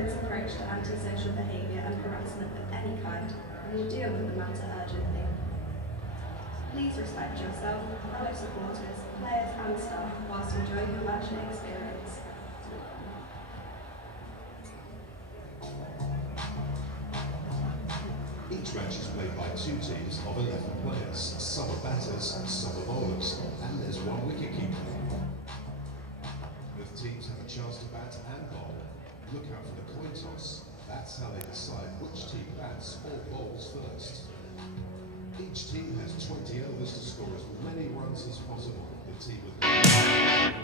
government's approach to antisocial behaviour and harassment of any kind and will deal with the matter urgently. Please respect yourself, fellow supporters, players and staff whilst enjoying your match day experience. Each match is played by two teams of 11 players. Some are batters, some are bowlers, and there's one wicket-keeper. Both teams have a chance to bat and bowl. Look out for the coin toss. That's how they decide which team bats or bowls first. Each team has 20 overs to score as many runs as possible. The team with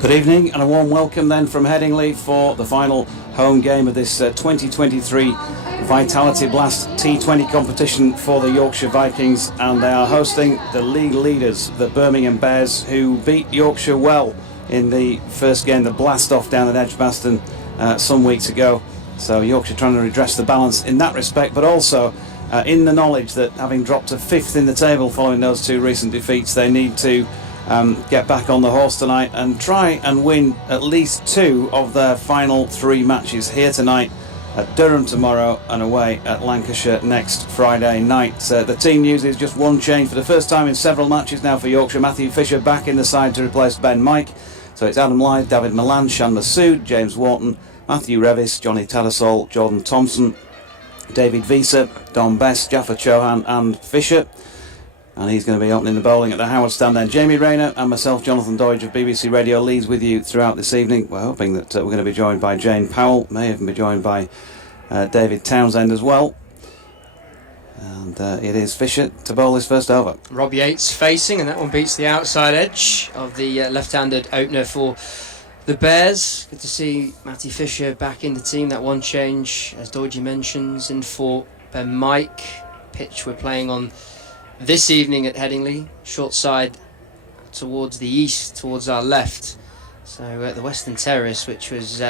Good evening and a warm welcome then from Headingley for the final home game of this 2023 Vitality Blast T20 competition for the Yorkshire Vikings, and they are hosting the league leaders, the Birmingham Bears, who beat Yorkshire well in the first game, the blast off down at Edgbaston some weeks ago. So Yorkshire trying to redress the balance in that respect, but also in the knowledge that having dropped to 5th in the table following those two recent defeats, they need to get back on the horse tonight and try and win at least 2 of their final 3 matches, here tonight, at Durham tomorrow, and away at Lancashire next Friday night. The team uses just one change for the first time in several matches now for Yorkshire. Matthew Fisher back in the side to replace Ben Mike. So it's Adam Lyth, David Milan, Shan Masood, James Wharton, Matthew Revis, Johnny Tattersall, Jordan Thompson, David Visa, Don Best, Jaffa Chauhan and Fisher. And he's going to be opening the bowling at the Howard stand then. Jamie Rayner and myself, Jonathan Doidge of BBC Radio Leeds, with you throughout this evening. We're hoping that we're going to be joined by Jane Powell, may even be joined by David Townsend as well. And it is Fisher to bowl his first over. Rob Yates facing, and that one beats the outside edge of the left-handed opener for the Bears. Good to see Matty Fisher back in the team. That one change, as Doidge mentions, and for Ben Mike. Pitch we're playing on this evening at Headingley, short side towards the east, towards our left. So the Western Terrace, which was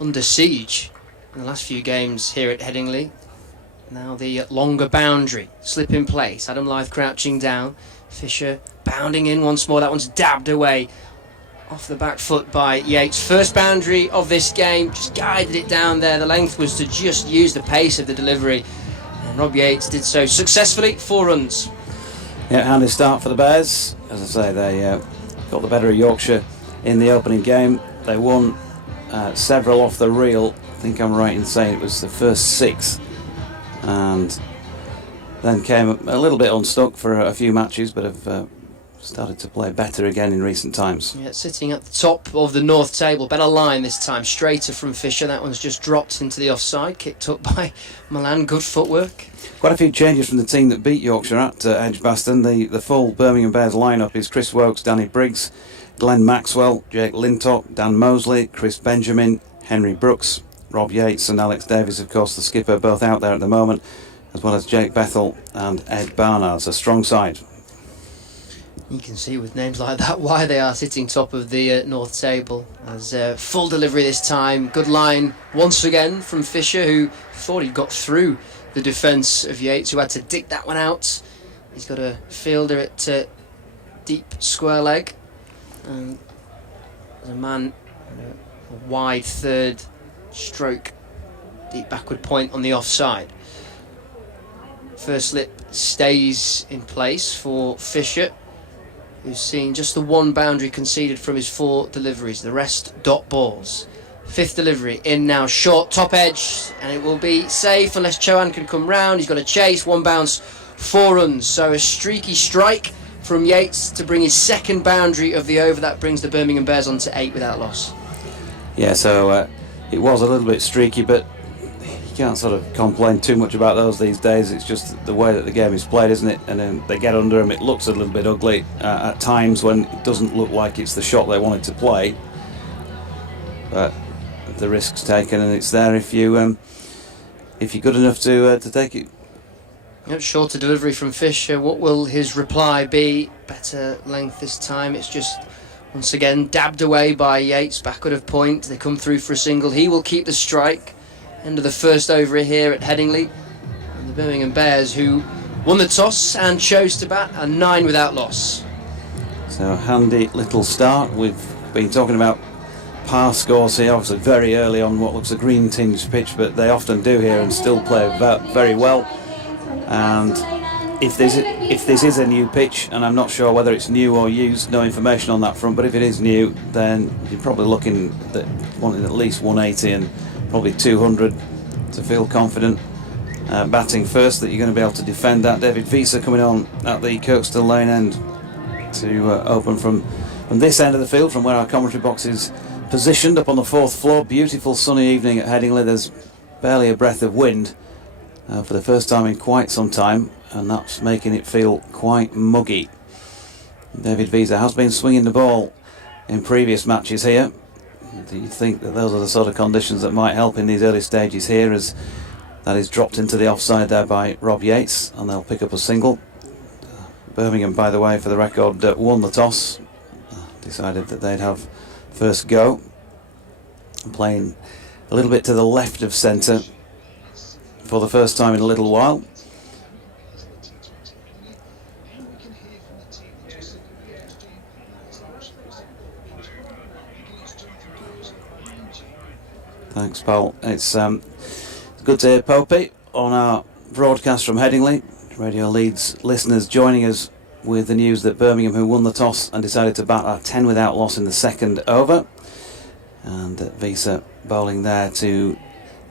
under siege in the last few games here at Headingley. Now the longer boundary, slip in place. Adam Lyth crouching down. Fisher bounding in once more. That one's dabbed away off the back foot by Yates. First boundary of this game, just guided it down there. The length was to just use the pace of the delivery. Rob Yates did so successfully, 4 runs. Yeah, handy start for the Bears. As I say, they got the better of Yorkshire in the opening game. They won several off the reel. I think I'm right in saying it was the first 6. And then came a little bit unstuck for a few matches, but have started to play better again in recent times. Yeah, sitting at the top of the north table. Better line this time, straighter from Fisher. That one's just dropped into the offside, kicked up by Milan. Good footwork. Quite a few changes from the team that beat Yorkshire at Edgbaston. The full Birmingham Bears lineup is Chris Wokes, Danny Briggs, Glenn Maxwell, Jake Lintott, Dan Mosley, Chris Benjamin, Henry Brooks, Rob Yates and Alex Davies, of course, the skipper, both out there at the moment, as well as Jake Bethel and Ed Barnard. A strong side. You can see with names like that why they are sitting top of the north table. As full delivery this time. Good line once again from Fisher, who thought he'd got through the defence of Yates, who had to dig that one out. He's got a fielder at deep square leg. And there's a man, a wide third stroke, deep backward point on the offside. First slip stays in place for Fisher, who's seen just the 1 boundary conceded from his 4 deliveries. The rest dot balls. 5th delivery in now, short top edge, and it will be safe unless Chauhan can come round. He's got a chase, 1 bounce, 4 runs. So a streaky strike from Yates to bring his 2nd boundary of the over. That brings the Birmingham Bears on to 8 without loss. Yeah, so it was a little bit streaky, but you can't sort of complain too much about those these days. It's just the way that the game is played, isn't it? And then they get under them. It looks a little bit ugly at times when it doesn't look like it's the shot they wanted to play. But the risk's taken, and it's there if you're good enough to take it. Yep, shorter delivery from Fisher. What will his reply be? Better length this time. It's just once again dabbed away by Yates, backward of point. They come through for a single. He will keep the strike. End of the first over here at Headingley. And the Birmingham Bears, who won the toss and chose to bat, are 9 without loss. So handy little start. We've been talking about par scores here, obviously very early on what looks a green tinged pitch, but they often do here and still play very well. And if this is a new pitch, and I'm not sure whether it's new or used, no information on that front, but if it is new, then you're probably looking at wanting at least 180 and probably 200 to feel confident batting first that you're going to be able to defend that. David Visa coming on at the Kirkstall Lane end to open from this end of the field, from where our commentary box is positioned up on the 4th floor. Beautiful sunny evening at Headingley. There's barely a breath of wind for the first time in quite some time, and that's making it feel quite muggy. David Visa has been swinging the ball in previous matches here. You'd think that those are the sort of conditions that might help in these early stages here, as that is dropped into the offside there by Rob Yates, and they'll pick up a single. Birmingham, by the way, for the record, won the toss, decided that they'd have first go, playing a little bit to the left of centre for the first time in a little while. Thanks, Paul. It's good to hear Popey on our broadcast from Headingley. Radio Leeds listeners joining us with the news that Birmingham, who won the toss and decided to bat a 10 without loss in the second over, and Visa bowling there to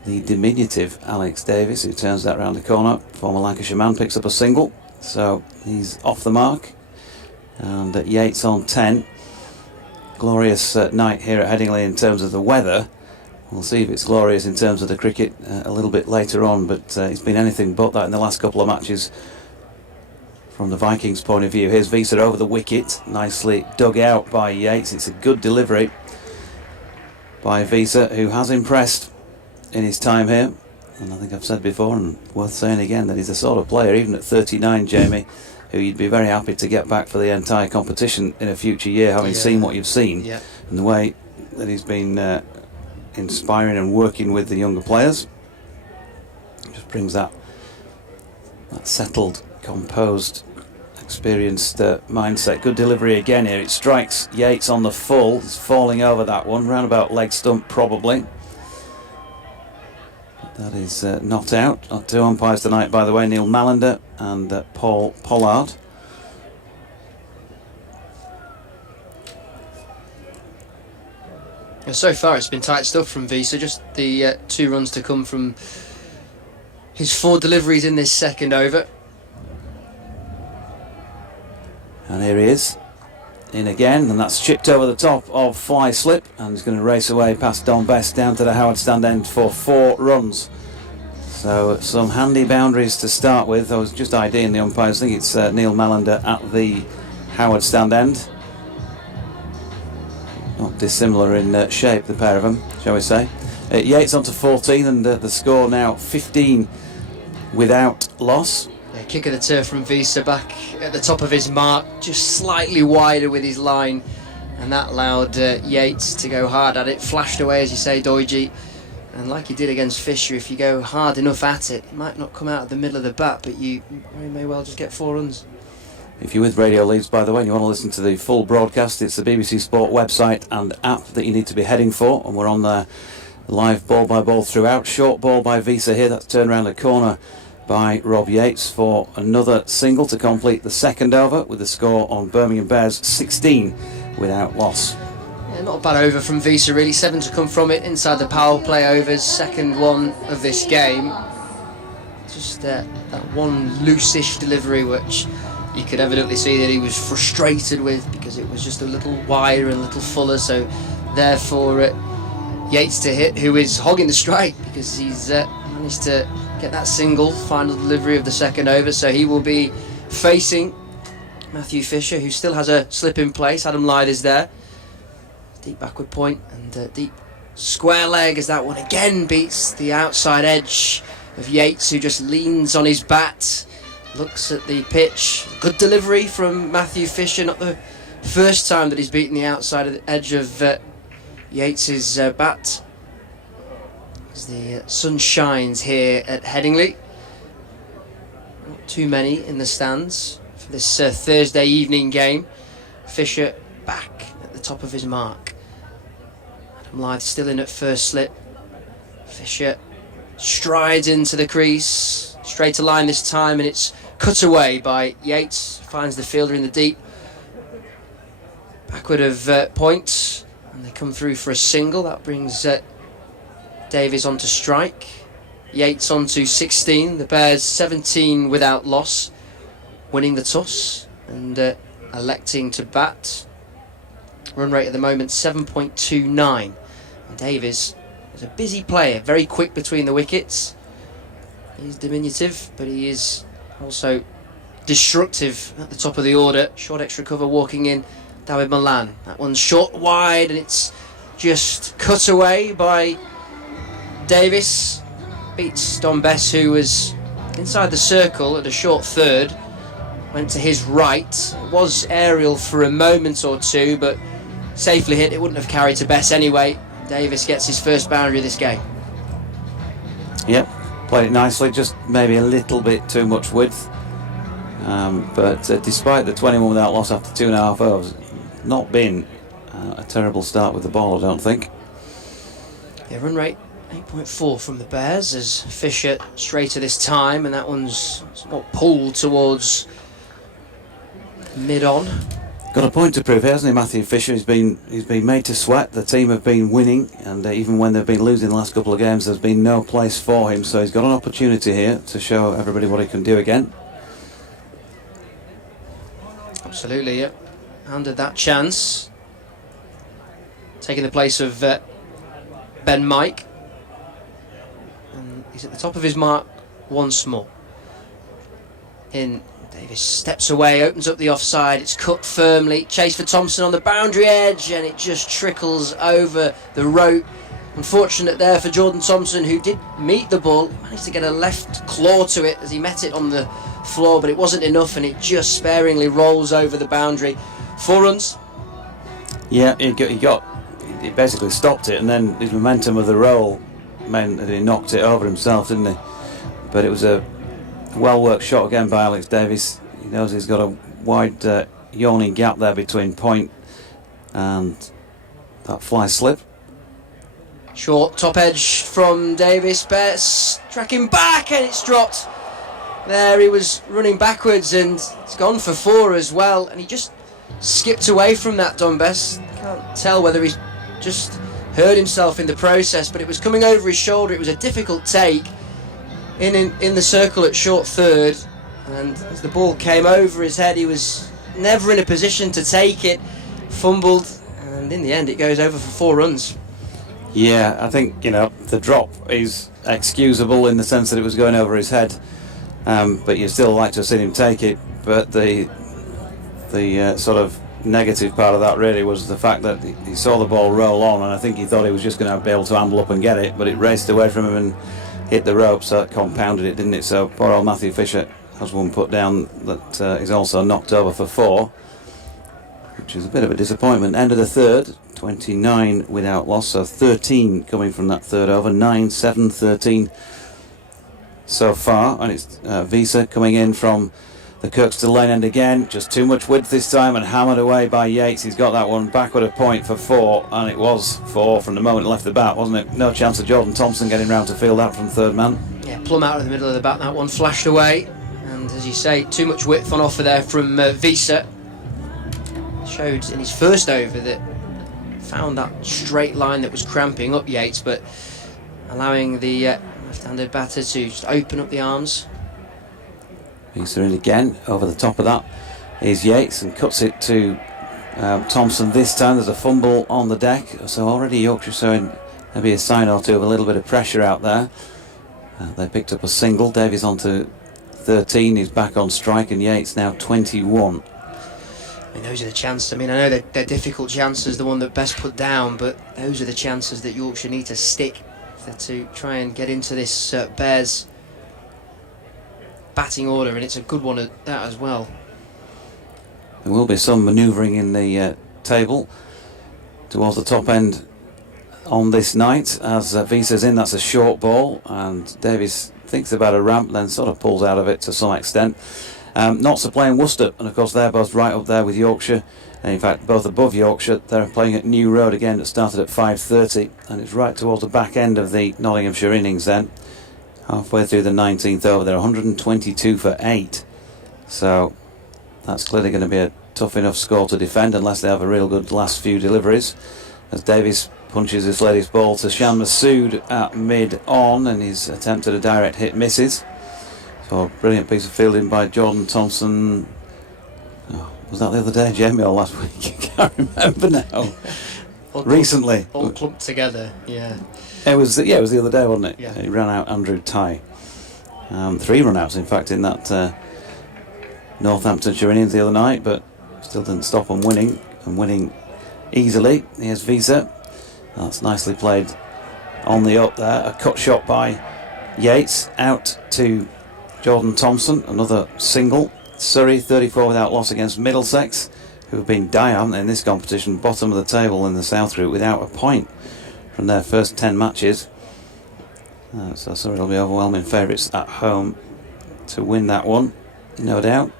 the diminutive Alex Davis, who turns that round the corner. Former Lancashire man picks up a single, so he's off the mark, and Yates on 10. Glorious night here at Headingley in terms of the weather. We'll see if it's glorious in terms of the cricket a little bit later on, but it's been anything but that in the last couple of matches from the Vikings' point of view. Here's Visa over the wicket, nicely dug out by Yates. It's a good delivery by Visa, who has impressed in his time here, and I think I've said before and worth saying again that he's the sort of player, even at 39, Jamie, who you'd be very happy to get back for the entire competition in a future year, having seen what you've seen and the way that he's been inspiring and working with the younger players. Just brings that settled, composed, experienced mindset. Good delivery again here. It strikes Yates on the full. He's falling over that one, round about leg stump probably. That is not out. Our two umpires tonight, by the way, Neil Mallender and Paul Pollard. So far it's been tight stuff from Visa, just the 2 runs to come from his 4 deliveries in this second over. And here he is, in again, and that's chipped over the top of Fly Slip, and he's going to race away past Don Best down to the Howard Stand end for 4 runs. So some handy boundaries to start with. I was just IDing the umpires. I think it's Neil Mallender at the Howard Stand end. Not dissimilar in shape, the pair of them, shall we say. Yates on to 14, and the score now 15 without loss. Kick of the turf from Visa, back at the top of his mark, just slightly wider with his line, and that allowed Yates to go hard at it. Flashed away, as you say, Doige, and like he did against Fisher, if you go hard enough at it, it might not come out of the middle of the bat, but you may well just get 4 runs. If you're with Radio Leeds, by the way, and you want to listen to the full broadcast, it's the BBC Sport website and app that you need to be heading for, and we're on there live ball by ball throughout. Short ball by Visa here, that's turned around the corner by Rob Yates for another single to complete the second over, with the score on Birmingham Bears 16 without loss. Yeah, not a bad over from Visa really, 7 to come from it inside the power play overs, second one of this game. Just that one loose-ish delivery which you could evidently see that he was frustrated with, because it was just a little wider and a little fuller, so therefore Yates to hit, who is hogging the strike because he's managed to get that single, final delivery of the second over, so he will be facing Matthew Fisher, who still has a slip in place. Adam Lyth is there, deep backward point and deep square leg, as that one again beats the outside edge of Yates, who just leans on his bat, looks at the pitch. Good delivery from Matthew Fisher, not the first time that he's beaten the outside edge of Yates's bat. As the sun shines here at Headingley, not too many in the stands for this Thursday evening game. Fisher back at the top of his mark. Adam Lyth still in at first slip. Fisher strides into the crease, straight to line this time, and it's cut away by Yates. Finds the fielder in the deep. Backward of points, and they come through for a single. That brings Davies on to strike. Yates on to 16. The Bears 17 without loss, winning the toss and electing to bat. Run rate at the moment 7.29. And Davies is a busy player, very quick between the wickets. He's diminutive, but he is also destructive at the top of the order. Short extra cover walking in David Milan. That one's short wide and it's just cut away by Davis. Beats Don Bess, who was inside the circle at a short third. Went to his right. It was aerial for a moment or two, but safely hit. It wouldn't have carried to Bess anyway. Davis gets his first boundary of this game. Yep, played it nicely, just maybe a little bit too much width. But despite the 21 without loss after 2.5 overs, not been a terrible start with the ball, I don't think. Yeah, run rate 8.4 from the Bears as Fisher straighter this time, and that one's somewhat pulled towards mid-on. Got a point to prove here, hasn't he, Matthew Fisher? He's been made to sweat. The team have been winning, and even when they've been losing the last couple of games, there's been no place for him. So he's got an opportunity here to show everybody what he can do again. Absolutely, yep. Handed that chance. Taking the place of Ben Mike. And he's at the top of his mark once more. Davis steps away, opens up the offside, it's cut firmly, chase for Thompson on the boundary edge, and it just trickles over the rope. Unfortunate there for Jordan Thompson, who did meet the ball, managed to get a left claw to it as he met it on the floor, but it wasn't enough and it just sparingly rolls over the boundary. 4 runs. Yeah, he basically stopped it, and then his momentum of the roll meant that he knocked it over himself, didn't he? But it was a well-worked shot again by Alex Davis. He knows he's got a wide yawning gap there between point and that fly slip. Short top edge from Davis. Bess tracking back and it's dropped. There he was running backwards and it's gone for 4 as well, and he just skipped away from that, Don Bess. Can't tell whether he's just hurt himself in the process, but it was coming over his shoulder. It was a difficult take in the circle at short third, and as the ball came over his head, he was never in a position to take it, fumbled, and in the end it goes over for 4 runs. Yeah, I think the drop is excusable in the sense that it was going over his head, but you still like to have seen him take it. But the sort of negative part of that really was the fact that he saw the ball roll on, and I think he thought he was just going to be able to amble up and get it, but it raced away from him and hit the rope, so it compounded it, didn't it? So poor old Matthew Fisher has one put down that is also knocked over for 4, which is a bit of a disappointment. End of the third, 29 without loss, so 13 coming from that third over, 9, 7, 13 so far, and it's Visa coming in from the Kirkstall lane end again, just too much width this time and hammered away by Yates. He's got that one backward a point for 4, and it was 4 from the moment it left the bat, wasn't it? No chance of Jordan Thompson getting round to field that from third man. Yeah, plumb out of the middle of the bat, that one flashed away, and as you say, too much width on offer there from Visa. Showed in his first over that found that straight line that was cramping up Yates, but allowing the left-handed batter to just open up the arms. Visa in again, over the top of that is Yates and cuts it to Thompson this time. There's a fumble on the deck, so already Yorkshire showing maybe a sign or two of a little bit of pressure out there. They picked up a single. Davies on to 13, he's back on strike, and Yates now 21. I mean, those are the chances. I mean, I know they're difficult chances, the one that Best put down, but those are the chances that Yorkshire need to stick to try and get into this Bears batting order, and it's a good one at that as well. There will be some manoeuvring in the table towards the top end on this night as Visa's in. That's a short ball, and Davies thinks about a ramp, then sort of pulls out of it to some extent. Notts are playing Worcester, and of course they're both right up there with Yorkshire, and in fact both above Yorkshire. They're playing at New Road again. It started at 5:30, and it's right towards the back end of the Nottinghamshire innings then. Halfway through the 19th over, they're 122 for 8, so that's clearly going to be a tough enough score to defend unless they have a real good last few deliveries. As Davies punches this latest ball to Shan Masood at mid-on, and his attempt at a direct hit misses. So a brilliant piece of fielding by Jordan Thompson. Oh, was that the other day, Jamie, or last week? I can't remember now. Recently. All clumped together, yeah. It was the other day, wasn't it? Yeah. He ran out Andrew Tye. 3 run-outs, in fact, in that Northamptonshire innings the other night, but still didn't stop them winning. and winning easily. Here's Visa. That's nicely played on the up there. A cut shot by Yates out to Jordan Thompson. Another single. Surrey 34 without loss against Middlesex, who have been dire in this competition, bottom of the table in the South Route without a point from their first 10 matches. So Surrey will be overwhelming favourites at home to win that one, no doubt.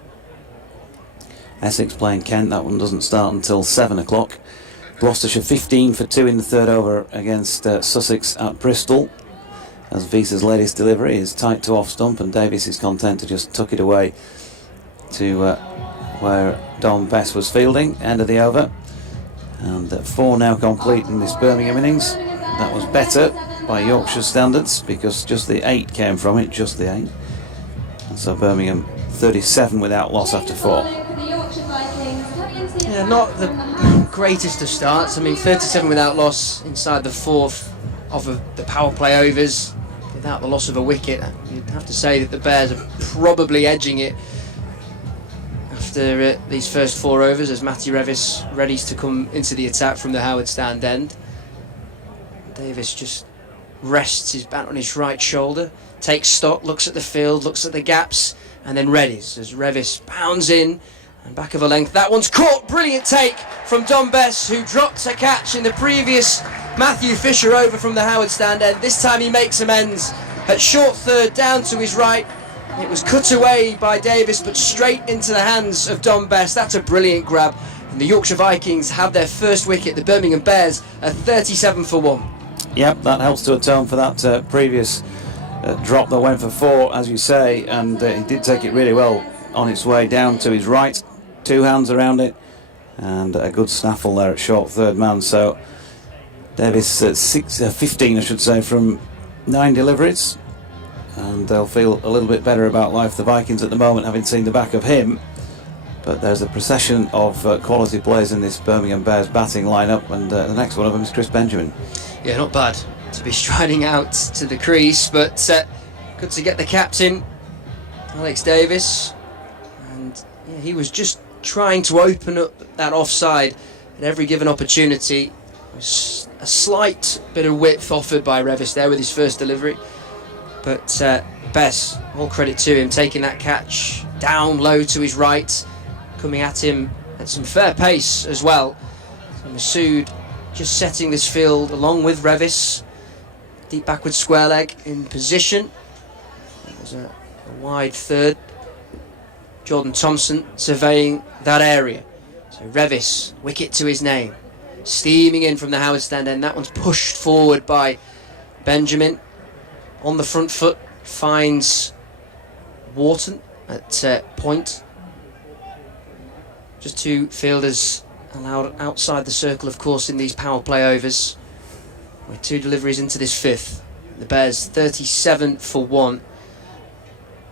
Essex playing Kent. That one doesn't start until 7 o'clock. Gloucestershire 15 for 2 in the third over against Sussex at Bristol, as Visa's latest delivery is tight to off stump, and Davies is content to just tuck it away to where Don Bess was fielding. End of the over, and 4 now complete in this Birmingham innings. That was better by Yorkshire standards because just the 8 came from it, just the 8. And so Birmingham 37 without loss after 4. Yeah, not the greatest of starts. I mean, 37 without loss inside the 4th of the power play overs without the loss of a wicket. You'd have to say that the Bears are probably edging it after these first 4 overs, as Matty Revis readies to come into the attack from the Howard Stand end. Davis just rests his bat on his right shoulder, takes stock, looks at the field, looks at the gaps, and then readies as Revis pounds in and back of a length. That one's caught. Brilliant take from Don Bess, who dropped a catch in the previous Matthew Fisher over from the Howard Stand end. This time he makes amends at short third down to his right. It was cut away by Davis, but straight into the hands of Don Bess. That's a brilliant grab. And the Yorkshire Vikings have their first wicket. The Birmingham Bears are 37 for 1. Yep, that helps to atone for that previous drop that went for 4, as you say, and he did take it really well on its way down to his right. 2 hands around it, and a good snaffle there at short third man. So Davis 15, I should say, from 9 deliveries, and they'll feel a little bit better about life, the Vikings, at the moment, having seen the back of him. But there's a procession of quality players in this Birmingham Bears batting lineup, and the next one of them is Chris Benjamin. Yeah, not bad to be striding out to the crease, but good to get the captain, Alex Davis, and yeah, he was just trying to open up that offside at every given opportunity. A slight bit of width offered by Revis there with his first delivery, but Bess, all credit to him, taking that catch down low to his right, coming at him at some fair pace as well. So Masood just setting this field along with Revis, deep backward square leg in position. There's a wide third. Jordan Thompson surveying that area. So Revis, wicket to his name, steaming in from the Howard Stand end. That one's pushed forward by Benjamin. On the front foot, finds Wharton at point. Just 2 fielders allowed outside the circle, of course, in these power play overs. With 2 deliveries into this 5th. The Bears 37 for 1.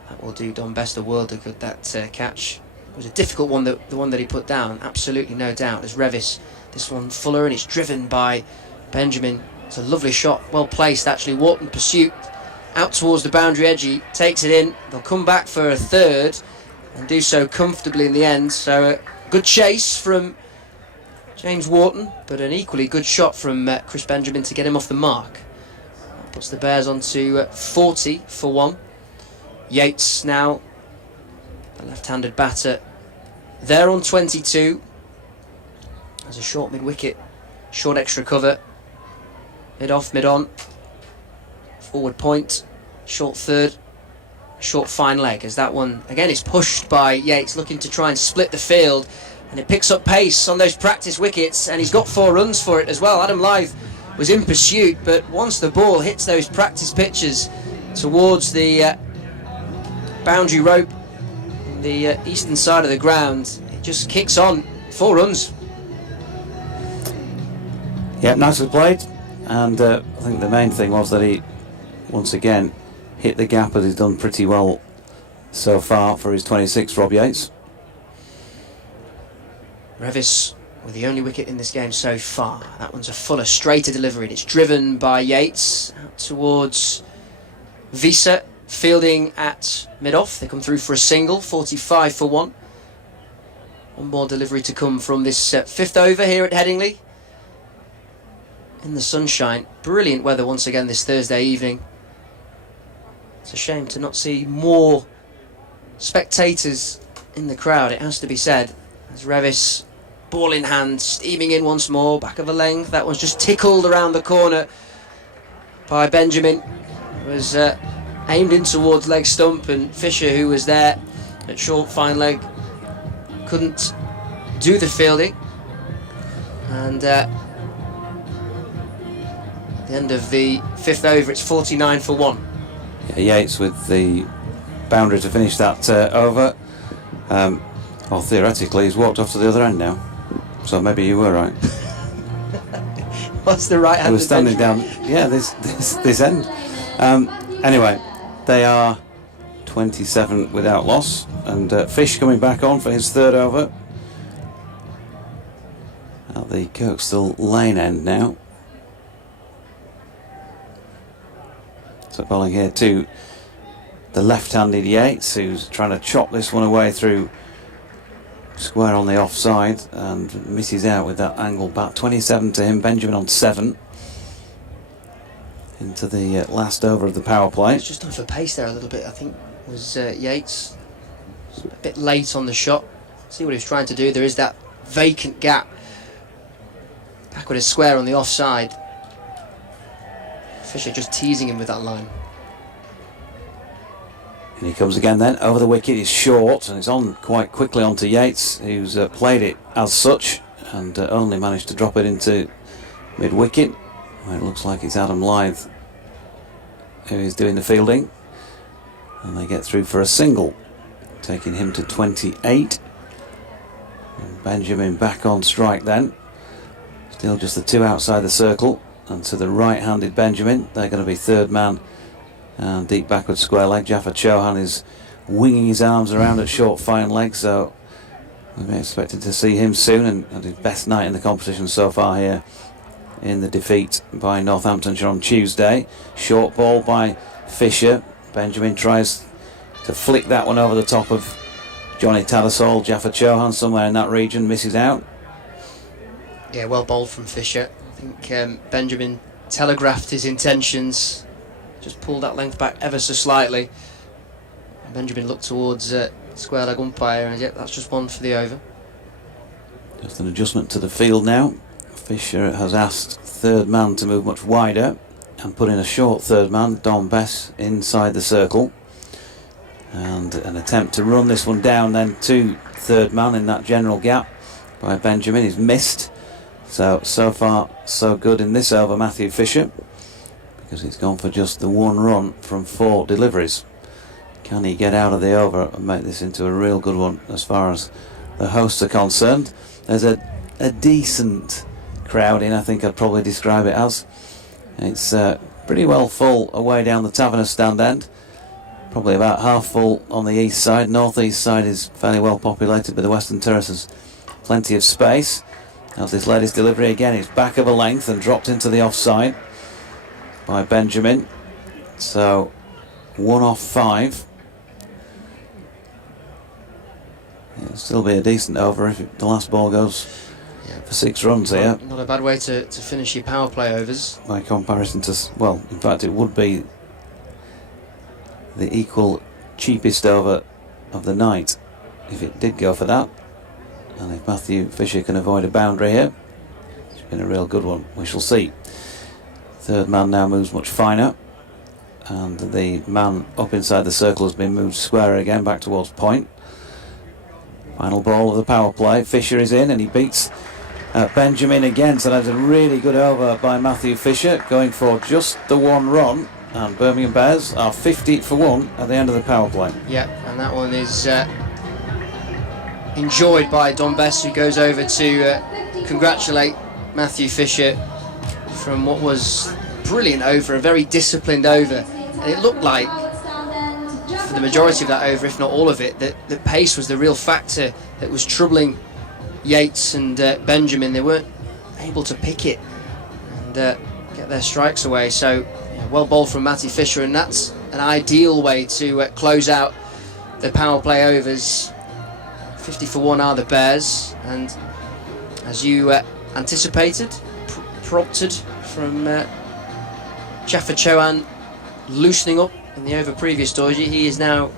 That will do Don Best a world of good, that catch. It was a difficult one, the one that he put down, absolutely no doubt. As Revis, this one fuller, and it's driven by Benjamin. It's a lovely shot, well placed actually. Wharton pursuit out towards the boundary edge, he takes it in. They'll come back for a third and do so comfortably in the end. So a good chase from James Wharton, but an equally good shot from Chris Benjamin to get him off the mark. That puts the Bears on to 40 for 1. Yates now, the left-handed batter, there on 22. As a short mid-wicket, short extra cover, mid-off, mid-on, forward point, short third, short fine leg. As that one, again, is pushed by Yates, looking to try and split the field, and it picks up pace on those practice wickets, and he's got 4 runs for it as well. Adam Lyth was in pursuit, but once the ball hits those practice pitches towards the boundary rope, the eastern side of the ground, it just kicks on. 4 runs. Yeah, nicely played, and I think the main thing was that he once again hit the gap, as he's done pretty well so far for his 26, Rob Yates. Revis with the only wicket in this game so far. That one's a fuller, straighter delivery. It's driven by Yates out towards Visa, fielding at mid-off. They come through for a single, 45 for 1. One more delivery to come from this fifth over here at Headingley. In the sunshine. Brilliant weather once again this Thursday evening. It's a shame to not see more spectators in the crowd, it has to be said. As Revis, ball in hand, steaming in once more, back of a length. That one's just tickled around the corner by Benjamin. It was aimed in towards leg stump, and Fisher, who was there at short fine leg, couldn't do the fielding. And at the end of the fifth over, it's 49 for 1. Yeah, Yates with the boundary to finish that over. Well, theoretically, he's walked off to the other end now. So maybe you were right. What's the right hand? He was standing down. Yeah, this end. Anyway, they are 27 without loss, and Fish coming back on for his third over. At the Kirkstall Lane end now. So bowling here to the left-handed Yates, who's trying to chop this one away through square on the offside and misses out with that angle bat. 27 to him, Benjamin on 7 into the last over of the power play. It's just on for pace there a little bit, I think, was Yates. A bit late on the shot. See what he was trying to do. There is that vacant gap. Back with a square on the offside. Fisher just teasing him with that line. And he comes again then, over the wicket, he's short, and it's on quite quickly onto Yates, who's played it as such, and only managed to drop it into mid-wicket, where it looks like it's Adam Lyth who is doing the fielding, and they get through for a single, taking him to 28. And Benjamin back on strike then, still just the two outside the circle, and to the right-handed Benjamin, they're going to be third man. And deep backward square leg. Jaffa Chauhan is winging his arms around at short fine leg, so we're expected to see him soon, and his best night in the competition so far here in the defeat by Northamptonshire on Tuesday. Short ball by Fisher. Benjamin tries to flick that one over the top of Johnny Tattersall. Jaffa Chauhan somewhere in that region misses out. Yeah, well bowled from Fisher. I think Benjamin telegraphed his intentions, just pulled that length back ever so slightly. Benjamin looked towards square leg umpire, and yep, that's just one for the over. Just an adjustment to the field now. Fisher has asked third man to move much wider and put in a short third man, Don Bess, inside the circle. And an attempt to run this one down then to third man in that general gap by Benjamin. He's missed. So far so good in this over, Matthew Fisher, because he's gone for just the one run from 4 deliveries. Can he get out of the over and make this into a real good one as far as the hosts are concerned? There's a decent crowd in, I think I'd probably describe it as. It's pretty well full away down the Taverner stand end, probably about half full on the east side. North east side is fairly well populated, but the western terraces plenty of space. As this latest delivery again, it's back of a length and dropped into the offside by Benjamin. So 1 off 5. It'll still be a decent over if the last ball goes for 6 runs here. Not a bad way to finish your power play overs. By comparison to, well, in fact it would be the equal cheapest over of the night if it did go for that. And if Matthew Fisher can avoid a boundary here, it's been a real good one. We shall see. Third man now moves much finer, and the man up inside the circle has been moved square again back towards point. Final ball of the power play. Fisher is in and he beats Benjamin again, so that's a really good over by Matthew Fisher, going for just the 1 run, and Birmingham Bears are 50 for 1 at the end of the power play. Yeah, and that one is enjoyed by Don Bess, who goes over to congratulate Matthew Fisher from what was brilliant over, a very disciplined over. And it looked like, for the majority of that over, if not all of it, that pace was the real factor that was troubling Yates and Benjamin. They weren't able to pick it and get their strikes away. So, yeah, well bowled from Matthew Fisher, and that's an ideal way to close out the power play overs 50 for 1 are the Bears, and as you anticipated, prompted from Jaffa Chohan loosening up in the over previous dodgy, he is now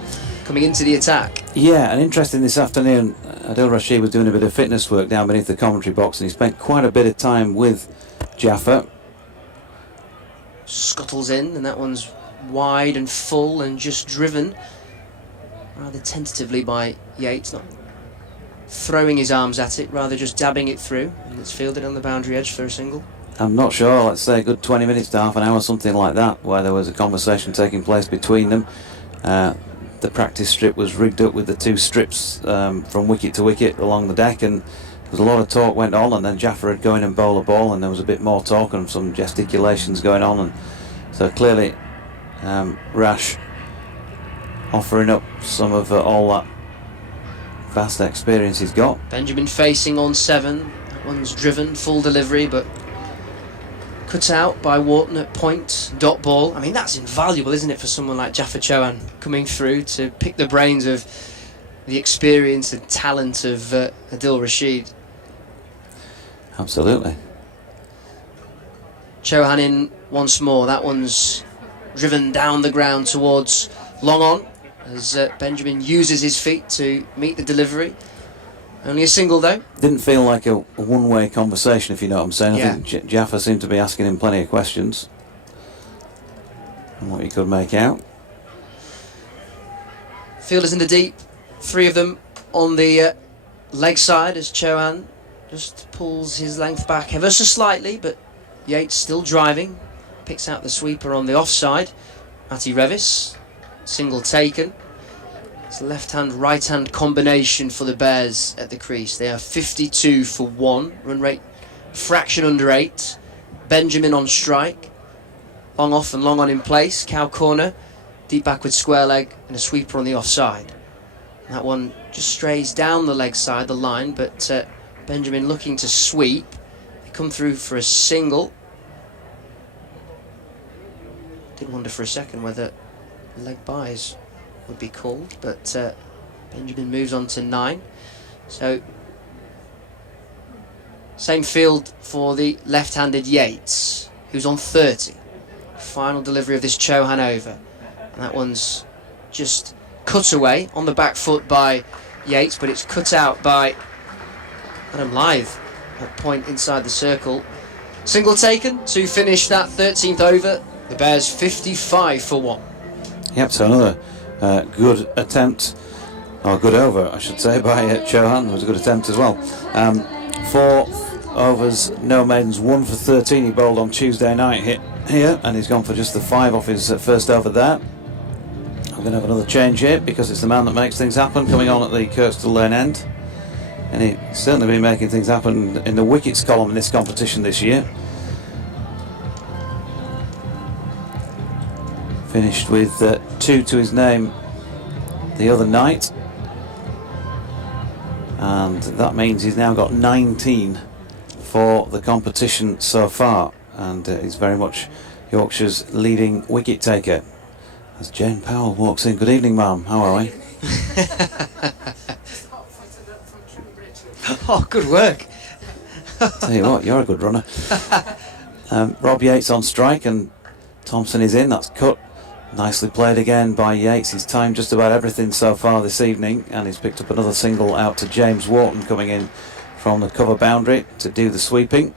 coming into the attack. Yeah, and interesting this afternoon, Adil Rashid was doing a bit of fitness work down beneath the commentary box, and he spent quite a bit of time with Jaffa. Scuttles in, and that one's wide and full and just driven rather tentatively by Yates, not throwing his arms at it, rather just dabbing it through, and it's fielded on the boundary edge for a single. I'm not sure, let's say a good 20 minutes to half an hour, something like that, where there was a conversation taking place between them. The practice strip was rigged up with the 2 strips from wicket to wicket along the deck, and there was a lot of talk went on, and then Jaffa would go in and bowl a ball, and there was a bit more talk and some gesticulations going on, and so clearly Rash offering up some of all that vast experience he's got. Benjamin facing on 7, that one's driven, full delivery, but cut out by Wharton at point, dot ball. I mean, that's invaluable, isn't it, for someone like Jaffa Chohan coming through to pick the brains of the experience and talent of Adil Rashid. Absolutely. Chohan in once more. That one's driven down the ground towards long on as Benjamin uses his feet to meet the delivery. Only a single though. Didn't feel like a one-way conversation, if you know what I'm saying. Yeah. I think Jaffa seemed to be asking him plenty of questions and what he could make out. Fielders in the deep, 3 of them on the leg side as Chohan just pulls his length back ever so slightly, but Yates still driving, picks out the sweeper on the offside. Matty Revis, single taken. It's a left-hand, right-hand combination for the Bears at the crease. They are 52 for 1, run rate fraction under 8. Benjamin on strike, long off and long on in place, cow corner, deep backward square leg and a sweeper on the offside. That one just strays down the leg side, the line, but Benjamin looking to sweep. They come through for a single. Did wonder for a second whether leg byes would be called, but Benjamin moves on to 9. So same field for the left-handed Yates, who's on 30. Final delivery of this Chohan over, and that one's just cut away on the back foot by Yates, but it's cut out by Adam Lythe at point inside the circle. Single taken to finish that 13th over. The Bears 55 for 1. Yep, so another good attempt, or good over I should say, by Chohan. It was a good attempt as well. 4 overs, no maidens, 1 for 13 he bowled on Tuesday night here, and he's gone for just the 5 off his first over there. I'm going to have another change here because it's the man that makes things happen coming on at the Kirkstall Lane end, and he's certainly been making things happen in the wickets column in this competition this year. Finished with 2 to his name the other night, and that means he's now got 19 for the competition so far, and he's very much Yorkshire's leading wicket taker. As Jane Powell walks in, good evening ma'am, how are we? Oh, good work. Tell you what, you're a good runner. Rob Yates on strike, and Thompson is in, that's cut. Nicely played again by Yates. He's timed just about everything so far this evening, and he's picked up another single out to James Wharton coming in from the cover boundary to do the sweeping.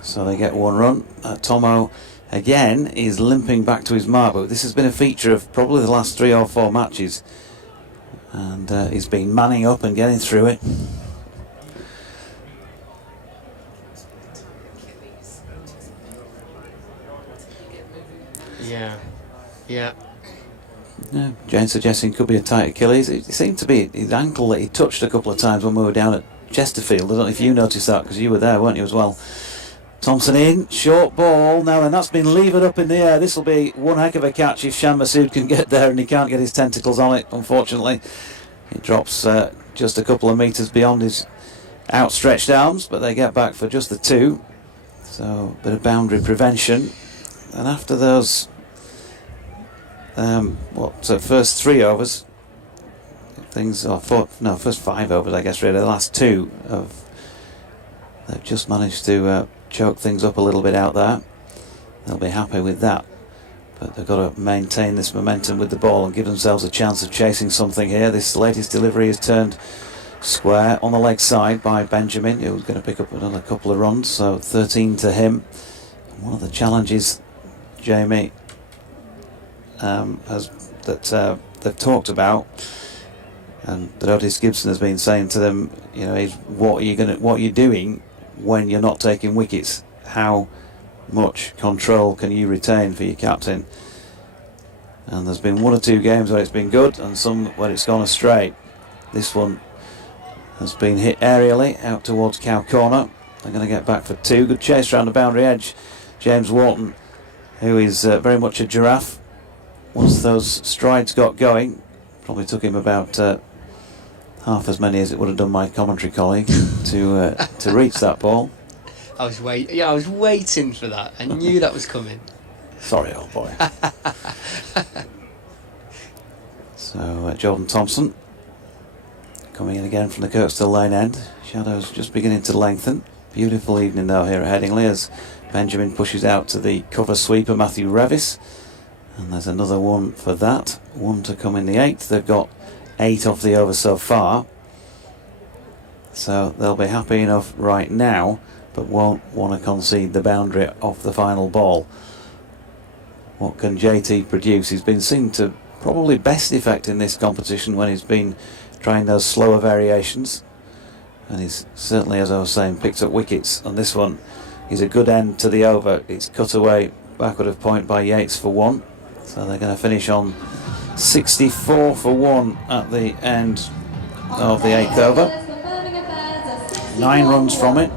So they get 1 run. Tomo again is limping back to his mark, but this has been a feature of probably the last 3 or 4 matches, and he's been manning up and getting through it. Yeah. Jane suggesting could be a tight Achilles. It seemed to be his ankle that he touched a couple of times when we were down at Chesterfield. I don't know if you noticed that, because you were there, weren't you, as well? Thompson in, short ball. Now then, that's been levered up in the air. This will be one heck of a catch if Shan Masood can get there, and he can't get his tentacles on it, unfortunately. It drops just a couple of metres beyond his outstretched arms, but they get back for just the 2. So, a bit of boundary prevention. And after those first 3 overs, things, first 5 overs, I guess, really. The last 2 they've just managed to choke things up a little bit out there. They'll be happy with that. But they've got to maintain this momentum with the ball and give themselves a chance of chasing something here. This latest delivery is turned square on the leg side by Benjamin, who's going to pick up another couple of runs, so 13 to him. And one of the challenges, Jamie, they've talked about, and that Otis Gibson has been saying to them, you know, is what are you doing when you're not taking wickets? How much control can you retain for your captain? And there's been 1 or 2 games where it's been good and some where it's gone astray. This one has been hit aerially out towards Cow Corner. They're going to get back for 2. Good chase around the boundary edge. James Wharton, who is very much a giraffe. Once those strides got going, probably took him about half as many as it would have done my commentary colleague to reach that ball. I was waiting for that. I knew that was coming. Sorry, old boy. So Jordan Thompson coming in again from the Kirkstall Lane end. Shadows just beginning to lengthen. Beautiful evening though here at Headingley as Benjamin pushes out to the cover sweeper Matthew Revis. And there's another one for that. 1 to come in the 8th. They've got 8 off the over so far. So they'll be happy enough right now, but won't want to concede the boundary off the final ball. What can JT produce? He's been seen to probably best effect in this competition when he's been trying those slower variations. And he's certainly, as I was saying, picked up wickets. And this one is a good end to the over. It's cut away backward of point by Yates for 1. So they're going to finish on 64 for 1 at the end of the 8th over. 9 runs from it.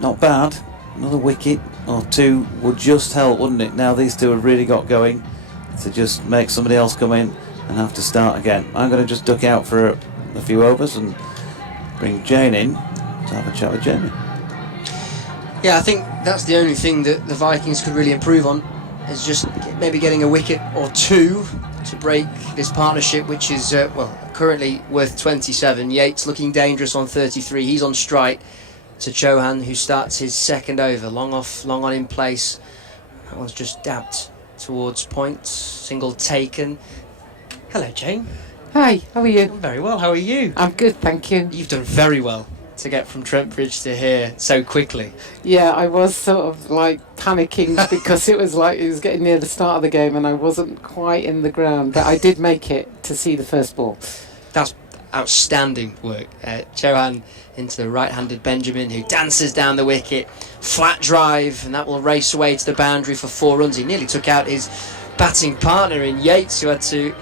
Not bad. Another wicket or 2 would just help, wouldn't it? Now these 2 have really got going to just make somebody else come in and have to start again. I'm going to just duck out for a few overs and bring Jane in to have a chat with Jamie. Yeah, I think that's the only thing that the Vikings could really improve on, is just maybe getting a wicket or 2 to break this partnership, which is currently worth 27. Yates looking dangerous on 33. He's on strike to Chauhan, who starts his 2nd over. Long off, long on in place. That one's just dabbed towards point. Single taken. Hello, Jane. Hi, how are you? I'm very well. How are you? I'm good, thank you. You've done very well to get from Trent Bridge to here so quickly. Yeah, I was sort of like panicking because it was getting near the start of the game and I wasn't quite in the ground, but I did make it to see the first ball. That's outstanding work. Chauhan into the right-handed Benjamin, who dances down the wicket, flat drive, and that will race away to the boundary for 4 runs. He nearly took out his batting partner in Yates, who had to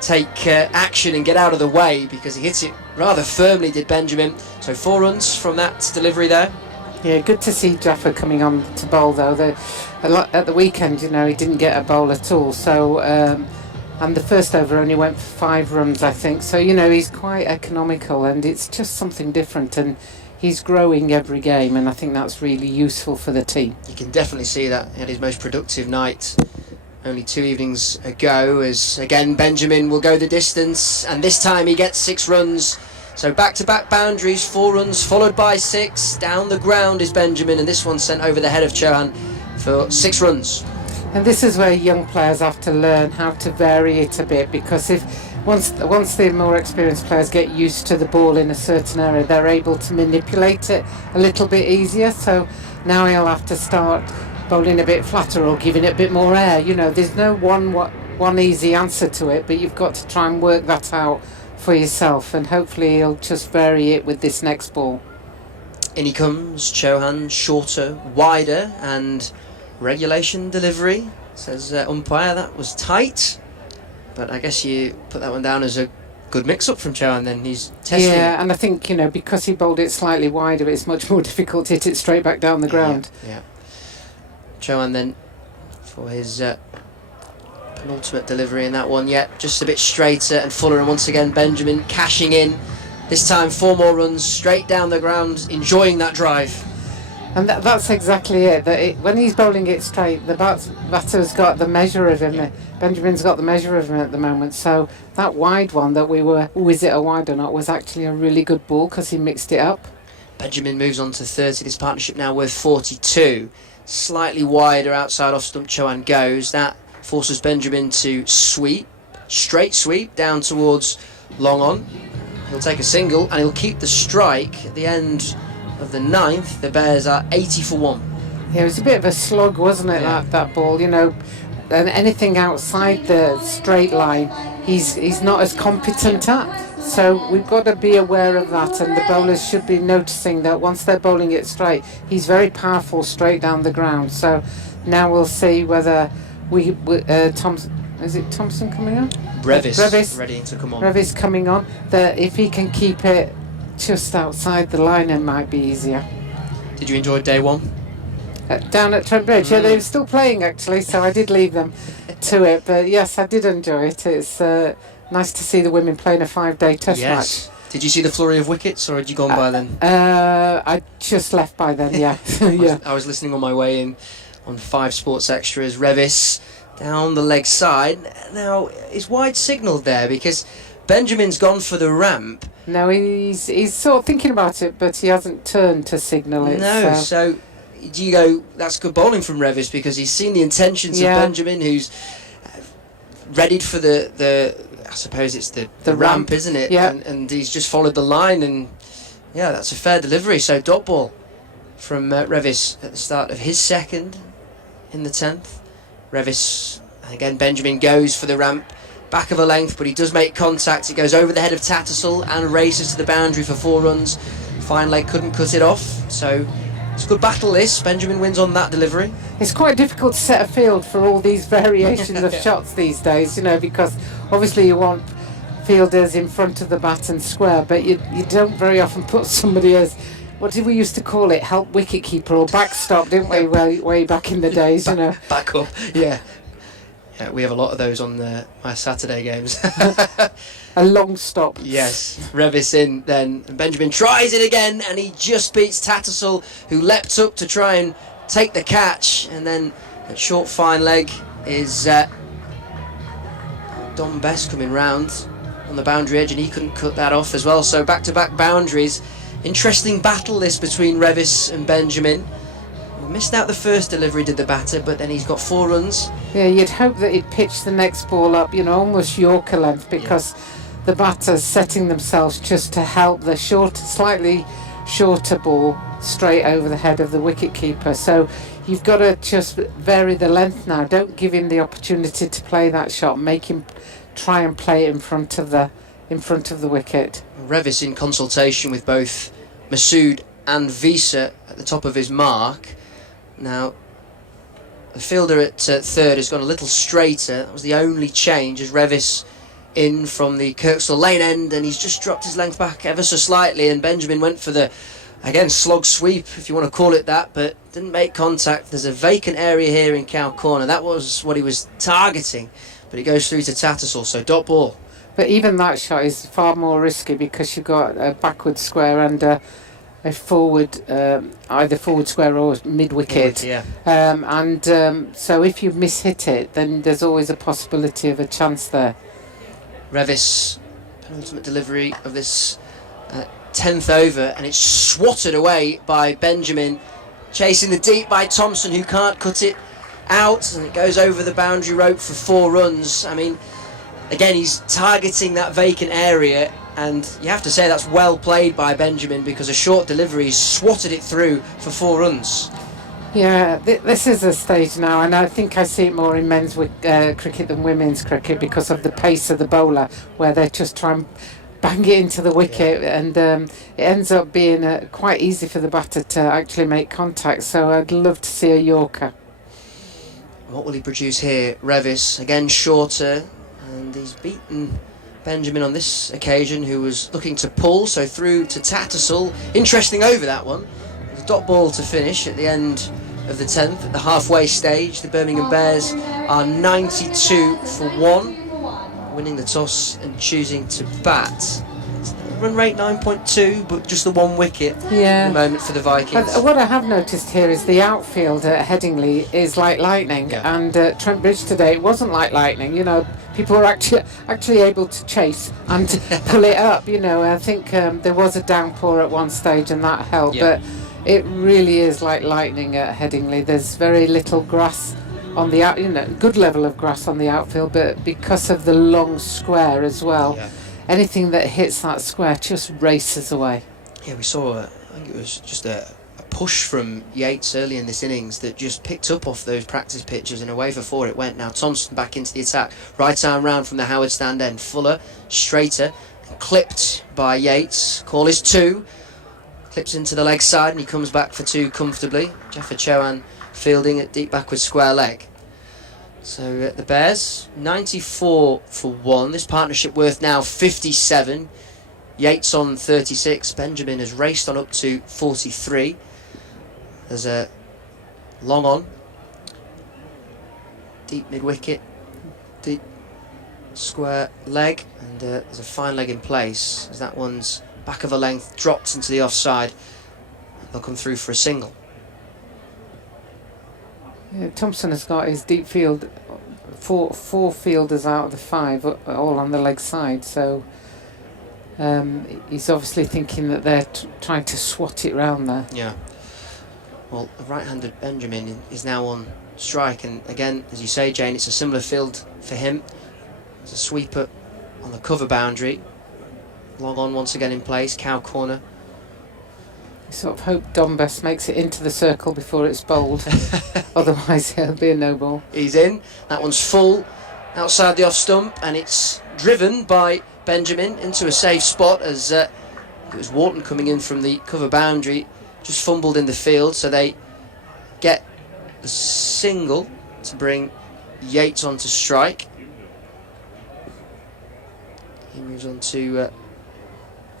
take action and get out of the way because he hit it rather firmly, did Benjamin. So 4 runs from that delivery there. Yeah, good to see Jaffa coming on to bowl though. At the weekend, you know, he didn't get a bowl at all. So and the first over only went for 5 runs, I think. So, you know, he's quite economical and it's just something different, and he's growing every game, and I think that's really useful for the team. You can definitely see that. He had his most productive night only 2 evenings ago, as again Benjamin will go the distance, and this time he gets 6 runs. So back-to-back boundaries, 4 runs followed by 6. Down the ground is Benjamin, and this one sent over the head of Chauhan for 6 runs. And this is where young players have to learn how to vary it a bit, because once the more experienced players get used to the ball in a certain area, they're able to manipulate it a little bit easier. So now he'll have to start bowling a bit flatter or giving it a bit more air. You know, there's no one easy answer to it, but you've got to try and work that out for yourself, and hopefully he'll just vary it with this next ball. In he comes, Chauhan, shorter, wider, and regulation delivery. Says umpire, that was tight, but I guess you put that one down as a good mix-up from Chauhan then. He's testing. Yeah, and I think, you know, because he bowled it slightly wider, it's much more difficult to hit it straight back down the ground. Yeah. Chauhan then for his penultimate delivery in that one. Yeah, just a bit straighter and fuller, and once again Benjamin cashing in. This time 4 more runs straight down the ground, enjoying that drive. And that's exactly it. When he's bowling it straight, the batter's got the measure of him. Yeah. Benjamin's got the measure of him at the moment. So that wide one that we were, is it a wide or not, was actually a really good ball because he mixed it up. Benjamin moves on to 30. This partnership now worth 42. Slightly wider outside off stump. Chohan goes. That forces Benjamin to sweep, straight sweep down towards long on. He'll take a single and he'll keep the strike at the end of the 9th. The Bears are 80 for 1. Yeah, it was a bit of a slug, wasn't it, Yeah. that ball? You know, and anything outside the straight line, he's not as competent at. So we've got to be aware of that, and the bowlers should be noticing that once they're bowling it straight, he's very powerful straight down the ground. So now we'll see whether Thompson, is it Thompson coming on? Brevis ready to come on. Brevis coming on. That if he can keep it just outside the line, it might be easier. Did you enjoy day 1? Down at Trent Bridge, yeah, they were still playing actually, so I did leave them to it. But yes, I did enjoy it. It's nice to see the women playing a 5-day test match. Did you see the flurry of wickets, or had you gone by then? I just left by then, yeah. Yeah. I was listening on my way in on 5 Sports Extras. Revis down the leg side. Now, it's wide signalled there because Benjamin's gone for the ramp. No, he's sort of thinking about it, but he hasn't turned to signal it. No, so do you go, that's good bowling from Revis because he's seen the intentions of Benjamin, who's readied for the I suppose it's the ramp, isn't it? Yeah. And he's just followed the line, and yeah, that's a fair delivery. So dot ball from Revis at the start of his 2nd in the 10th. Revis, again, Benjamin goes for the ramp, back of a length, but he does make contact. It goes over the head of Tattersall and races to the boundary for 4 runs. Fine leg couldn't cut it off, so it's a good battle this. Benjamin wins on that delivery. It's quite difficult to set a field for all these variations of shots these days, you know, because obviously you want fielders in front of the bat and square, but you don't very often put somebody as, what did we used to call it, help wicket keeper or backstop, didn't we, way back in the days, you know. Back up, yeah. Yeah, we have a lot of those on my Saturday games. A long stop. Yes, Revis in then. And Benjamin tries it again, and he just beats Tattersall, who leapt up to try and take the catch. And then that short fine leg is Don Best coming round on the boundary edge, and he couldn't cut that off as well. So back-to-back boundaries. Interesting battle this between Revis and Benjamin. Missed out the first delivery, did the batter, but then he's got 4 runs. Yeah, you'd hope that he'd pitch the next ball up, you know, almost Yorker length, because the batter's setting themselves just to help the slightly shorter ball straight over the head of the wicket keeper. So you've got to just vary the length now. Don't give him the opportunity to play that shot. Make him try and play it in front of the wicket. Revis in consultation with both Masood and Visa at the top of his mark. Now, the fielder at 3rd has gone a little straighter. That was the only change, as Revis in from the Kirkstall lane end, and he's just dropped his length back ever so slightly, and Benjamin went for the, again, slog sweep, if you want to call it that, but didn't make contact. There's a vacant area here in Cow Corner. That was what he was targeting, but it goes through to Tattersall, so dot ball. But even that shot is far more risky because you've got a backward square and a forward, either forward square or mid-wicket. Yeah. So if you miss-hit it, then there's always a possibility of a chance there. Revis, penultimate delivery of this 10th over, and it's swatted away by Benjamin, chasing the deep by Thompson, who can't cut it out, and it goes over the boundary rope for 4 runs. I mean, again, he's targeting that vacant area, and you have to say that's well played by Benjamin, because a short delivery swatted it through for 4 runs. Yeah, this is a stage now, and I think I see it more in men's cricket than women's cricket because of the pace of the bowler, where they just try and bang it into the wicket, and it ends up being quite easy for the batter to actually make contact. So I'd love to see a Yorker. What will he produce here? Revis, again shorter, and he's beaten Benjamin on this occasion, who was looking to pull, so through to Tattersall. Interesting over that one. The dot ball to finish at the end of the 10th. At the halfway stage, the Birmingham Bears are 92 for 1, winning the toss and choosing to bat. run rate 9.2, but just the 1 wicket Yeah. at the moment for the Vikings. What I have noticed here is the outfield at Headingley is like lightning, Yeah. and Trent Bridge today it wasn't like lightning. You know, people were actually able to chase and pull it up. You know, I think there was a downpour at one stage, and that helped. Yeah. But it really is like lightning at Headingley. There's very little grass on the out. You know, good level of grass on the outfield, but because of the long square as well. Yeah. Anything that hits that square just races away. Yeah, we saw, I think it was just a push from Yates early in this innings that just picked up off those practice pitches, and away for 4 it went. Now Thompson back into the attack. Right arm round from the Howard stand end. Fuller, straighter, clipped by Yates. Call is 2. Clips into the leg side and he comes back for 2 comfortably. Jeffer Chowan fielding at deep backward square leg. So the Bears, 94 for 1. This partnership worth now 57. Yates on 36. Benjamin has raced on up to 43. There's a long on. Deep mid-wicket. Deep square leg. And there's a fine leg in place as that one's back of a length dropped into the offside. They'll come through for a single. Yeah, Thompson has got his deep field, four fielders out of the 5, all on the leg side. So he's obviously thinking that they're trying to swat it round there. Yeah. Well, the right-handed Benjamin is now on strike, and again, as you say, Jane, it's a similar field for him. There's a sweeper on the cover boundary. Long on once again in place, cow corner. You sort of hope Dombes makes it into the circle before it's bowled. Otherwise it'll be a no ball. He's in. That one's full outside the off stump, and it's driven by Benjamin into a safe spot as it was Wharton coming in from the cover boundary, just fumbled in the field, so they get the single to bring Yates onto strike. He moves on to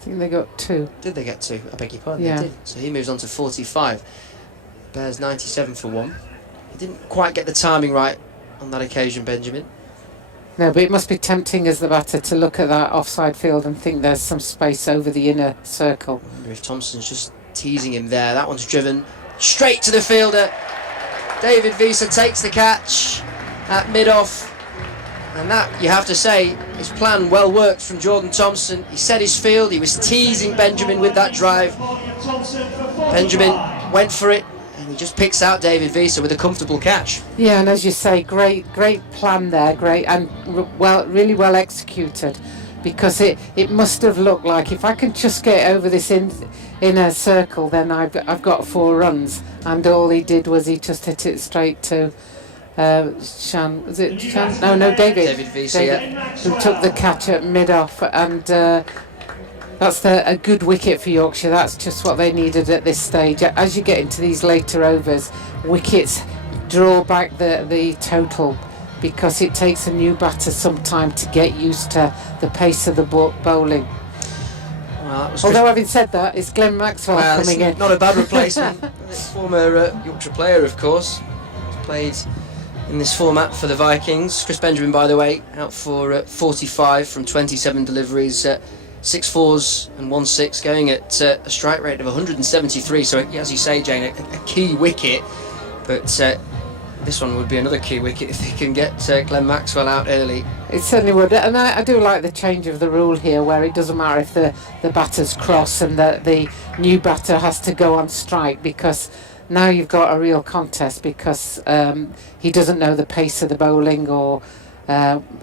I think they got 2. did they get 2? I beg your pardon, Yeah. they did. So he moves on to 45. Bears 97 for 1. He didn't quite get the timing right on that occasion, Benjamin. No, but it must be tempting as the batter to look at that offside field and think there's some space over the inner circle. I wonder if Thompson's just teasing him there. That one's driven straight to the fielder. David Visa takes the catch at mid-off. And that, you have to say, his plan well worked from Jordan Thompson. He set his field, he was teasing Benjamin with that drive. Benjamin went for it, and he just picks out David Visa with a comfortable catch. Yeah, and as you say, great plan there, great, and really well executed, because it must have looked like if I can just get over this inner circle, then I've got 4 runs, and all he did was he just hit it straight to Shan. Was it Shan? No, David Visa, yeah. who took the catch at mid-off, and that's a good wicket for Yorkshire. That's just what they needed at this stage. As you get into these later overs, wickets draw back the total, because it takes a new batter some time to get used to the pace of the bowling. Well, that was Although having said that, it's Glenn Maxwell coming in. Not a bad replacement. Former Yorkshire player, of course. Played in this format for the Vikings. Chris Benjamin, by the way, out for 45 from 27 deliveries, 6 4s and 1 6, going at a strike rate of 173. So, as you say, Jane, a key wicket. But this one would be another key wicket if they can get Glenn Maxwell out early. It certainly would, and I do like the change of the rule here, where it doesn't matter if the batters cross and the new batter has to go on strike, because now you've got a real contest, because he doesn't know the pace of the bowling or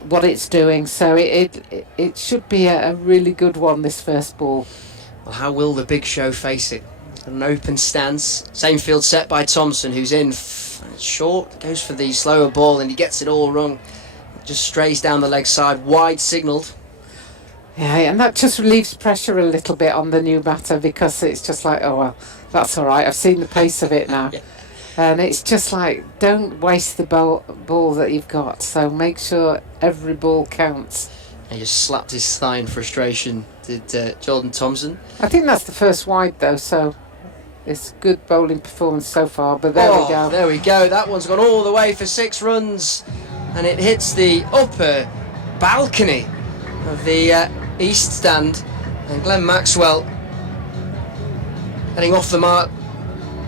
what it's doing. So it should be a really good one, this first ball. Well, how will the big show face it? An open stance, same field set by Thompson, who's in short, goes for the slower ball, and he gets it all wrong. Just strays down the leg side, wide signalled. Yeah, and that just relieves pressure a little bit on the new batter, because it's just like, oh well, that's all right, I've seen the pace of it now. Yeah. And it's just like, don't waste the ball that you've got, so make sure every ball counts. He just slapped his thigh in frustration, did Jordan Thompson. I think that's the first wide though, so it's good bowling performance so far, but there we go. There we go, that one's gone all the way for 6 runs, and it hits the upper balcony of the east stand, And Glenn Maxwell heading off the mark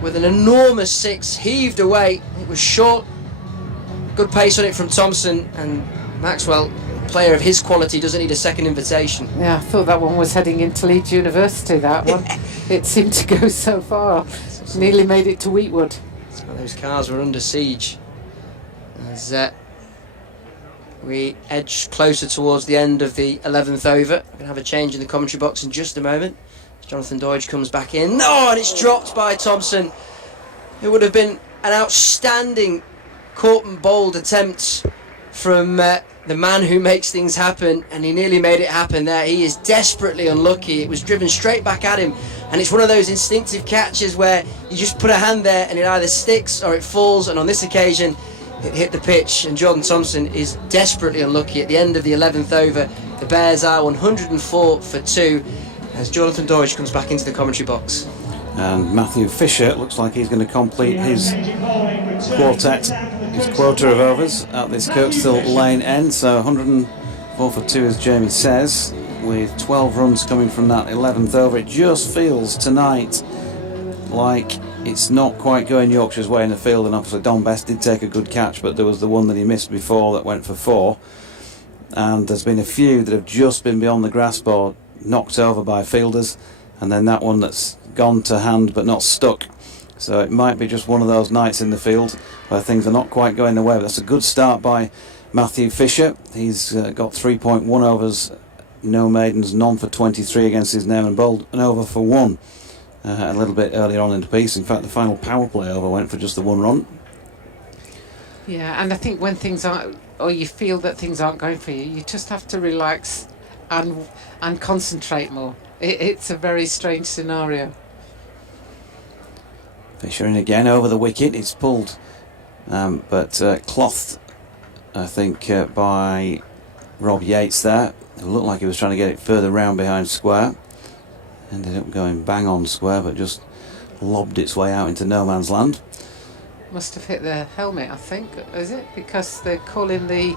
with an enormous 6, heaved away. It was short, good pace on it from Thompson, and Maxwell, a player of his quality, doesn't need a second invitation. Yeah, I thought that one was heading into Leeds University, that one. It seemed to go so far. Nearly made it to Wheatwood. So those cars were under siege. As we edge closer towards the end of the 11th over. We're going to have a change in the commentary box in just a moment. Jonathan Doidge comes back in. No, and it's dropped by Thompson. It would have been an outstanding caught and bowled attempt from the man who makes things happen, and he nearly made it happen there. He is desperately unlucky. It was driven straight back at him, and it's one of those instinctive catches where you just put a hand there and it either sticks or it falls, and on this occasion it hit the pitch, and Jordan Thompson is desperately unlucky. At the end of the 11th over, the Bears are 104 for 2 as Jonathan Doidge comes back into the commentary box. And Matthew Fisher looks like he's going to complete his quartet, his quota of overs at this Kirkstall Lane end. So 104 for 2, as Jamie says, with 12 runs coming from that 11th over. It just feels tonight like it's not quite going Yorkshire's way in the field, and obviously Don Best did take a good catch, but there was the one that he missed before that went for 4, and there's been a few that have just been beyond the grass board, knocked over by fielders, and then that one that's gone to hand but not stuck. So it might be just one of those nights in the field where things are not quite going the way. But that's a good start by Matthew Fisher. He's got 3.1 overs, no maidens, none for 23 against his name, and bowled an over for 1 a little bit earlier on in the piece. In fact, the final power play over went for just the 1 run. Yeah, and I think when things aren't, or you feel that things aren't going for you, you just have to relax and concentrate more. It's a very strange scenario. Fisher in again over the wicket. It's pulled, but clothed, I think, by Rob Yates there. It looked like he was trying to get it further round behind square. Ended up going bang on square, but just lobbed its way out into no man's land. Must have hit the helmet, I think. Is it? Because they're calling the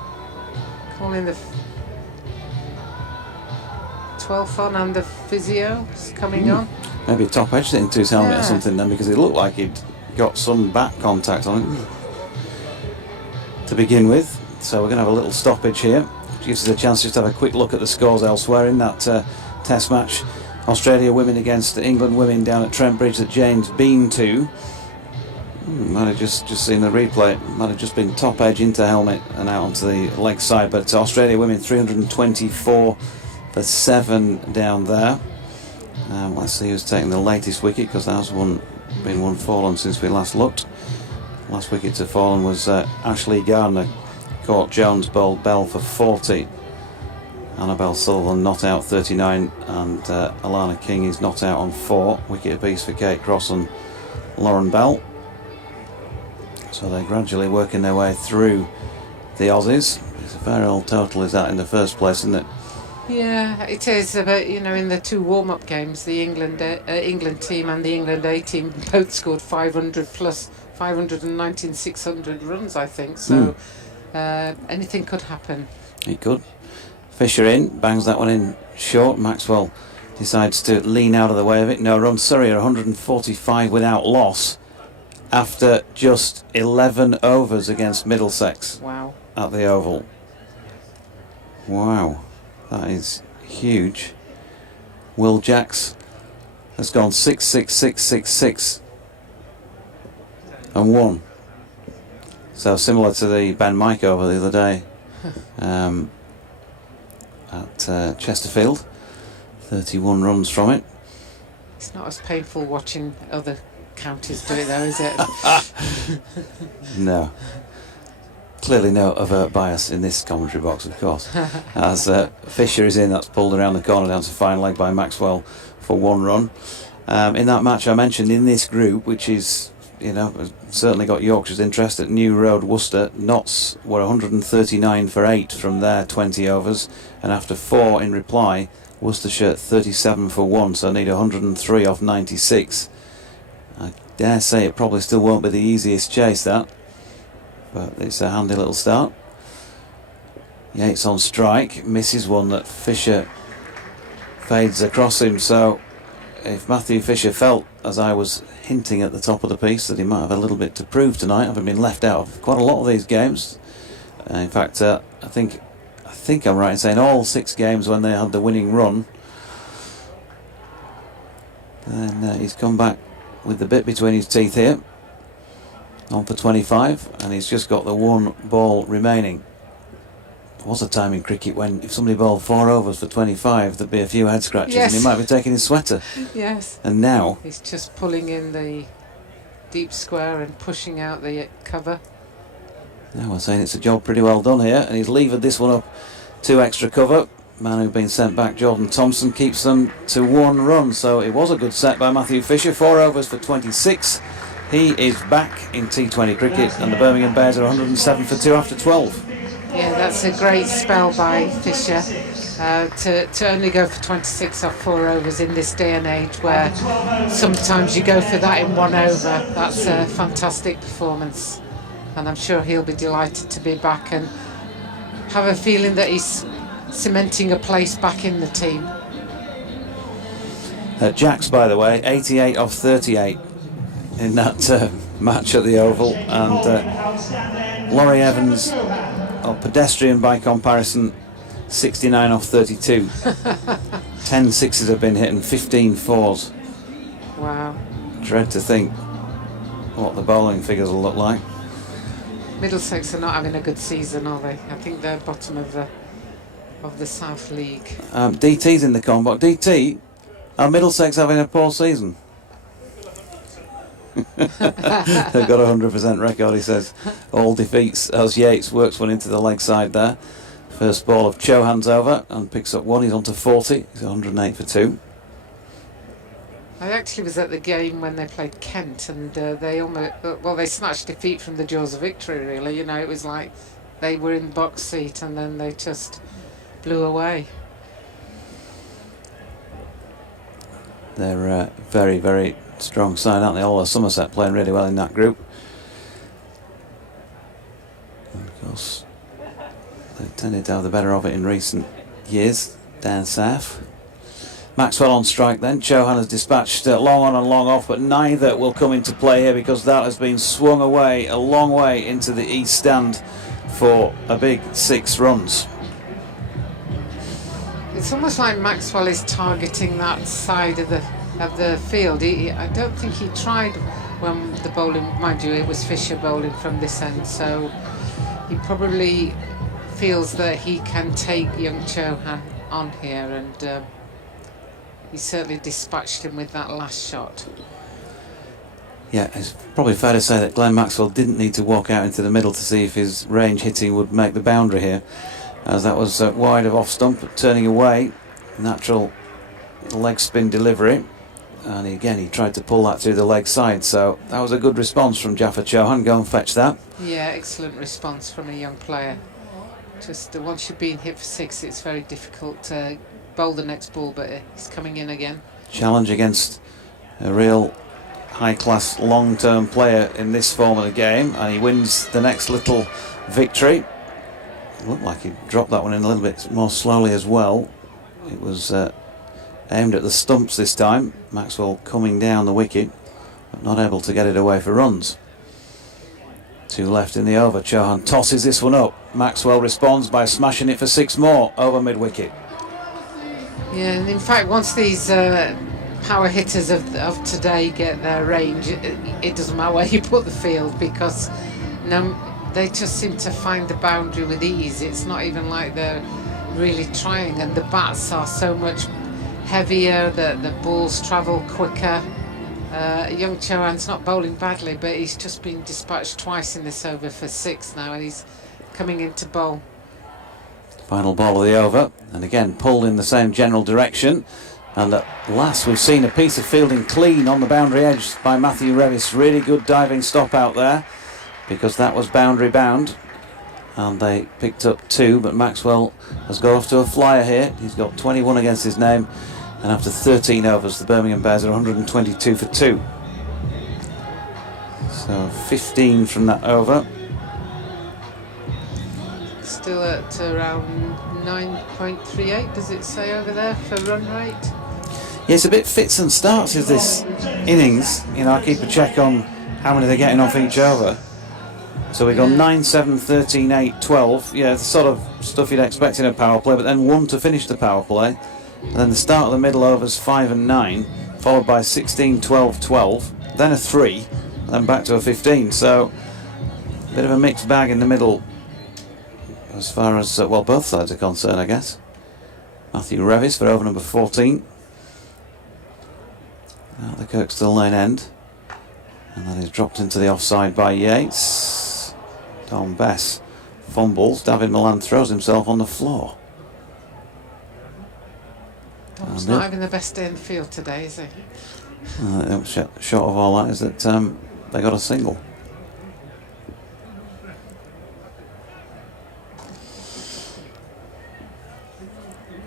12th on and the physio's coming on. Maybe top edged it into his helmet or something then, because it looked like he'd got some back contact on it to begin with. So we're going to have a little stoppage here, which gives us a chance just to have a quick look at the scores elsewhere in that test match. Australia women against England women down at Trent Bridge that Jane's been to. Might have just seen the replay. Might have just been top edge into helmet and out onto the leg side. But Australia women 324 for 7 down there. Let's see who's taking the latest wicket, because there's been one fallen since we last looked. Last wicket to fallen was Ashley Gardner. Caught Jones bowled Bell for 40. Annabelle Sullivan not out 39, and Alana King is not out on 4. Wicket apiece for Kate Cross and Lauren Bell. So they're gradually working their way through the Aussies. It's a fair old total is that in the first place, isn't it? Yeah, it is. But in the 2 warm-up games, the England team and the England A team both scored 500 plus 519 600 runs, I think. So anything could happen. It could. Fisher in, bangs that one in short. Maxwell decides to lean out of the way of it. No run. Surrey are 145 without loss after just 11 overs against Middlesex. Wow. At the Oval. Wow. That is huge. Will Jacks has gone 6, 6, 6, 6, 6 and 1. So similar to the Ben Mike over the other day at Chesterfield. 31 runs from it. It's not as painful watching other counties do it though, is it? No. Clearly no overt bias in this commentary box, of course. As Fisher is in, that's pulled around the corner down to fine leg by Maxwell for 1 run. In that match I mentioned in this group, which is, certainly got Yorkshire's interest at New Road, Worcester, Notts were 139 for 8 from their 20 overs, and after 4 in reply, Worcestershire 37 for 1, so need 103 off 96. I dare say it probably still won't be the easiest chase, that. But it's a handy little start. Yates on strike, misses one that Fisher fades across him. So if Matthew Fisher felt, as I was hinting at the top of the piece, that he might have a little bit to prove tonight, having been left out of quite a lot of these games. In fact, I think I'm right in saying all 6 games when they had the winning run. Then he's come back with the bit between his teeth here, on for 25, and he's just got the 1 ball remaining. There was a time in cricket when if somebody bowled 4 overs for 25, there'd be a few head scratches, yes. and he might be taking his sweater. Yes. And now he's just pulling in the deep square and pushing out the cover. now we're saying it's a job pretty well done here, and he's levered this one up 2 extra cover. Man who'd been sent back, Jordan Thompson, keeps them to 1 run. So it was a good set by Matthew Fisher. 4 overs for 26. He is back in T20 cricket, and the Birmingham Bears are 107 for 2 after 12. Yeah, that's a great spell by Fisher to only go for 26 off 4 overs in this day and age, where sometimes you go for that in 1 over. That's a fantastic performance, and I'm sure he'll be delighted to be back and have a feeling that he's cementing a place back in the team. Jacks, by the way, 88 off 38 in that match at the Oval, and Laurie Evans, pedestrian by comparison, 69 off 32. 10 sixes have been hit and 15 fours. Wow. Dread to think what the bowling figures will look like. Middlesex are not having a good season, are they? I think they're bottom of the South League. DT's in the combo. DT, are Middlesex having a poor season? They've got a 100% record, he says. All defeats as Yates works one into the leg side there. First ball of Chauhan's over and picks up 1. He's on to 40. He's 108 for 2. I actually was at the game when they played Kent, and they snatched defeat from the jaws of victory, really. You know, it was like they were in box seat and then they just blew away. They're very, very strong side, aren't they? All of Somerset playing really well in that group. And of course, they've tended to have the better of it in recent years down south. Maxwell on strike then. Chauhan has dispatched long on and long off, but neither will come into play here because that has been swung away a long way into the east stand for a big 6 runs. It's almost like Maxwell is targeting that side of the field. I don't think he tried when the bowling, mind you, it was Fisher bowling from this end, so he probably feels that he can take young Chauhan on here, and he certainly dispatched him with that last shot. Yeah, it's probably fair to say that Glenn Maxwell didn't need to walk out into the middle to see if his range hitting would make the boundary here, as that was wide of off stump, turning away. Natural leg spin delivery, and he tried to pull that through the leg side, so that was a good response from Jaffa Chauhan. Go and fetch that. Yeah, excellent response from a young player. Just once you've been hit for 6, it's very difficult to bowl the next ball, but he's coming in again. Challenge against a real high-class long-term player in this form of the game, and he wins the next little victory. Looked like he dropped that one in a little bit more slowly as well. It was aimed at the stumps this time. Maxwell coming down the wicket, but not able to get it away for runs. 2 left in the over. Chauhan tosses this one up. Maxwell responds by smashing it for 6 more over mid-wicket. Yeah, and in fact, once these power hitters of today get their range, it doesn't matter where you put the field, because they just seem to find the boundary with ease. It's not even like they're really trying, and the bats are so much heavier, the balls travel quicker. Young Chauhan's not bowling badly, but he's just been dispatched twice in this over for 6 now, and he's coming in to bowl. Final ball of the over, and again pulled in the same general direction, and at last we've seen a piece of fielding clean on the boundary edge by Matthew Revis. Really good diving stop out there, because that was boundary bound, and they picked up 2, but Maxwell has got off to a flyer here. He's got 21 against his name, and after 13 overs the Birmingham Bears are 122 for 2. So 15 from that over. still at around 9.38, does it say over there, for run rate? Yeah, it's a bit fits and starts is this innings. You know, I keep a check on how many they're getting off each over. So we've got 9, 7, 13, 8, 12. Yeah, it's the sort of stuff you'd expect in a power play, but then 1 to finish the power play. And then the start of the middle overs, 5 and 9, followed by 16, 12, 12, then a 3, and then back to a 15. So a bit of a mixed bag in the middle as far as, well, both sides are concerned, I guess. Matthew Revis for over number 14. At the Kirkstall Lane end. And that is dropped into the offside by Yates. Tom Bess fumbles. David Milan throws himself on the floor. He's not having the best day in the field today, is he? Short of all that is that they got a single.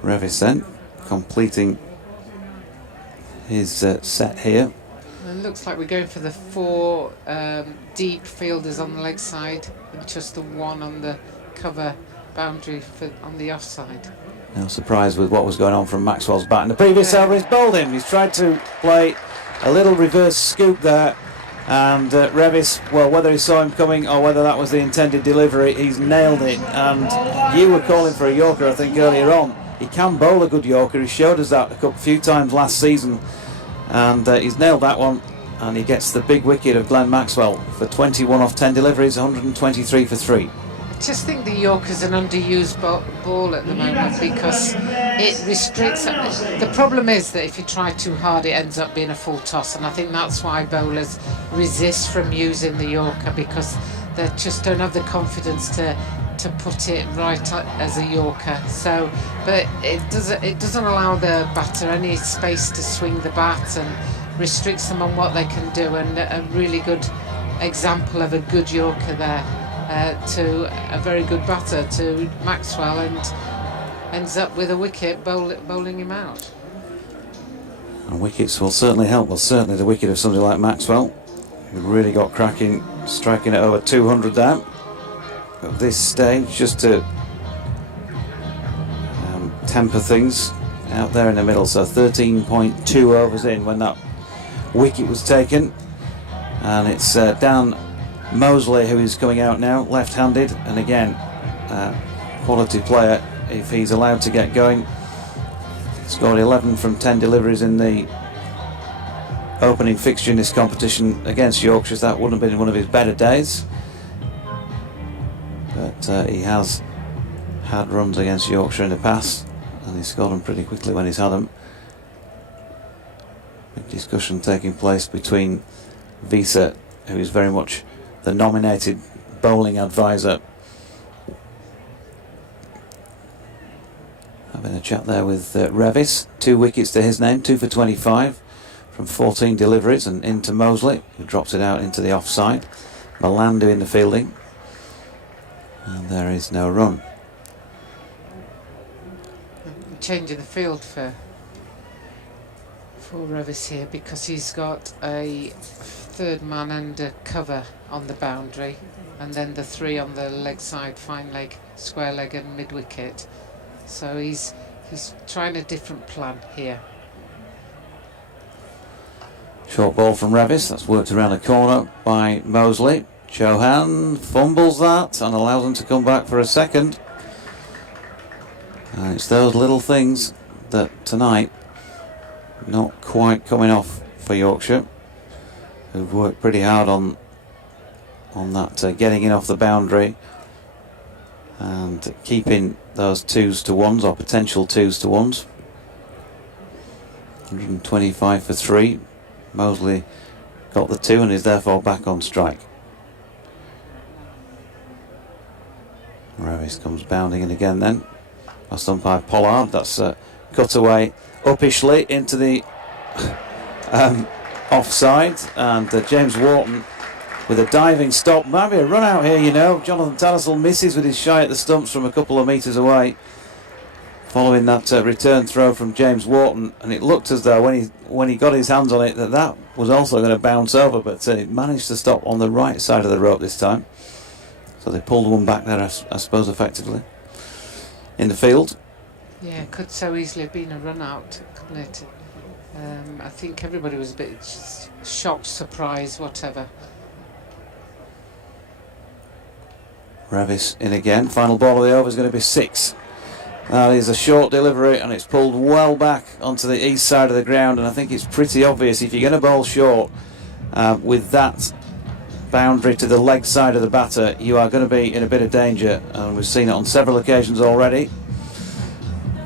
Revis then completing his set here. And it looks like we're going for the 4 deep fielders on the leg side and just the 1 on the cover boundary on the offside. No surprise with what was going on from Maxwell's bat in the previous over. He's bowled him. He's tried to play a little reverse scoop there, and Revis, well, whether he saw him coming or whether that was the intended delivery, he's nailed it. And you were calling for a Yorker, I think, earlier on. He can bowl a good Yorker. He showed us that a few times last season, and he's nailed that one, and he gets the big wicket of Glenn Maxwell for 21 off 10 deliveries, 123 for 3. I just think the Yorker's an underused ball at the moment because it restricts. The problem is that if you try too hard, it ends up being a full toss, and I think that's why bowlers resist from using the Yorker, because they just don't have the confidence to put it right as a Yorker. So, but it doesn't allow the batter any space to swing the bat and restricts them on what they can do. And a really good example of a good Yorker there. To a very good batter, to Maxwell, and ends up with a wicket bowling him out. And wickets will certainly help. Well, certainly the wicket of somebody like Maxwell, who really got cracking, striking at over 200 there at this stage, just to temper things out there in the middle. So 13.2 overs in when that wicket was taken, and it's down Mosley, who is coming out now, left-handed, and again, quality player if he's allowed to get going. Scored 11 from 10 deliveries in the opening fixture in this competition against Yorkshire. That wouldn't have been one of his better days, but he has had runs against Yorkshire in the past, and he's scored them pretty quickly when he's had them. Big discussion taking place between Visa, who is very much the nominated bowling advisor, having a chat there with Revis. 2 wickets to his name, 2 for 25 from 14 deliveries, and into Mosley, who drops it out into the offside. Milan doing the fielding, and there is no run. Changing the field for Revis here, because he's got a 3rd man under cover on the boundary, and then the 3 on the leg side, fine leg, square leg and mid wicket. So he's trying a different plan here. Short ball from Revis, that's worked around the corner by Mosley. Chauhan fumbles that and allows him to come back for a second. And it's those little things that tonight not quite coming off for Yorkshire, who've worked pretty hard on that getting in off the boundary and keeping those 2s to 1s, or potential 2s to 1s. 125 for 3. Mosley got the 2 and is therefore back on strike. Revis comes bounding in again then. Last umpire Pollard, that's cut away uppishly into the offside, and James Wharton with a diving stop. Might be a run out here, you know. Jonathan Tattersall misses with his shy at the stumps from a couple of metres away, following that return throw from James Wharton, and it looked as though when he got his hands on it that was also going to bounce over, but it managed to stop on the right side of the rope this time. So they pulled one back there, I suppose, effectively. In the field. Yeah, it could so easily have been a run out, couldn't it? I think everybody was a bit shocked, surprised, whatever. Revis in again. Final ball of the over is going to be 6. That is a short delivery, and it's pulled well back onto the east side of the ground, and I think it's pretty obvious if you're going to bowl short with that boundary to the leg side of the batter, you are going to be in a bit of danger, and we've seen it on several occasions already.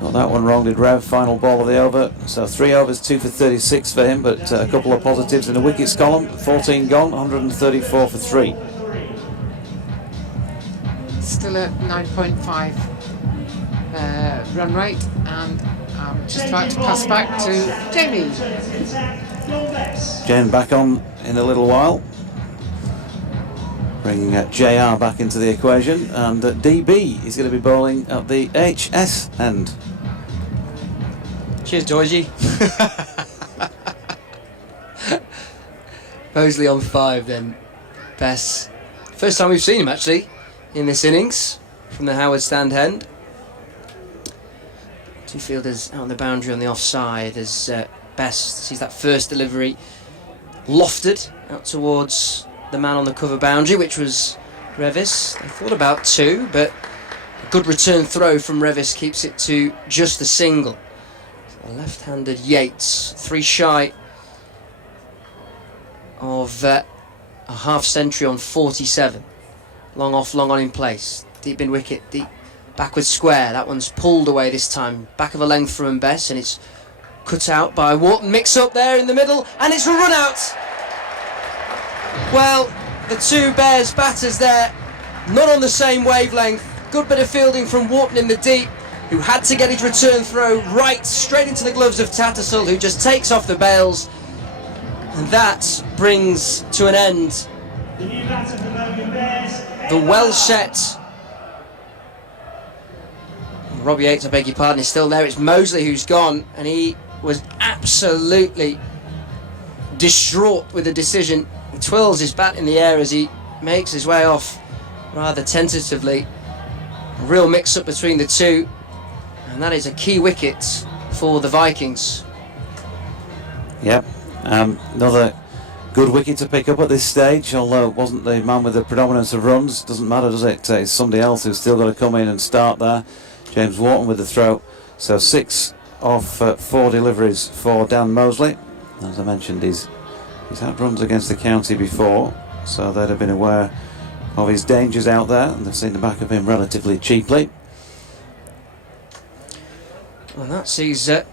Got that one wrong, did Rev. Final ball of the over. So 3 overs, 2 for 36 for him, but a couple of positives in the wickets column. 14 gone, 134 for 3. Still at 9.5 run rate, and I'm just about to pass back to Jamie. Jen back on in a little while. Bringing JR back into the equation, and DB is going to be bowling at the HS end. Cheers, Georgie. Mosley on 5 then. Bess. First time we've seen him actually in this innings from the Howard stand end. 2 fielders out on the boundary on the offside as Bess sees that first delivery lofted out towards the man on the cover boundary, which was Revis. They thought about 2, but a good return throw from Revis keeps it to just a single. So left-handed Yates, 3 shy of a half century on 47. Long off, long on in place. Deep in wicket, deep backward square. That one's pulled away this time. Back of a length from Bess, and it's cut out by Wharton. Mix up there in the middle, and it's a run out. Well, the 2 Bears batters there, not on the same wavelength. Good bit of fielding from Wharton in the deep, who had to get his return throw right straight into the gloves of Tattersall, who just takes off the bails. And that brings to an end the well set. Robbie Yates, I beg your pardon, is still there. It's Mosley who's gone, and he was absolutely distraught with the decision. He twirls his bat in the air as he makes his way off rather tentatively. A real mix-up between the 2, and that is a key wicket for the Vikings. Yep, another good wicket to pick up at this stage, although it wasn't the man with the predominance of runs. Doesn't matter, does it? It's somebody else who's still got to come in and start there. James Wharton with the throw. So 6 off 4 deliveries for Dan Mosley. As I mentioned, he's had runs against the county before, so they'd have been aware of his dangers out there, and they've seen the back of him relatively cheaply. Well, that sees Ed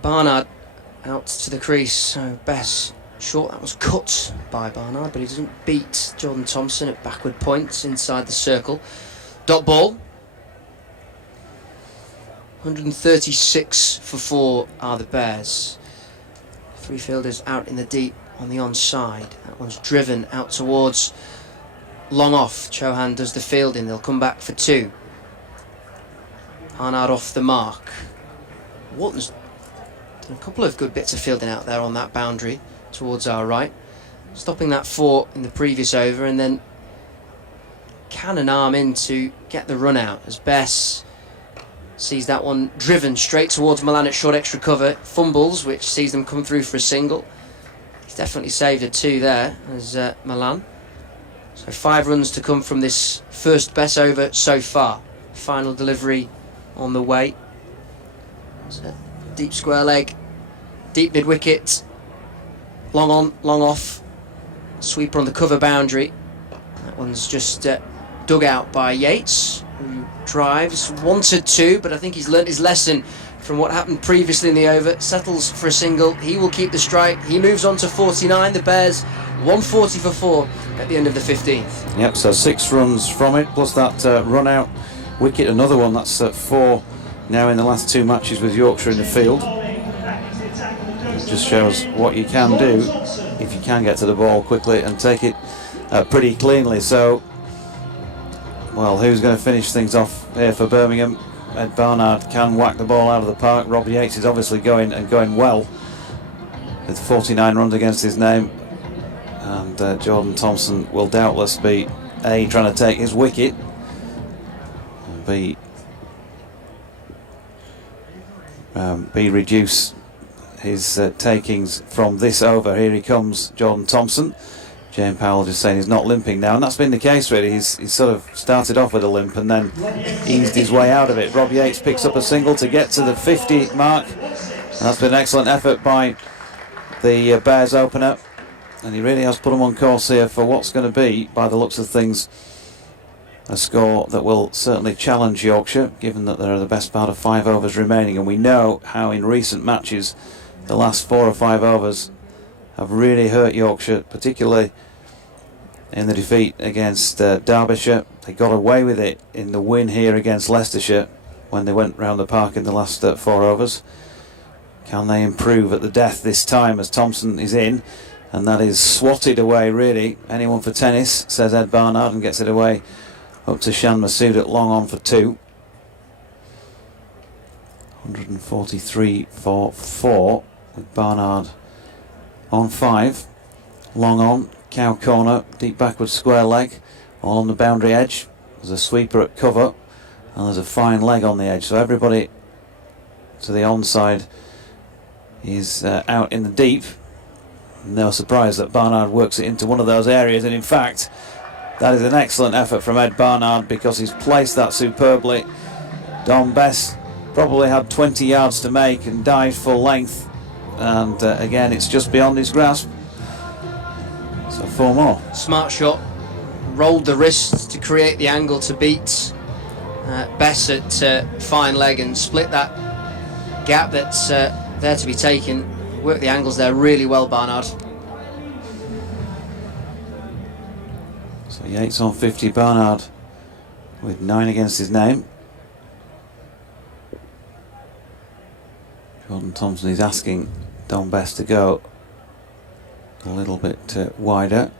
Barnard out to the crease. So Bess short, that was cut by Barnard, but he doesn't beat Jordan Thompson at backward points inside the circle. Dot ball. 136 for 4 are the Bears. 3 fielders out in the deep on the onside. That one's driven out towards long off. Chauhan does the fielding. They'll come back for 2. Barnard off the mark. Wharton's done a couple of good bits of fielding out there on that boundary towards our right, stopping that 4 in the previous over, and then can an arm in to get the run out as Bess sees that one driven straight towards Milan at short extra cover, fumbles, which sees them come through for a single. He's definitely saved a 2 there as Milan. So 5 runs to come from this first Bess over so far. Final delivery on the way. So deep square leg, deep mid wicket, long on, long off, sweeper on the cover boundary. That one's just dug out by Yates, who drives, wanted to, but I think he's learnt his lesson from what happened previously in the over. Settles for a single. He will keep the strike. He moves on to 49. The Bears 140 for 4 at the end of the 15th. Yep, so 6 runs from it, plus that run out wicket, another one. That's 4 now in the last 2 matches with Yorkshire in the field. It just shows what you can do if you can get to the ball quickly and take it pretty cleanly. So, well, who's going to finish things off here for Birmingham? Ed Barnard can whack the ball out of the park. Rob Yates is obviously going well with 49 runs against his name, and Jordan Thompson will doubtless be A, trying to take his wicket, and B, reduce his takings from this over. Here he comes, Jordan Thompson. Jane Powell just saying he's not limping now, and that's been the case really. He's sort of started off with a limp and then eased his way out of it. Rob Yates picks up a single to get to the 50 mark. And that's been an excellent effort by the Bears opener, and he really has put them on course here for what's going to be, by the looks of things, a score that will certainly challenge Yorkshire, given that there are the best part of 5 overs remaining. And we know how in recent matches the last 4 or 5 overs have really hurt Yorkshire, particularly in the defeat against Derbyshire. They got away with it in the win here against Leicestershire when they went round the park in the last 4 overs. Can they improve at the death this time, as Thompson is in, and that is swatted away really. Anyone for tennis, says Ed Barnard, and gets it away up to Shan Masood at long on for 2. 143 for 4 with Barnard on 5. Long on, cow corner, deep backward square leg, all on the boundary edge. There's a sweeper at cover, and there's a fine leg on the edge. So everybody to the onside is out in the deep. No surprise that Barnard works it into one of those areas, and in fact that is an excellent effort from Ed Barnard, because he's placed that superbly. Don Bess probably had 20 yards to make and dived full length, and again it's just beyond his grasp. So 4 more. Smart shot, rolled the wrist to create the angle to beat Bess at fine leg and split that gap that's there to be taken. Worked the angles there really well, Barnard. So Yates on 50, Barnard with 9 against his name. Jordan Thompson is asking Don Best to go a little bit wider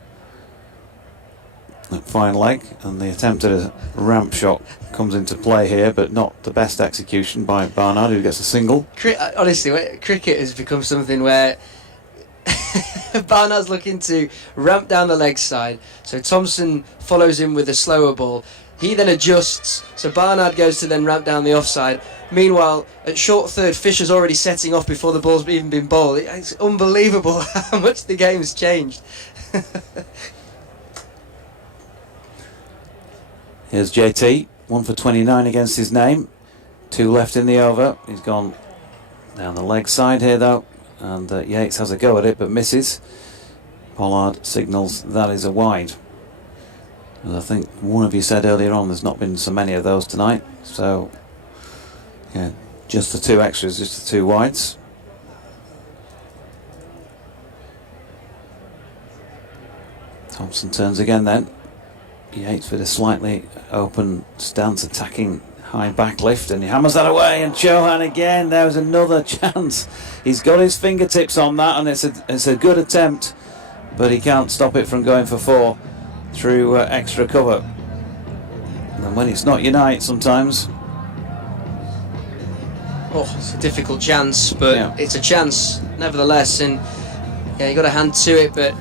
at fine leg, and the attempt at a ramp shot comes into play here, but not the best execution by Barnard, who gets a single. Honestly, cricket has become something where Barnard's looking to ramp down the leg side, so Thompson follows him with a slower ball. He then adjusts, so Barnard goes to then ramp down the offside. Meanwhile, at short third, Fisher's already setting off before the ball's even been bowled. It's unbelievable how much the game's changed. Here's JT, 1 for 29 against his name. 2 left in the over. He's gone down the leg side here though, and Yates has a go at it but misses. Pollard signals that is a wide. As I think one of you said earlier on, there's not been so many of those tonight, so yeah, just the 2 extras, just the 2 wides. Thompson turns again then. Yates with a slightly open stance, attacking high back lift, and he hammers that away, and Chauhan again. There's another chance. He's got his fingertips on that, and it's a good attempt, but he can't stop it from going for 4 through extra cover. And when it's not your night sometimes. Oh, it's a difficult chance, but yeah, it's a chance nevertheless, and yeah, you got a hand to it, but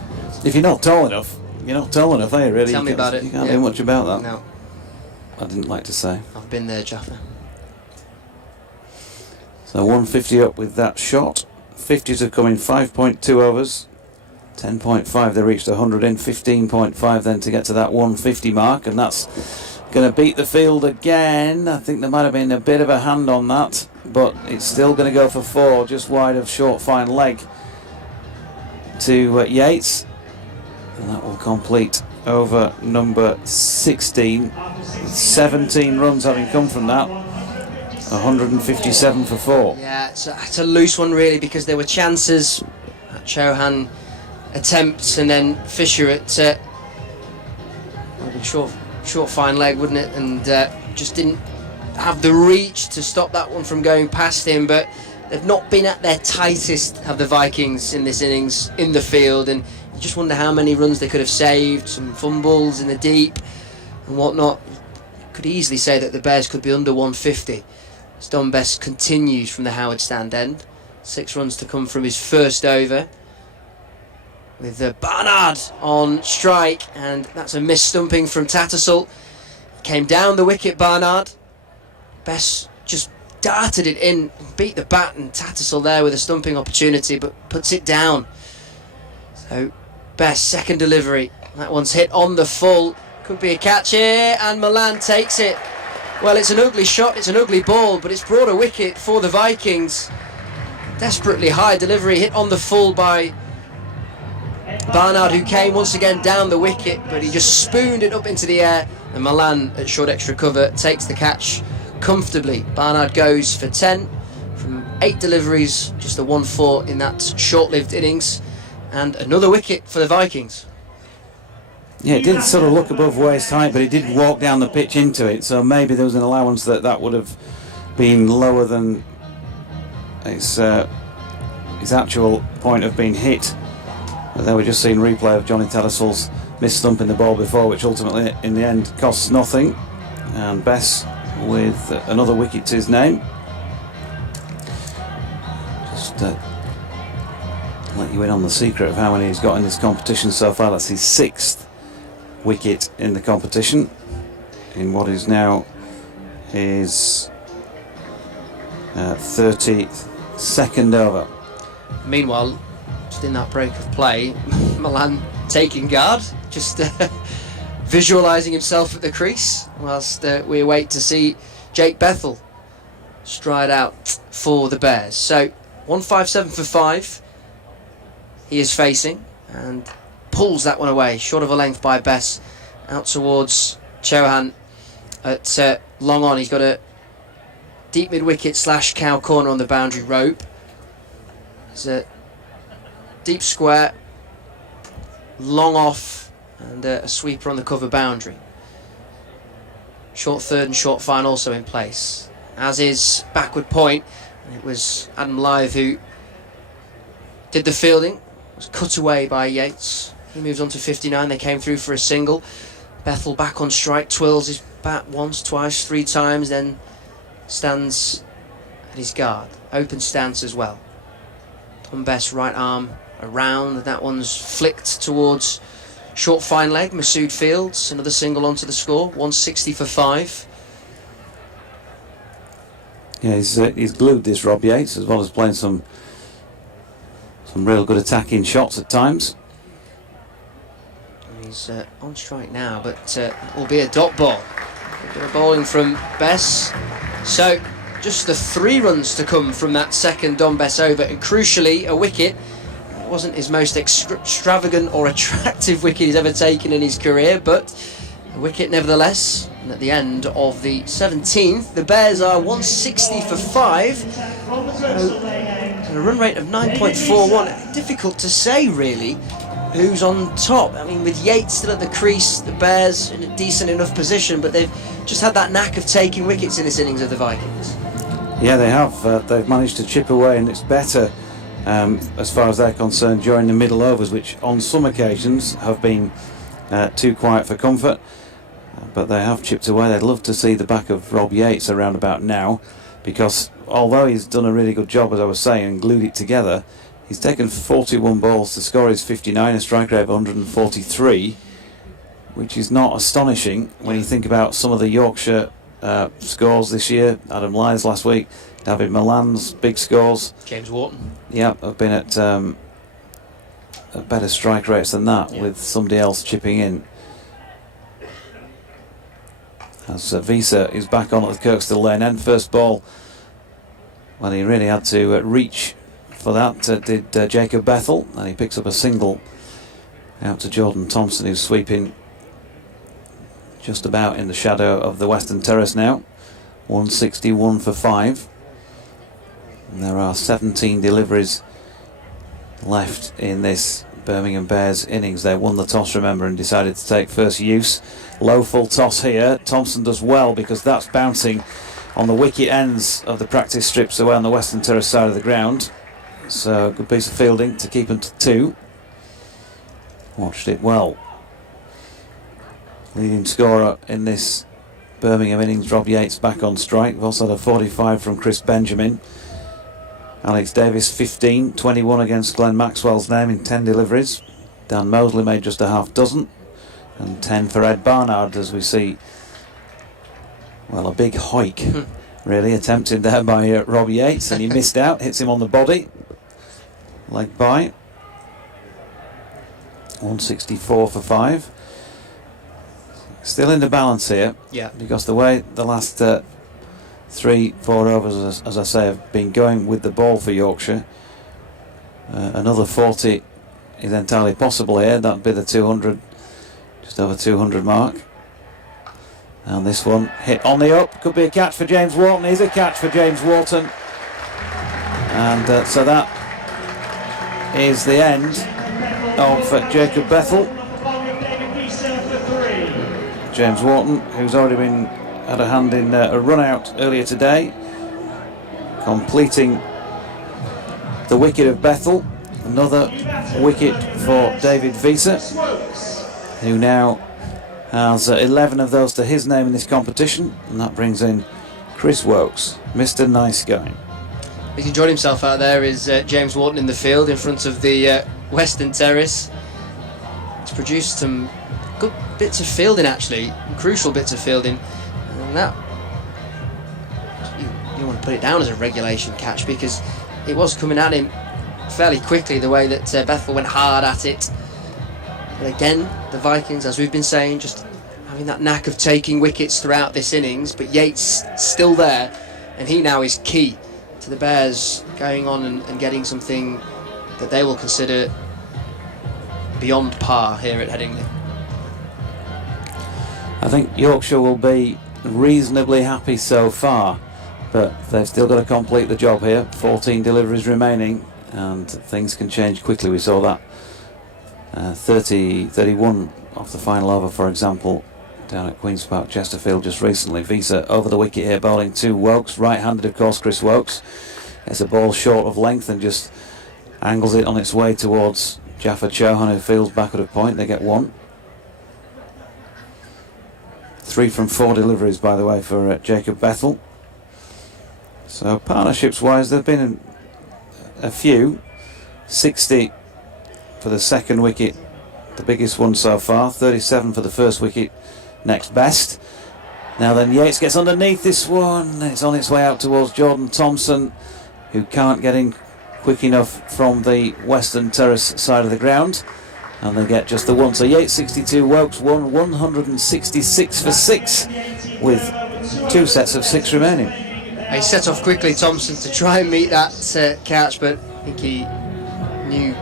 if you're not tall enough, you're not tall enough, are you really? Tell me about it. You can't do much about that. No. I didn't like to say. I've been there, Jaffa. So 150 up with that shot. 50 to come in 5.2 overs. 10.5 they reached 100 in. 15.5 then to get to that 150 mark, and that's going to beat the field again. I think there might have been a bit of a hand on that, but it's still going to go for 4, just wide of short fine leg to Yates. And that will complete over number 16, 17 runs having come from that. 157 for 4. Yeah, it's a loose one really, because there were chances at Chauhan attempts, and then Fisher at short fine leg, wouldn't it, and just didn't have the reach to stop that one from going past him. But they've not been at their tightest, have the Vikings, in this innings in the field, and you just wonder how many runs they could have saved. Some fumbles in the deep and whatnot. Could easily say that the Bears could be under 150 as Don Best continues from the Howard stand end. 6 runs to come from his first over. with Barnard on strike, and that's a missed stumping from Tattersall. Came down the wicket, Barnard. Bess just darted it in, beat the bat, and Tattersall there with a stumping opportunity, but puts it down. So Bess, second delivery. That one's hit on the full. Could be a catch here, and Milan takes it. Well, it's an ugly shot, it's an ugly ball, but it's brought a wicket for the Vikings. Desperately high delivery, hit on the full by Barnard, who came once again down the wicket, but he just spooned it up into the air, and Milan at short extra cover takes the catch comfortably. Barnard goes for 10 from 8 deliveries, just a 1-4 in that short-lived innings, and another wicket for the Vikings. Yeah, it did sort of look above waist height, but it did walk down the pitch into it, so maybe there was an allowance that would have been lower than its actual point of being hit. But there we're just seeing replay of Johnny Tattersall's missed thumping the ball before, which ultimately in the end costs nothing, and Bess with another wicket to his name. Just let you in on the secret of how many he's got in this competition so far. That's his 6th wicket in the competition in what is now his 32nd over. Meanwhile, just in that break of play, Milan taking guard, just visualising himself at the crease, whilst we wait to see Jake Bethel stride out for the Bears. So 157 for 5 he is facing, and pulls that one away, short of a length by Bess, out towards Chauhan at long on. He's got a deep mid-wicket / cow corner on the boundary rope. There's a deep square, long off, and a sweeper on the cover boundary. Short third and short fine also in place, as is backward point. It was Adam Lyth who did the fielding, was cut away by Yates. He moves on to 59, they came through for a single. Bethel back on strike, twirls his bat once, twice, 3 times, then stands at his guard. Open stance as well. Tom Bess right arm around, and that one's flicked towards short fine leg. Masood Fields, another single onto the score, 160 for 5. Yeah, he's glued this Rob Yates, as well as playing some real good attacking shots at times. He's on strike now, but will be a dot ball. A bit of bowling from Bess. So just the 3 runs to come from that second Dom Bess over, and crucially a wicket. It wasn't his most extravagant or attractive wicket he's ever taken in his career, but a wicket nevertheless. And at the end of the 17th, the Bears are 160 for 5. A run rate of 9.41. Difficult to say really who's on top. I mean, with Yates still at the crease, the Bears in a decent enough position, but they've just had that knack of taking wickets in this innings of the Vikings. Yeah, they have. They've managed to chip away, and it's better as far as they're concerned during the middle overs, which on some occasions have been too quiet for comfort. But they have chipped away. They'd love to see the back of Rob Yates around about now, because although he's done a really good job, as I was saying, and glued it together, he's taken 41 balls to score his 59, a strike rate of 143, which is not astonishing when you think about some of the Yorkshire scores this year. Adam Lyth last week, David Milan's big scores. James Wharton. Yeah, have been at better strike rates than that, with somebody else chipping in. As Visa is back on at the Kirkstall Lane end. First ball, well, he really had to reach for that, did Jacob Bethel, and he picks up a single out to Jordan Thompson, who's sweeping just about in the shadow of the Western Terrace now. 161 for 5. And there are 17 deliveries left in this Birmingham Bears innings. They won the toss, remember, and decided to take first use. Low full toss here. Thompson does well, because that's bouncing on the wicket ends of the practice strips away on the Western Terrace side of the ground. So good piece of fielding to keep him to 2. Watched it well. Leading scorer in this Birmingham innings, Rob Yates, back on strike. We've also had a 45 from Chris Benjamin. Alex Davis 15, 21 against Glenn Maxwell's name in 10 deliveries. Dan Mosley made just a half dozen, and 10 for Ed Barnard, as we see, well, a big hike really attempted there by Rob Yates, and he missed out, hits him on the body, leg by. 164 for 5. Still in the balance here, because the way the last 3-4 overs, as I say, have been going with the ball for Yorkshire. Another 40 is entirely possible here. That'd be the 200, just over 200 mark. And this one hit on the up, could be a catch for James Wharton. Is a catch for James Wharton, and so that is the end of Jacob Bethel. James Wharton, who's already had a hand in a run out earlier today, completing the wicket of Bethel. Another wicket for David Visa, who now has 11 of those to his name in this competition, and that brings in Chris Wokes, Mr. Nice Guy. He's enjoyed himself out there. Is James Wharton in the field in front of the Western Terrace. He's produced some good bits of fielding, actually, crucial bits of fielding, and that you don't want to put it down as a regulation catch, because it was coming at him fairly quickly, the way that Bethel went hard at it. But again, the Vikings, as we've been saying, just having that knack of taking wickets throughout this innings, but Yates still there, and he now is key to the Bears going on and getting something that they will consider beyond par here at Headingley. I think Yorkshire will be reasonably happy so far, but they've still got to complete the job here. 14 deliveries remaining, and things can change quickly. We saw that 31 off the final over, for example, down at Queen's Park, Chesterfield, just recently. Visa over the wicket here, bowling to Wokes, right-handed of course, Chris Wokes. Gets a ball short of length and just angles it on its way towards Jaffa Chauhan, who fields backward of point. They get 1. 3 from 4 deliveries, by the way, for Jacob Bethel. So partnerships wise, there have been a few. 60 for the second wicket, the biggest one so far. 37 for the first wicket, next best. Now then, Yates gets underneath this one. It's on its way out towards Jordan Thompson, who can't get in quick enough from the Western Terrace side of the ground, and they get just the 1. So Yates 62, Wokes 1, 166 for 6, with 2 sets of 6 remaining. He set off quickly, Thompson, to try and meet that catch, but I think he knew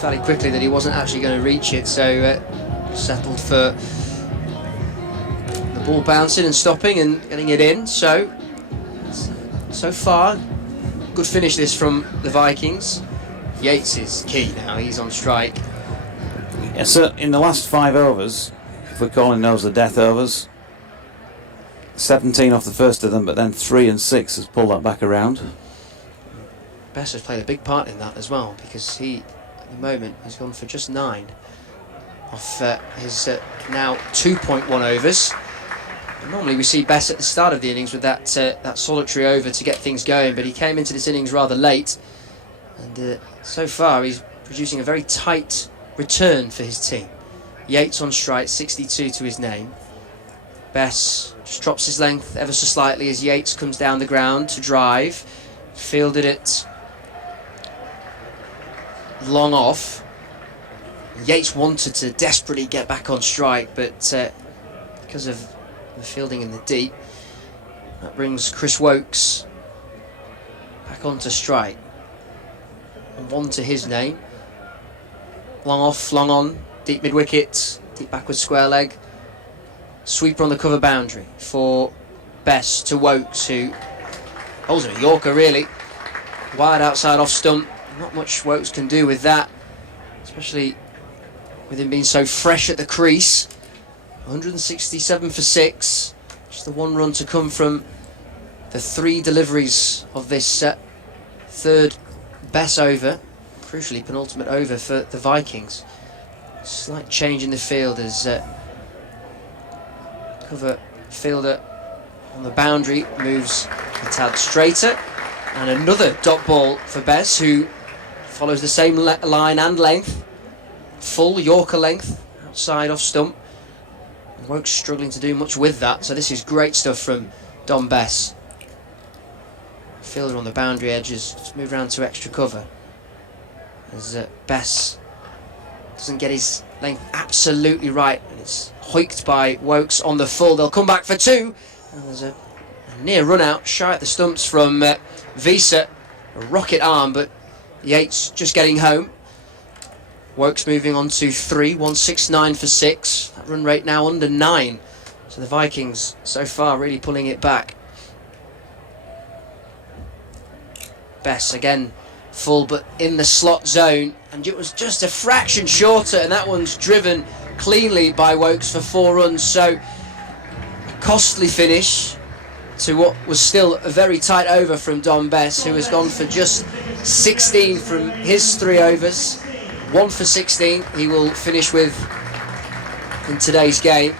fairly quickly that he wasn't actually going to reach it, so settled for the ball bouncing and stopping and getting it in. So far, good finish this from the Vikings. Yates is key now, he's on strike. Yeah, so in the last 5 overs, if we're calling those the death overs, 17 off the first of them, but then 3 and 6 has pulled that back around. Bess has played a big part in that as well, because he, at the moment, has gone for just 9 off his now 2.1 overs. And normally we see Bess at the start of the innings with that solitary over to get things going, but he came into this innings rather late, and so far he's producing a very tight return for his team. Yates on strike, 62 to his name. Bess just drops his length ever so slightly as Yates comes down the ground to drive. Fielded it long off. Yates wanted to desperately get back on strike, but because of the fielding in the deep, that brings Chris Wokes back onto strike. And 1 to his name. Long off, long on, deep mid-wicket, deep backward square leg. Sweeper on the cover boundary for Bess to Wokes, who holds him a Yorker really. Wide outside off stump. Not much Wokes can do with that, especially with him being so fresh at the crease. 167 for 6. Just the 1 run to come from the 3 deliveries of this third Bess over. Crucially, penultimate over for the Vikings. Slight change in the field as cover fielder on the boundary moves a tad straighter, and another dot ball for Bess, who follows the same line and length. full Yorker length outside off stump. Woke's struggling to do much with that, so this is great stuff from Dom Bess. Fielder on the boundary edges, just move around to extra cover. As Bess doesn't get his length absolutely right, and it's hoiked by Wokes on the full. They'll come back for two, and there's a near run out, shy at the stumps from Visa. A rocket arm, but Yates just getting home. Wokes moving on to 3, 169 for 6. That run rate now under 9. So the Vikings so far really pulling it back. Bess again full, but in the slot zone, and it was just a fraction shorter, and that one's driven cleanly by Wokes for 4 runs. So a costly finish to what was still a very tight over from Dom Bess, who has gone for just 16 from his 3 overs. 1 for 16 he will finish with in today's game,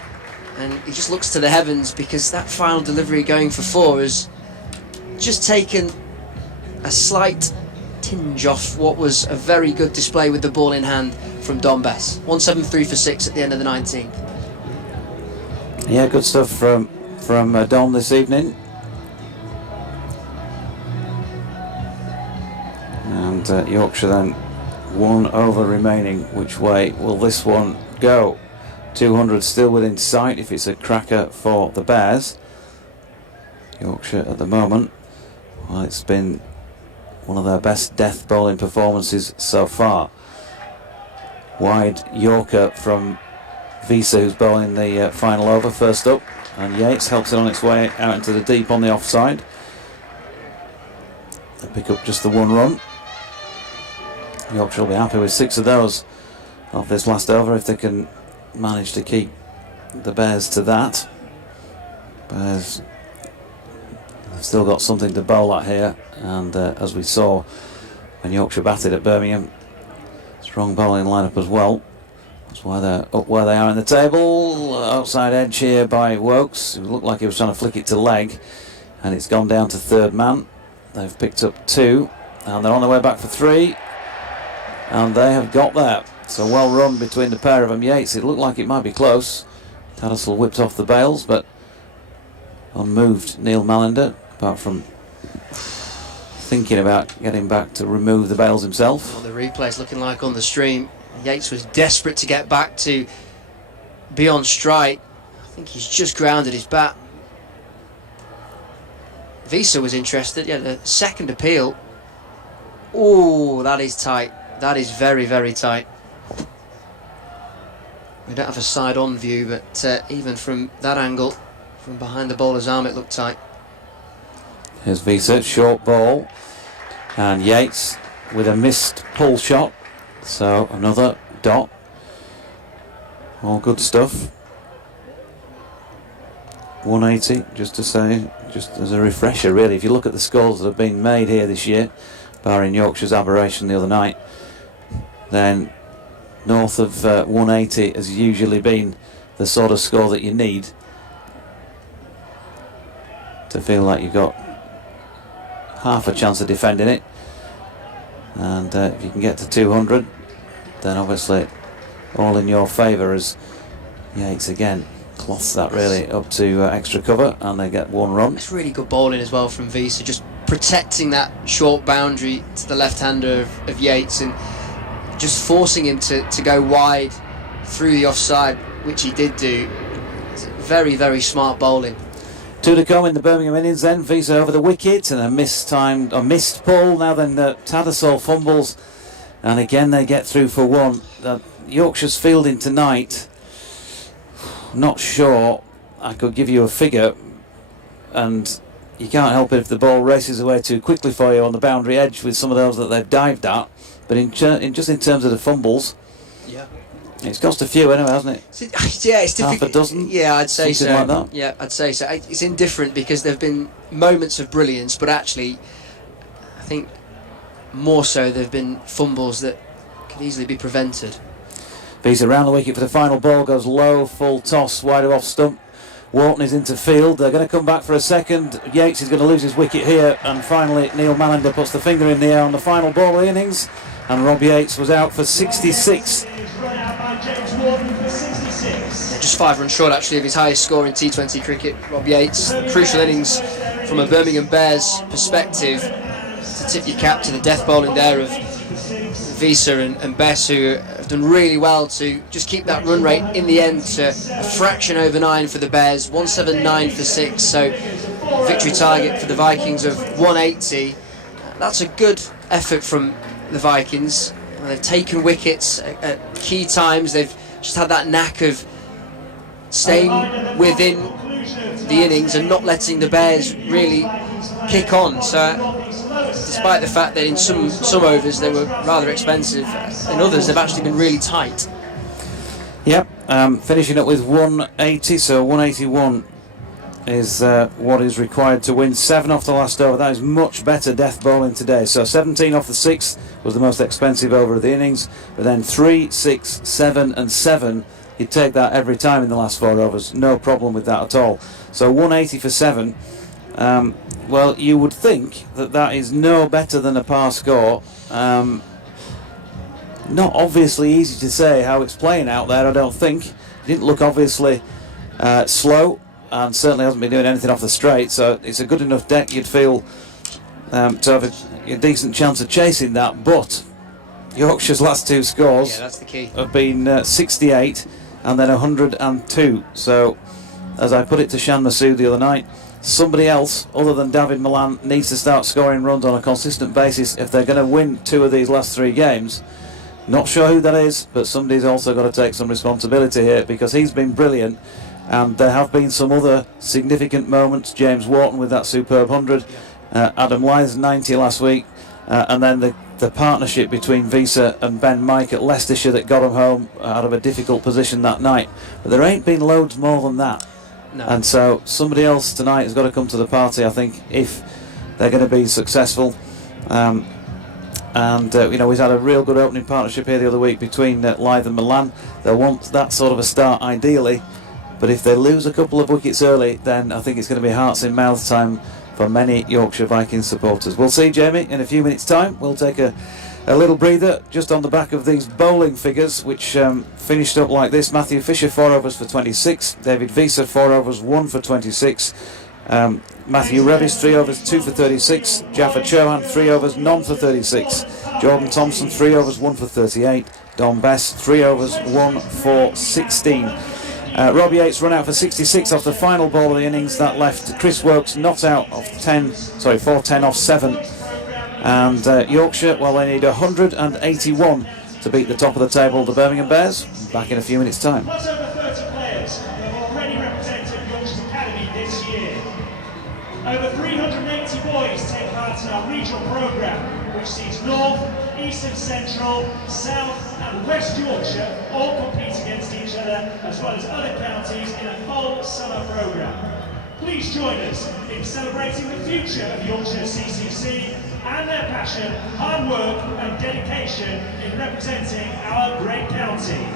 and he just looks to the heavens because that final delivery going for 4 has just taken a slight tinge off what was a very good display with the ball in hand from Dom Bess. 173 for 6 at the end of the 19th. Yeah, good stuff from Dom this evening. And Yorkshire then 1 over remaining. Which way will this one go? 200 still within sight if it's a cracker for the Bears. Yorkshire at the moment, well, it's been one of their best death bowling performances so far. Wide Yorker from Visa, who's bowling the final over first up, and Yates helps it on its way out into the deep on the offside. They pick up just the 1 run. Yorkshire will be happy with 6 of those off this last over if they can manage to keep the Bears to that. Bears have still got something to bowl at here, and as we saw when Yorkshire batted at Birmingham, strong bowling lineup as well. That's why they're up where they are in the table. Outside edge here by Wokes, who looked like he was trying to flick it to leg, and it's gone down to 3rd man. They've picked up 2, and they're on their way back for 3, and they have got there. So well run between the pair of them. Yates, it looked like it might be close. Tattersall whipped off the bails, but unmoved Neil Mallender, apart from thinking about getting back to remove the bails himself. Well, the replay's looking like on the stream, Yates was desperate to get back to be on strike. I think he's just grounded his bat. Visa was interested. Yeah, the second appeal. Oh, that is tight. That is very, very tight. We don't have a side-on view, but even from that angle, from behind the bowler's arm, it looked tight. Here's Visa, short ball, and Yates with a missed pull shot. So another dot. All good stuff. 180, just to say, just as a refresher really, if you look at the scores that have been made here this year, barring Yorkshire's aberration the other night, then north of 180 has usually been the sort of score that you need to feel like you've got half a chance of defending it. And if you can get to 200, then obviously all in your favour, as Yates again cloths that really up to extra cover, and they get 1 run. It's really good bowling as well from Visa, just protecting that short boundary to the left-hander of Yates, and just forcing him to go wide through the offside, which he did do. It's very, very smart bowling. 2 to come in the Birmingham innings then. Visa over the wicket, and a missed pull. Now then Tattersall fumbles, and again they get through for 1. Yorkshire's fielding tonight, not sure I could give you a figure, and you can't help it if the ball races away too quickly for you on the boundary edge with some of those that they've dived at. But in terms of the fumbles, yeah, it's cost a few anyway, hasn't it? Yeah, it's half a dozen. Yeah, I'd say so. Like that. Yeah, I'd say so. It's indifferent because there've been moments of brilliance, but actually, I think more so there've been fumbles that could easily be prevented. Visa around the wicket for the final ball, goes low, full toss, wider off stump. Wharton is into field. They're going to come back for a second. Yates is going to lose his wicket here, and finally Neil Mallender puts the finger in the air on the final ball of the innings, and Rob Yates was out for 66. James Warden for 66. Just 5 runs short actually of his highest score in T20 cricket. Rob Yates, crucial innings from a Birmingham Bears perspective. To tip your cap to the death bowling there of Visa and Bess, who have done really well to just keep that run rate in the end to a fraction over 9 for the Bears, 179 for 6, so victory target for the Vikings of 180. That's a good effort from the Vikings. They've taken wickets at key times. They've just had that knack of staying within the innings and not letting the Bears really kick on. So despite the fact that in some overs they were rather expensive, in others they've actually been really tight. Yep, finishing up with 180, so 181 is what is required to win. 7 off the last over. That is much better death bowling today. So 17 off the 6th was the most expensive over of the innings, but then 3, 6, 7 and 7, he'd take that every time in the last 4 overs, no problem with that at all. So 180 for 7. Well, you would think that that is no better than a par score. Not obviously easy to say how it's playing out there, I don't think. It didn't look obviously slow, and certainly hasn't been doing anything off the straight, so it's a good enough deck you'd feel to have a decent chance of chasing that. But Yorkshire's last 2 scores that's the key. have been 68 and then 102. So as I put it to Shan Masood the other night, somebody else other than David Milan needs to start scoring runs on a consistent basis if they're going to win 2 of these last 3 games. Not sure who that is, but somebody's also got to take some responsibility here, because he's been brilliant, and there have been some other significant moments. James Wharton with that superb 100, Adam Lythe's 90 last week, and then the partnership between Visa and Ben Mike at Leicestershire that got him home out of a difficult position that night. But there ain't been loads more than that. No. And so somebody else tonight has got to come to the party, I think, if they're going to be successful. You know, we've had a real good opening partnership here the other week between Lythe and Milan. They'll want that sort of a start ideally, but if they lose a couple of wickets early, then I think it's going to be hearts in mouth time for many Yorkshire Vikings supporters. We'll see, Jamie, in a few minutes' time. We'll take a little breather just on the back of these bowling figures, which finished up like this. Matthew Fisher, 4 overs for 26. David Visa, 4 overs, 1 for 26. Matthew Revis, 3 overs, 2 for 36. Jaffa Chauhan, 3 overs, none for 36. Jordan Thompson, 3 overs, 1 for 38. Don Bess, 3 overs, 1 for 16. Rob Yates run out for 66 off the final ball of the innings. That left Chris Wokes not out of 410 off 7. And Yorkshire, well, they need 181 to beat the top of the table, the Birmingham Bears. Back in a few minutes' time. Plus over 30 players have already represented Yorkshire's Academy this year. Over 380 boys take part in our regional programme, which sees North, East and Central, South and West Yorkshire all compete against each other, as well as other counties in a whole summer programme. Please join us in celebrating the future of Yorkshire CCC and their passion, hard work and dedication in representing our great county.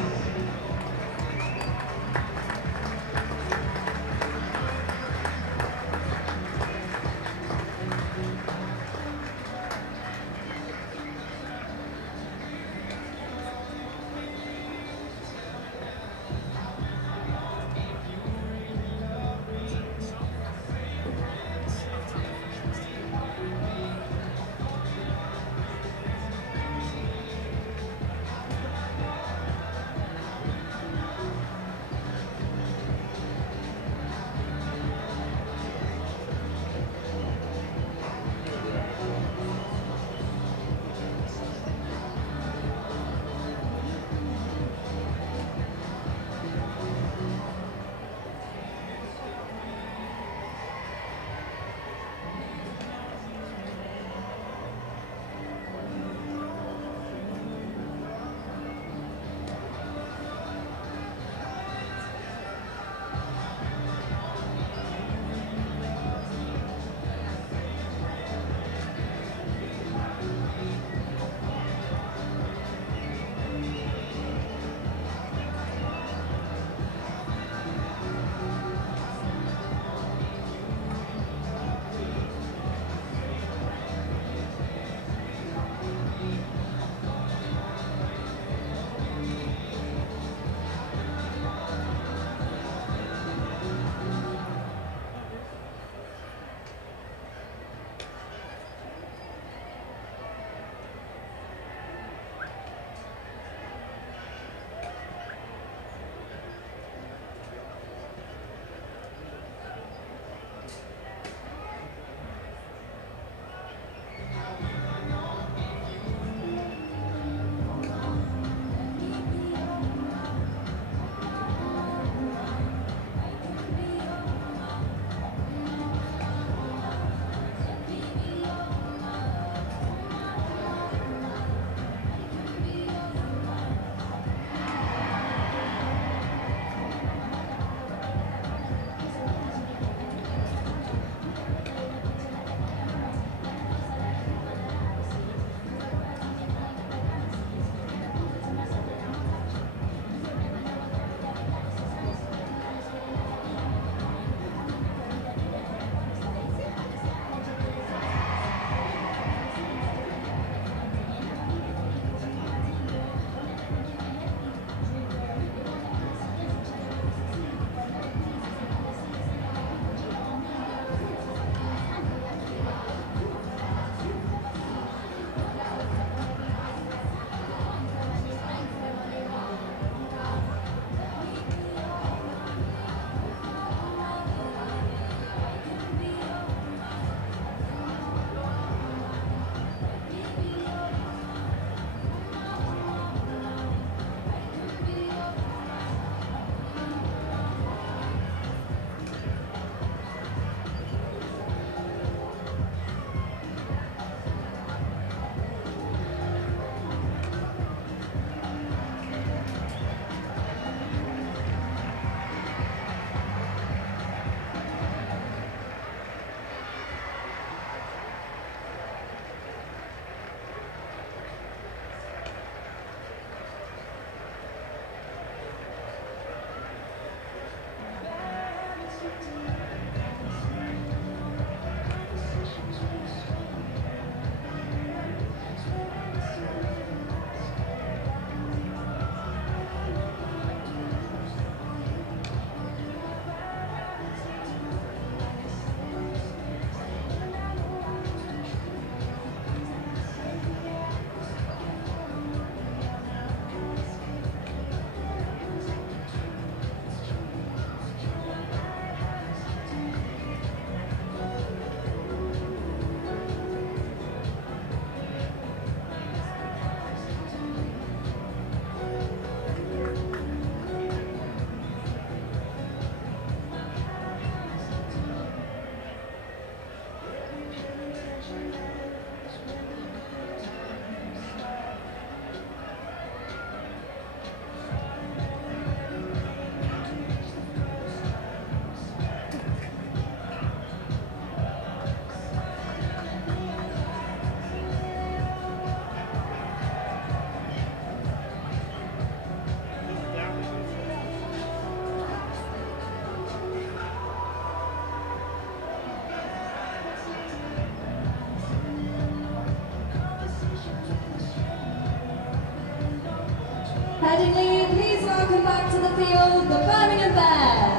Headingley, please welcome back to the field the Birmingham Bears.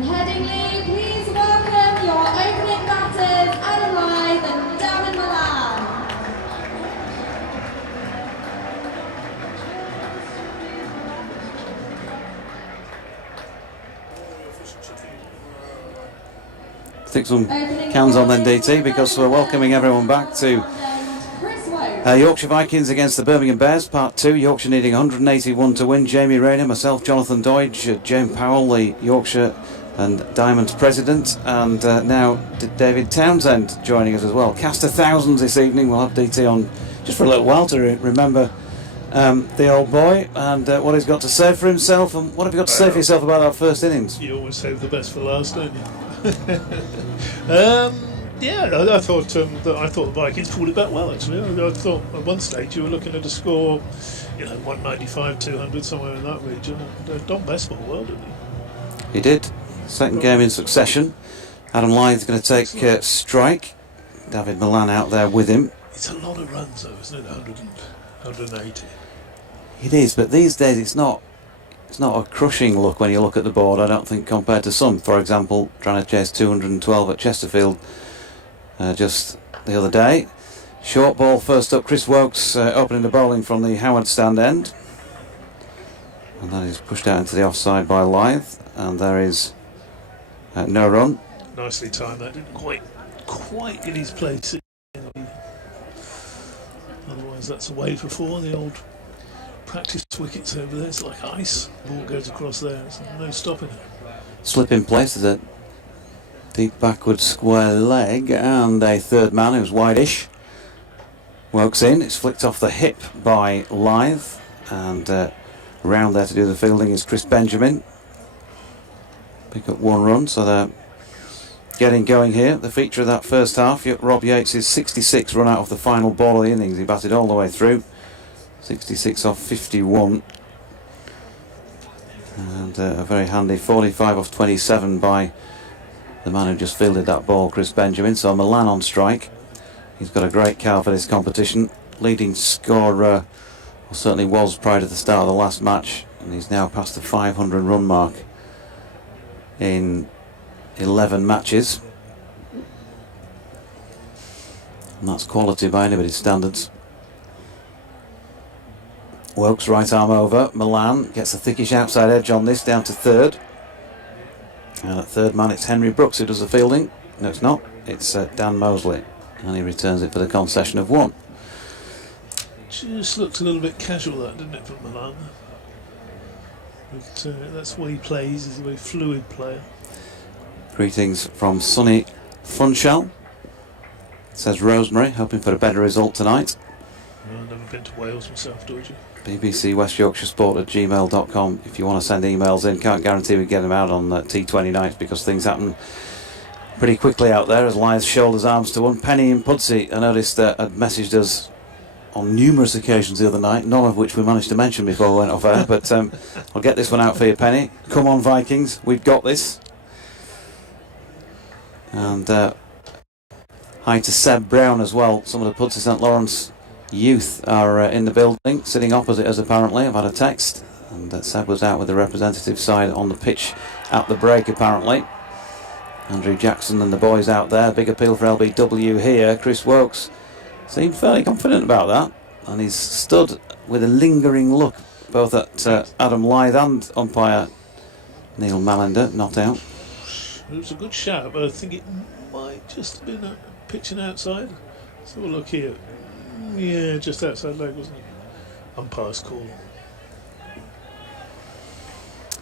Headingley, please welcome your opening batters, Adam Lyth and Darren Milan. Stick some cans on then, DT, because we're welcoming everyone back to Yorkshire Vikings against the Birmingham Bears, Part 2. Yorkshire needing 181 to win. Jamie Rayner, myself, Jonathan Doidge, James Powell, the Yorkshire and Diamonds president, and now David Townsend joining us as well. Cast of thousands this evening. We'll have DT on just for a little while to remember the old boy and what he's got to say for himself. And what have you got to say for yourself about that first innings? You always save the best for last, don't you? Yeah, I thought the Vikings pulled it back well. Actually, I thought at one stage you were looking at a score, 195, 200, somewhere in that region. Don Best bowled well, didn't he? He did. Second game in succession. Adam Lyth going to take strike. David Milan out there with him. It's a lot of runs though, isn't it? 180. It is, but these days it's not a crushing look when you look at the board, I don't think, compared to some. For example, trying to chase 212 at Chesterfield just the other day. Short ball first up. Chris Wokes opening the bowling from the Howard stand end. And that is pushed out into the offside by Lyth. And there is no run. Nicely timed. That didn't quite get his place. Otherwise, that's away for 4. The old practice wickets over there. It's like ice. Ball goes across there. There's no stopping it. Slip in place. There's a deep backward square leg and a third man who's wide-ish. Wokes in. It's flicked off the hip by Lyth, and round there to do the fielding is Chris Benjamin. Pick up 1 run, so they're getting going here. The feature of that first half, Rob Yates' 66 run out of the final ball of the innings. He batted all the way through. 66 off 51. And a very handy 45 off 27 by the man who just fielded that ball, Chris Benjamin. So Milan on strike. He's got a great cow for this competition. Leading scorer, certainly was prior to the start of the last match, and he's now past the 500 run mark in 11 matches, and that's quality by anybody's standards. Wokes right arm over. Milan gets a thickish outside edge on this, down to third, and at third man it's Henry Brooks who does the fielding. No, it's not, it's Dan Mosley, and he returns it for the concession of 1. Just looked a little bit casual, that, didn't it, from Milan? But that's the way he plays. He's a very fluid player. Greetings from sunny Funchal, says Rosemary, hoping for a better result tonight. I've never been to Wales myself, do you? BBC West Yorkshire Sport at gmail.com if you want to send emails in. Can't guarantee we get them out on T20 nights because things happen pretty quickly out there as Lyth shoulders arms to 1. Penny and Pudsey, I noticed had messaged us on numerous occasions the other night, none of which we managed to mention before we went off air, but I'll get this one out for you, Penny. Come on, Vikings, we've got this. And hi to Seb Brown as well. Some of the Pudsey St Lawrence youth are in the building, sitting opposite us apparently. I've had a text, and Seb was out with the representative side on the pitch at the break apparently. Andrew Jackson and the boys out there. Big appeal for LBW here. Chris Wokes seemed fairly confident about that, and he's stood with a lingering look both at Adam Lyth and umpire Neil Mallender, not out. It was a good shout, but I think it might just have been pitching outside. So we'll look here. Yeah, just outside leg, wasn't it? umpire's call.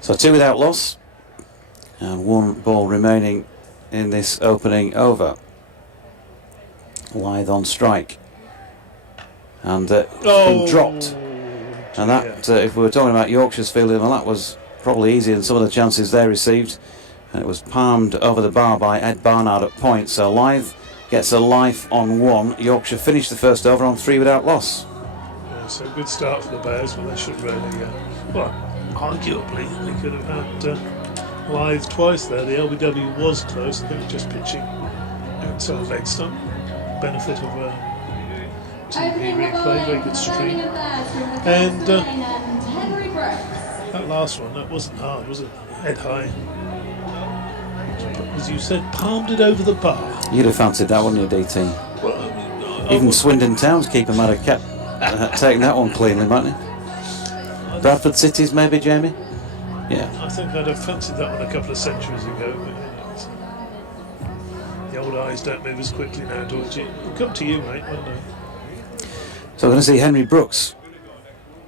So 2 without loss, and 1 ball remaining in this opening over. Lyth on strike, and it's been dropped. And that, if we were talking about Yorkshire's fielding, well, that was probably easier than some of the chances they received. And it was palmed over the bar by Ed Barnard at point. So Lyth gets a life on 1. Yorkshire finished the first over on 3 without loss. Yeah, so a good start for the Bears, but they should really, well, arguably they could have had Lyth twice there. The LBW was close. I think just pitching outside leg stump. Benefit of TV replay, very good stream. And that last one, that wasn't hard, was it? Head high. As you said, palmed it over the bar. You'd have fancied that, wouldn't you, DT? Well, I mean, Even Swindon Town's keeper might have kept taking that one cleanly, mightn't he? Bradford City's maybe, Jamie? Yeah. I think I'd have fancied that one a couple of centuries ago. But, the old eyes don't move as quickly now, do it? It'll come to you, mate, one day. So we're going to see Henry Brooks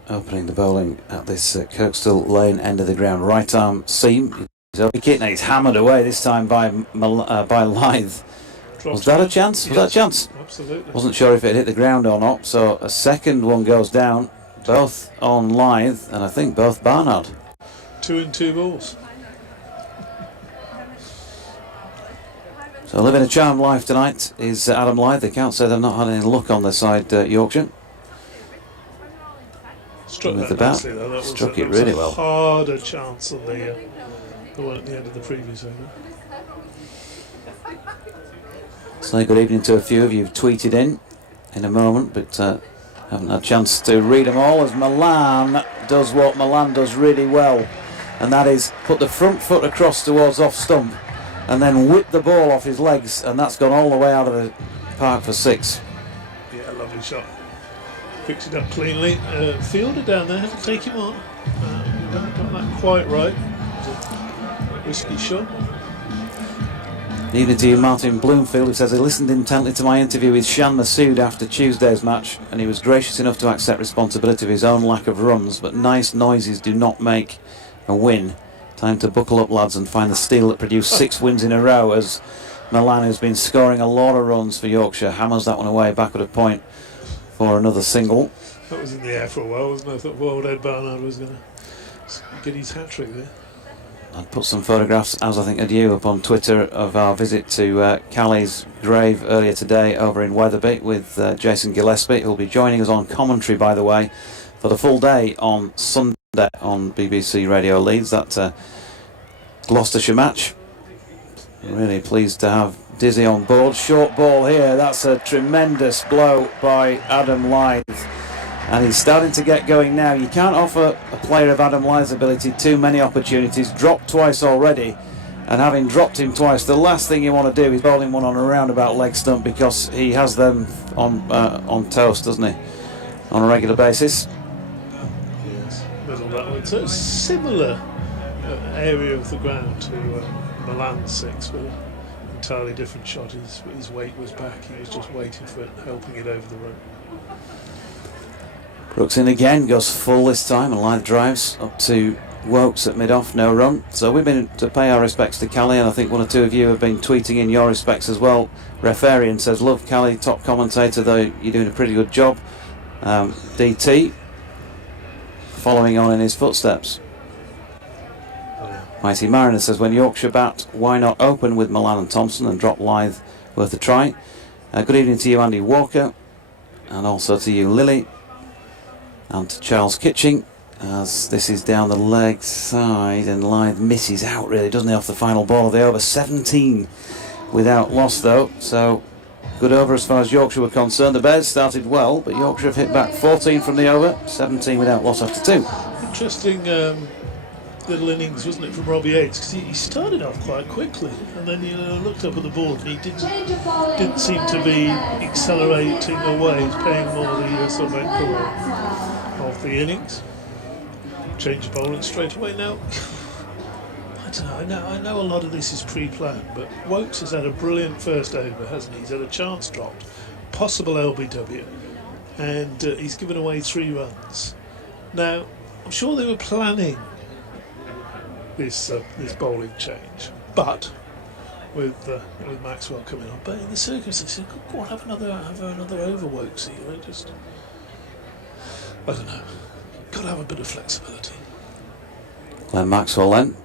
opening the bowling at this Kirkstall Lane end of the ground. Right arm seam. He's over wicket, and he's hammered away this time by Lyth. Was that a chance? Was that a chance? Absolutely. Wasn't sure if it hit the ground or not. So a second one goes down, both on Lyth, and I think both Barnard. 2 and 2 balls. So living a charmed life tonight is Adam Lyth. They can't say they've not had any luck on their side, Yorkshire. Struck With that the bat. nicely, though. That Struck was it really well. Harder chance than the one at the end of the previous over. So good evening to a few of you who've tweeted in a moment, but haven't had a chance to read them all, as Milan does what Milan does really well, and that is put the front foot across towards off stump and then whip the ball off his legs, and that's gone all the way out of the park for 6. Yeah, lovely shot. Picks it up cleanly. Fielder down there has to take him on. Got that quite right. Risky shot. Evening to you, Martin Bloomfield, who says he listened intently to my interview with Shan Masood after Tuesday's match, and he was gracious enough to accept responsibility of his own lack of runs, but nice noises do not make a win. Time to buckle up, lads, and find the steel that produced 6 wins in a row, as Milan, who's been scoring a lot of runs for Yorkshire, hammers that one away backward of point for another single. That was in the air for a while, wasn't it? I thought old Ed Barnard was going to get his hat-trick there. I'd put some photographs, as I think had you, up on Twitter of our visit to Callie's grave earlier today over in Wetherby with Jason Gillespie, who'll be joining us on commentary, by the way, for the full day on Sunday on BBC Radio Leeds. That Gloucestershire match. Really pleased to have Dizzy on board. Short ball here. That's a tremendous blow by Adam Lyth. And he's starting to get going now. You can't offer a player of Adam Lyth's ability too many opportunities. Dropped twice already, and having dropped him twice, the last thing you want to do is bowl him one on a roundabout leg stump, because he has them on toast, doesn't he, on a regular basis. Yes, middle that one. So it's similar area of the ground to Milan's 6, but an entirely different shot. His weight was back. He was just waiting for it, helping it over the rope. Brooks in again, goes full this time, and Lyth drives up to Wokes at mid-off, no run. So we've been to pay our respects to Callie, and I think one or two of you have been tweeting in your respects as well. Refarian says, love Callie, top commentator, though you're doing a pretty good job. DT following on in his footsteps. Mighty Mariner says, when Yorkshire bat, why not open with Milan and Thompson and drop Lyth, worth a try. Good evening to you, Andy Walker, and also to you, Lily. And to Charles Kitching, as this is down the leg side, and Lyth misses out, really, doesn't he, off the final ball of the over. 17 without loss, though, so good over as far as Yorkshire were concerned. The Bears started well, but Yorkshire have hit back 14 from the over, 17 without loss after 2. Interesting little innings, wasn't it, from Robbie Yates, because he started off quite quickly, and then you looked up at the board and he didn't seem to be accelerating away. He's paying more the sort of anchor of the innings. Change of bowling straight away now. I don't know, I know a lot of this is pre-planned, but Wokes has had a brilliant first over, hasn't he? He's had a chance dropped, possible LBW. and he's given away 3 runs. Now, I'm sure they were planning this bowling change, but with Maxwell coming on, but in the circumstances, go on, have another over, Wokesy. I don't know. Got to have a bit of flexibility. Glenn Maxwell then,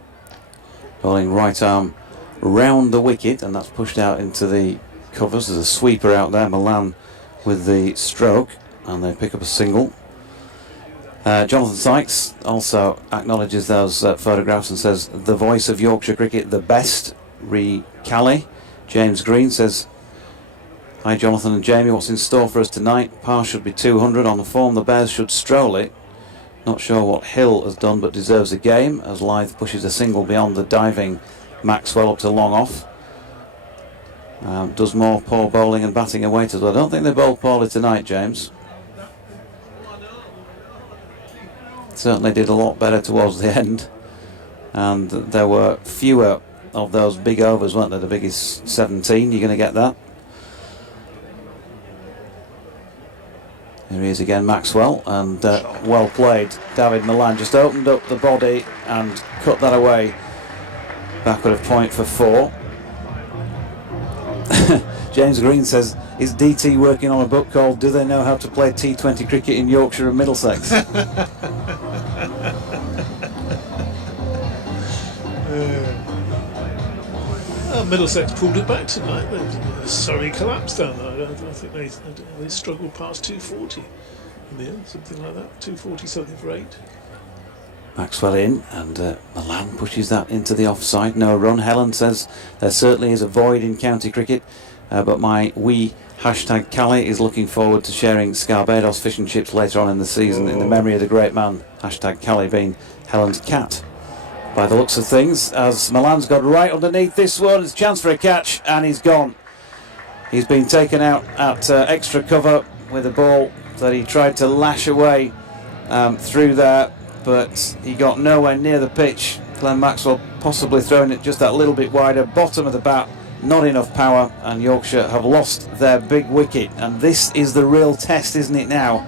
bowling right arm round the wicket, and that's pushed out into the covers. There's a sweeper out there, Milan with the stroke, and they pick up a single. Jonathan Sykes also acknowledges those photographs and says, the voice of Yorkshire cricket, the best, re Cali. James Green says, hi Jonathan and Jamie, what's in store for us tonight? Par should be 200 on the form, the Bears should stroll it. Not sure what Hill has done, but deserves a game as Lyth pushes a single beyond the diving Maxwell up to long off. Does more poor bowling and batting away as well. I don't think they bowled poorly tonight, James. Certainly did a lot better towards the end, and there were fewer of those big overs, weren't there? The biggest 17, you're going to get that. Here he is again, Maxwell, and well played. David Milan just opened up the body and cut that away. Backward of point for 4. James Green says, is DT working on a book called Do They Know How to Play T20 Cricket in Yorkshire and Middlesex? Middlesex pulled it back tonight. Surrey collapsed down there. I think they struggled past 240 in the end, something like that. 240 something for 8. Maxwell in, and Milan pushes that into the offside. No run. Helen says there certainly is a void in county cricket, but my wee hashtag Cali is looking forward to sharing Scarbados fish and chips later on in the season in the memory of the great man. Hashtag Cali being Helen's cat. By the looks of things, as Milan's got right underneath this one, it's a chance for a catch, and he's gone. He's been taken out at extra cover with a ball that he tried to lash away through there, but he got nowhere near the pitch. Glenn Maxwell possibly throwing it just that little bit wider, bottom of the bat, not enough power, and Yorkshire have lost their big wicket. And this is the real test, isn't it now,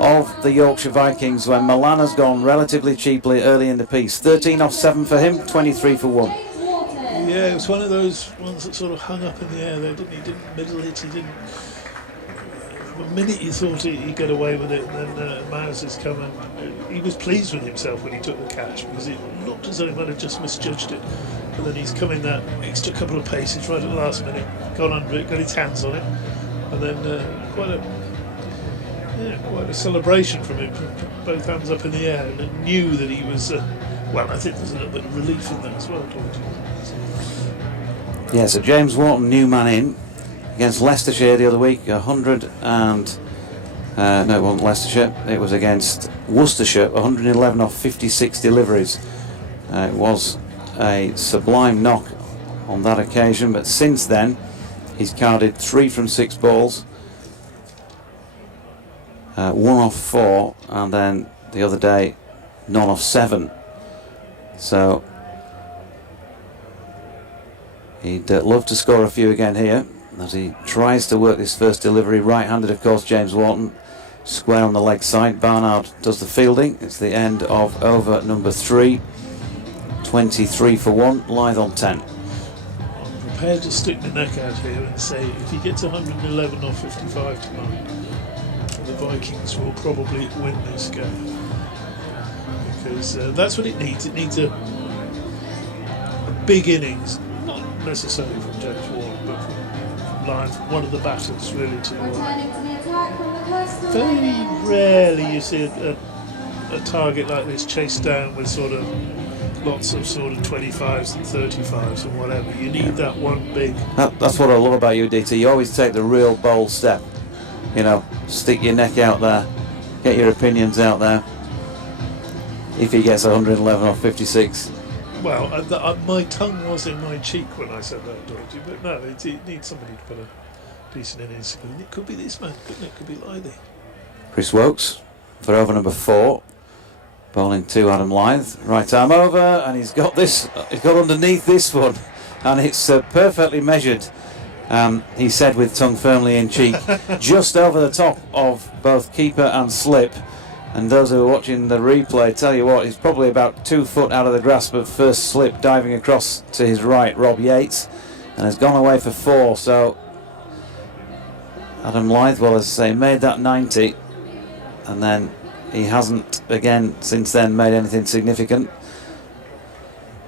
of the Yorkshire Vikings, when Milan has gone relatively cheaply early in the piece. 13 off 7 for him, 23 for 1. Yeah, it was one of those ones that sort of hung up in the air there, didn't he? Didn't middle it, he didn't. The minute you thought he'd get away with it, and then Miles has come, and he was pleased with himself when he took the catch, because it looked as though he might have just misjudged it. But then he's come in that extra couple of paces right at the last minute, gone under it, got his hands on it, and then quite a celebration from him, both hands up in the air, and knew that he was. Well, I think there's a little bit of relief in that as well, don't you? Yeah, so James Wharton, new man in against Leicestershire the other week, 100 and no, it wasn't Leicestershire, it was against Worcestershire, 111 off 56 deliveries. It was a sublime knock on that occasion, but since then he's carded 3 from 6 balls, 1 off 4, and then the other day none off 7. So he'd love to score a few again here as he tries to work this first delivery. Right-handed, of course, James Wharton, square on the leg side. Barnard does the fielding. It's the end of over number 3. 23 for 1, Lyth on 10. I'm prepared to stick the neck out here and say if he gets 111 off 55 tonight, the Vikings will probably win this game, because that's what it needs. It needs a big innings, not necessarily from James Wharton, but from Lyth, from one of the batters, really. Very rarely you see a target like this chased down with sort of lots of sort of 25s and 35s and whatever. You need that one big. That's what I love about you, DT. You always take the real bold step. You know, stick your neck out there, get your opinions out there. If he gets 111 off 56. Well, my tongue was in my cheek when I said that, don't you? But no, it needs somebody to put a decent innings. It could be this man, couldn't it? It could be Lythy. Chris Wokes for over number 4. Bowling to Adam Lyth. Right arm over, and he's got this. He's got underneath this one, and it's perfectly measured. He said with tongue firmly in cheek, just over the top of both keeper and slip. And those who are watching the replay tell you what, he's probably about 2 foot out of the grasp of first slip, diving across to his right, Rob Yates, and has gone away for 4. So Adam Lyth, well, as I say, made that 90, and then he hasn't again since then made anything significant.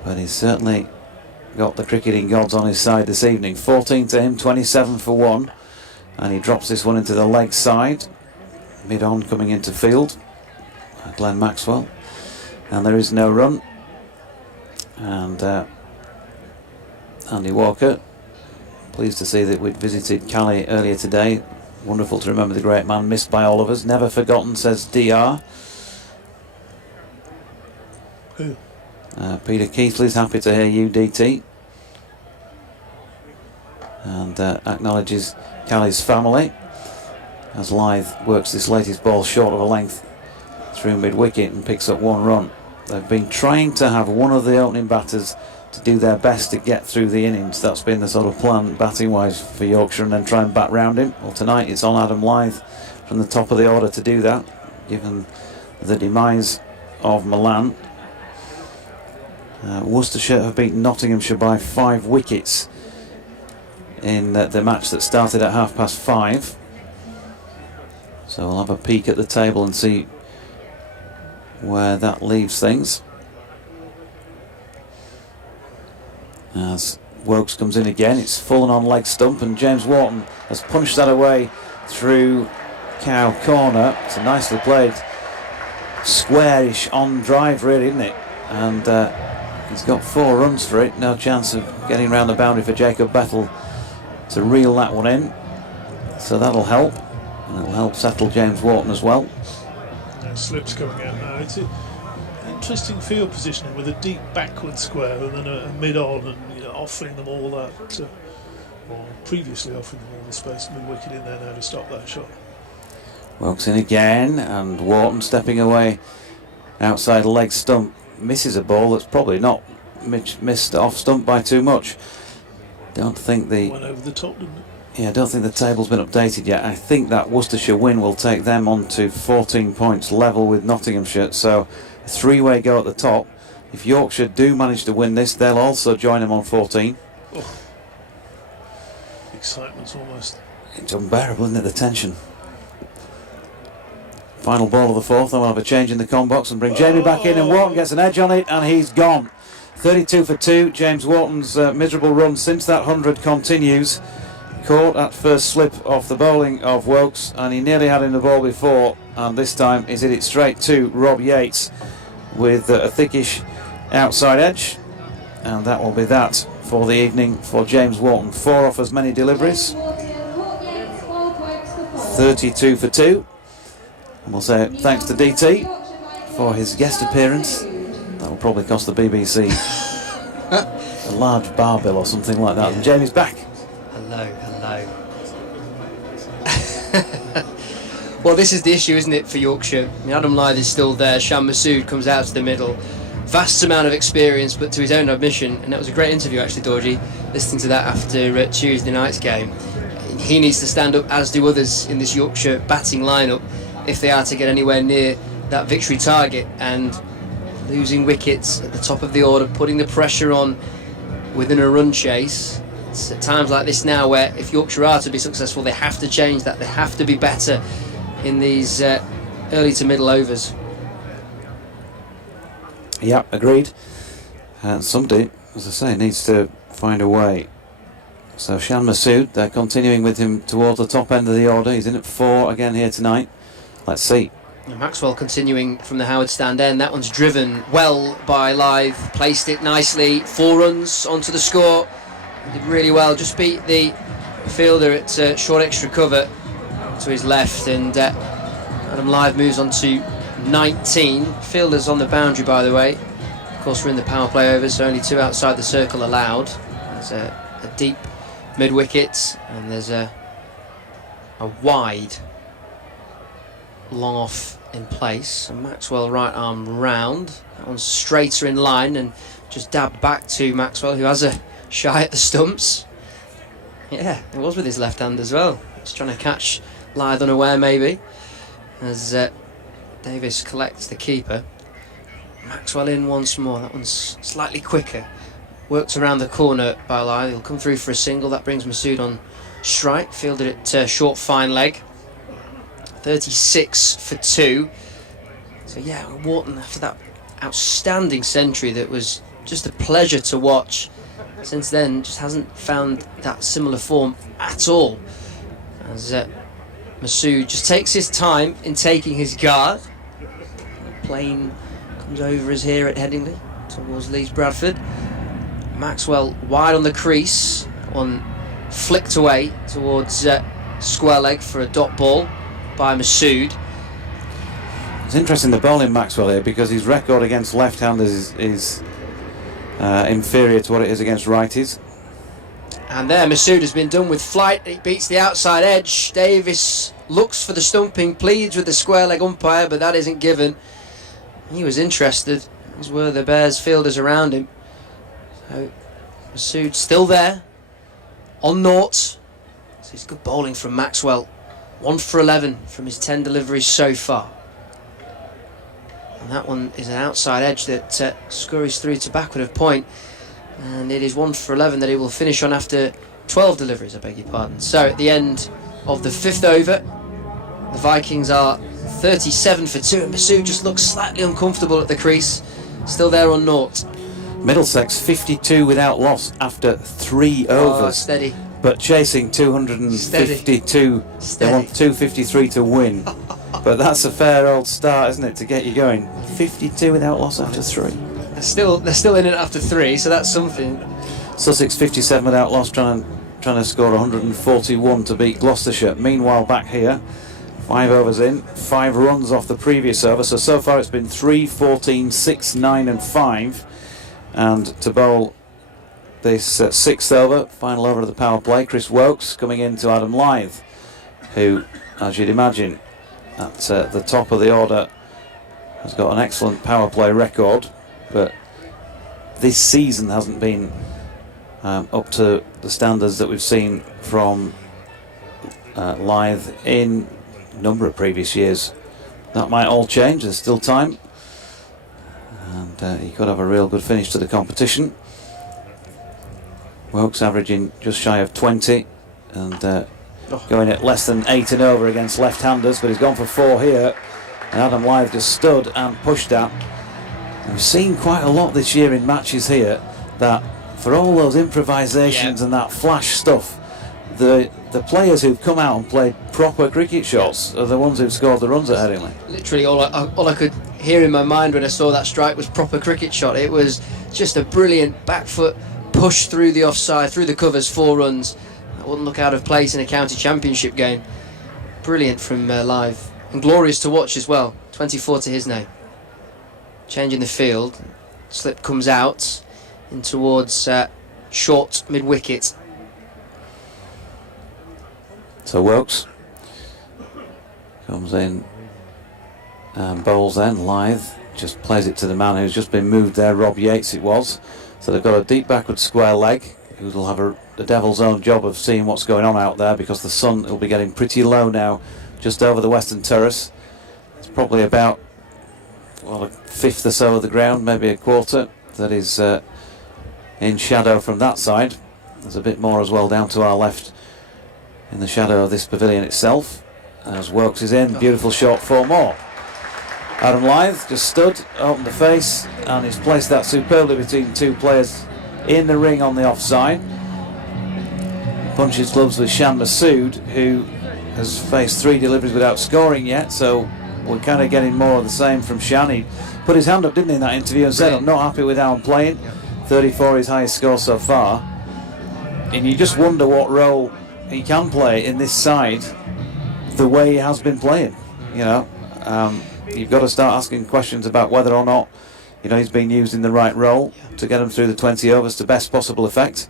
But he's certainly got the cricketing gods on his side this evening. 14 to him, 27 for 1, and he drops this one into the leg side. Mid-on coming into field, Glenn Maxwell, and there is no run. And Andy Walker, pleased to see that we'd visited Cali earlier today. Wonderful to remember the great man, missed by all of us, never forgotten, says DR. Who? Peter Keithley's happy to hear you, DT, and acknowledges Cali's family as Lyth works this latest ball short of a length through mid-wicket and picks up 1 run. They've been trying to have one of the opening batters to do their best to get through the innings. That's been the sort of plan batting-wise for Yorkshire, and then try and bat round him. Well, tonight it's on Adam Lyth from the top of the order to do that, given the demise of Milan. Worcestershire have beaten Nottinghamshire by 5 wickets in the match that started at 5:30. So we'll have a peek at the table and see where that leaves things. As Wokes comes in again, it's fallen on leg stump, and James Wharton has punched that away through cow corner. It's a nicely played squarish on drive, really, isn't it? And he's got 4 runs for it. No chance of getting round the boundary for Jacob Bettle to reel that one in. So that'll help, and it'll help settle James Wharton as well. No slips coming out now. It's an interesting field positioning with a deep backward square and then a mid-on, and offering them all that, or previously offering them all the space mid-wicket in there now to stop that shot. Wilkes in again, and Wharton stepping away outside leg stump. Misses a ball that's probably not missed off stump by too much. Don't think the went over the top, didn't it? Yeah, I don't think the table's been updated yet. I think that Worcestershire win will take them on to 14 points, level with Nottinghamshire. So a 3-way go at the top. If Yorkshire do manage to win this, they'll also join them on 14. Oh. Excitement's almost... It's unbearable, isn't it, the tension. Final ball of the 4th, and we'll have a change in the com box and bring Jamie back in, and Wharton gets an edge on it, and he's gone. 32 for 2. James Wharton's miserable run since that 100 continues. Caught at first slip off the bowling of Wokes, and he nearly had him the ball before, and this time he's hit it straight to Rob Yates with a thickish outside edge, and that will be that for the evening for James Wharton. 4 off as many deliveries. 32 for 2. And we'll say thanks to DT for his guest appearance. That will probably cost the BBC a large bar bill or something like that. Yeah. And Jamie's back. Hello. Well, this is the issue, isn't it, for Yorkshire? I mean, Adam Lyth is still there. Shan Masood comes out to the middle. Vast amount of experience, but to his own admission, and that was a great interview actually, Dorji, listening to that after Tuesday night's game. He needs to stand up, as do others in this Yorkshire batting lineup, if they are to get anywhere near that victory target. And losing wickets at the top of the order, putting the pressure on within a run chase. It's at times like this now where if Yorkshire are to be successful, they have to change that. They have to be better in these early to middle overs. Yeah, agreed. And somebody, as I say, needs to find a way. So Shan Masood, they're continuing with him towards the top end of the order. He's in at 4 again here tonight. Let's see. And Maxwell continuing from the Howard stand end. That one's driven well by Lyth. Placed it nicely. 4 runs onto the score. Did really well. Just beat the fielder at short extra cover to his left. And Adam Lyth moves on to 19. Fielders on the boundary, by the way. Of course, we're in the power play over, so only 2 outside the circle allowed. There's a deep mid-wicket, and there's a wide long off in place. And Maxwell right arm round. That one's straighter in line and just dabbed back to Maxwell, who has a shy at the stumps. Yeah, it was with his left hand as well. Just trying to catch Lyth unaware maybe. As Davis collects the keeper. Maxwell in once more. That one's slightly quicker. Worked around the corner by Lyth. He'll come through for a single. That brings Masood on strike. Fielded it short, fine leg. 36 for 2. So yeah, Wharton, after that outstanding century that was just a pleasure to watch, since then just hasn't found that similar form at all. As Masood just takes his time in taking his guard. The plane comes over us here at Headingley towards Leeds Bradford. Maxwell wide on the crease, one flicked away towards square leg for a dot ball by Masood. It's interesting the bowling Maxwell here, because his record against left-handers is inferior to what it is against righties. And there Masood has been done with flight. He beats the outside edge. Davis looks for the stumping, pleads with the square leg umpire, but that isn't given. He was interested, as were the Bears fielders around him. So Masood still there on naught. So it's good bowling from Maxwell. 1 for 11 from his 10 deliveries so far. And that one is an outside edge that scurries through to backward of point. And it is 1 for 11 that he will finish on after 12 deliveries, I beg your pardon. So at the end of the 5th over, the Vikings are 37 for 2, and Masood just looks slightly uncomfortable at the crease, still there on naught. Middlesex 52 without loss after 3 overs. Oh, steady. But chasing 252, Steady. they want 253 to win. But that's a fair old start, isn't it, to get you going? 52 without loss after 3. They're still in it after 3, so that's something. Sussex 57 without loss, trying to score 141 to beat Gloucestershire. Meanwhile, back here, 5 overs in, 5 runs off the previous over. So far it's been 3, 14, 6, 9 and 5. And to bowl this 6th over, final over of the power play, Chris Wokes coming in to Adam Lyth, who, as you'd imagine, at the top of the order, has got an excellent power play record, but this season hasn't been up to the standards that we've seen from Lyth in a number of previous years. That might all change, there's still time, and he could have a real good finish to the competition. Wokes averaging just shy of 20 and going at less than 8 and over against left-handers, but he's gone for 4 here, and Adam Lyth just stood and pushed that. And we've seen quite a lot this year in matches here that for all those improvisations and that flash stuff, the players who've come out and played proper cricket shots are the ones who've scored the runs at Headingley. Literally all I could hear in my mind when I saw that strike was proper cricket shot. It was just a brilliant back foot push through the offside, through the covers, 4 runs. That wouldn't look out of place in a county championship game. Brilliant from Lyth, and glorious to watch as well. 24 to his name. Changing the field, slip comes out in towards short mid-wicket. So Wokes comes in and bowls then. Lyth just plays it to the man who's just been moved there, Rob Yates it was. So they've got a deep backward square leg, who'll have the devil's own job of seeing what's going on out there, because the sun will be getting pretty low now, just over the western terrace. It's probably about a fifth or so of the ground, maybe a quarter, that is in shadow from that side. There's a bit more as well down to our left in the shadow of this pavilion itself. As Wokes is in, beautiful shot, 4 more. Adam Lyth just stood, opened the face, and he's placed that superbly between 2 players in the ring on the offside. Punches gloves with Shan Masood, who has faced 3 deliveries without scoring yet, so we're kind of getting more of the same from Shan. He put his hand up, didn't he, in that interview, and said, I'm not happy with how I'm playing. 34 his highest score so far. And you just wonder what role he can play in this side the way he has been playing. You know, you've got to start asking questions about whether or not, you know, he's being used in the right role to get him through the 20 overs to best possible effect.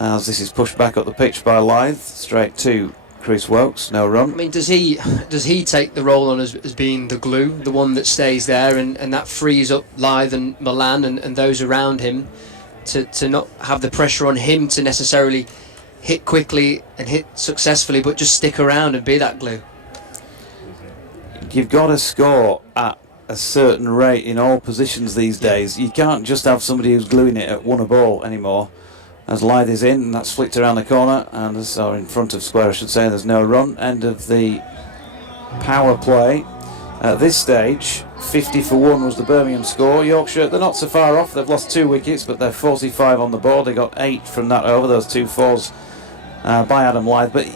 As this is pushed back up the pitch by Lyth, straight to Chris Wokes, no run. I mean, does he take the role on as being the glue, the one that stays there, and that frees up Lyth and Milan and those around him to not have the pressure on him to necessarily hit quickly and hit successfully, but just stick around and be that glue. You've got to score at a certain rate in all positions these days. You can't just have somebody who's gluing it at one a ball anymore. As Lythe is in, and that's flicked around the corner, and or in front of square I should say, there's no run. End of the power play. At this stage, 50 for 1 was the Birmingham score. Yorkshire, they're not so far off. They've lost 2 wickets, but they're 45 on the board. They got 8 from that over, those 2 fours by Adam Lythe. But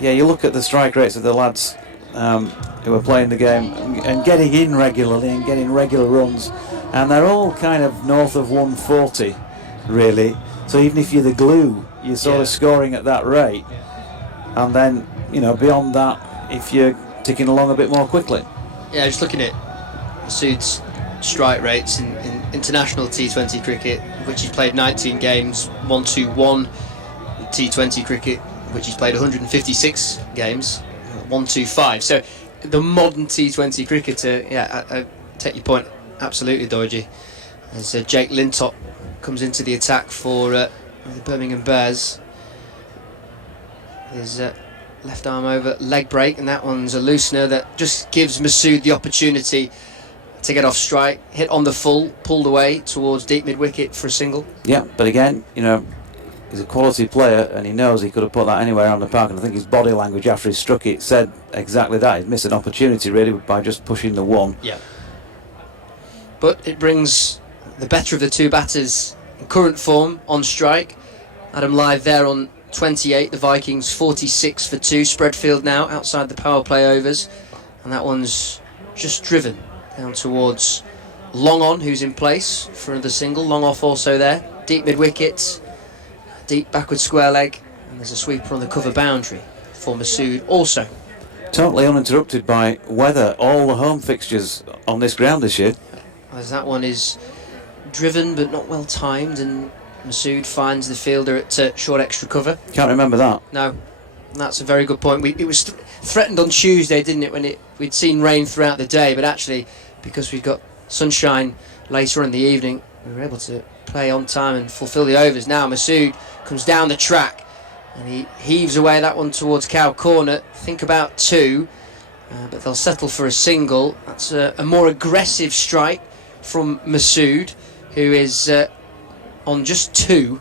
yeah, you look at the strike rates of the lads who are playing the game and getting in regularly and getting regular runs, and they're all kind of north of 140 really. So even if you're the glue, you're sort of scoring at that rate, and then beyond that, if you're ticking along a bit more quickly. Yeah, just looking at Masood's strike rates in international T20 cricket, which he's played 19 games, 121. T20 cricket, which he's played 156 games, 125. So the modern T20 cricketer, I take your point absolutely, Dorji. As Jake Lintop comes into the attack for the Birmingham Bears. His left arm over leg break, and that one's a loosener that just gives Masood the opportunity to get off strike, hit on the full, pulled away towards deep mid wicket for a single. Yeah, but again, he's a quality player, and he knows he could have put that anywhere on the park, and I think his body language after he struck it said exactly that. He'd missed an opportunity really by just pushing the one. Yeah. But it brings the better of the two batters in current form on strike. Adam Lythe there on 28, the Vikings 46 for 2. Spreadfield now outside the power play overs, and that one's just driven down towards Long On, who's in place for another single. Long Off also there, deep mid wicket, deep backward square leg, and there's a sweeper on the cover boundary for Masood also. Totally uninterrupted by weather, all the home fixtures on this ground this year. As that one is driven but not well timed, and Masood finds the fielder at short extra cover. Can't remember that. No, that's a very good point. It was threatened on Tuesday, didn't it, when we'd seen rain throughout the day, but actually because we got sunshine later on in the evening, we were able to play on time and fulfil the overs. Now Masood comes down the track and he heaves away that one towards Cow Corner. Think about 2, but they'll settle for a single. That's a more aggressive strike from Masood, who is on just 2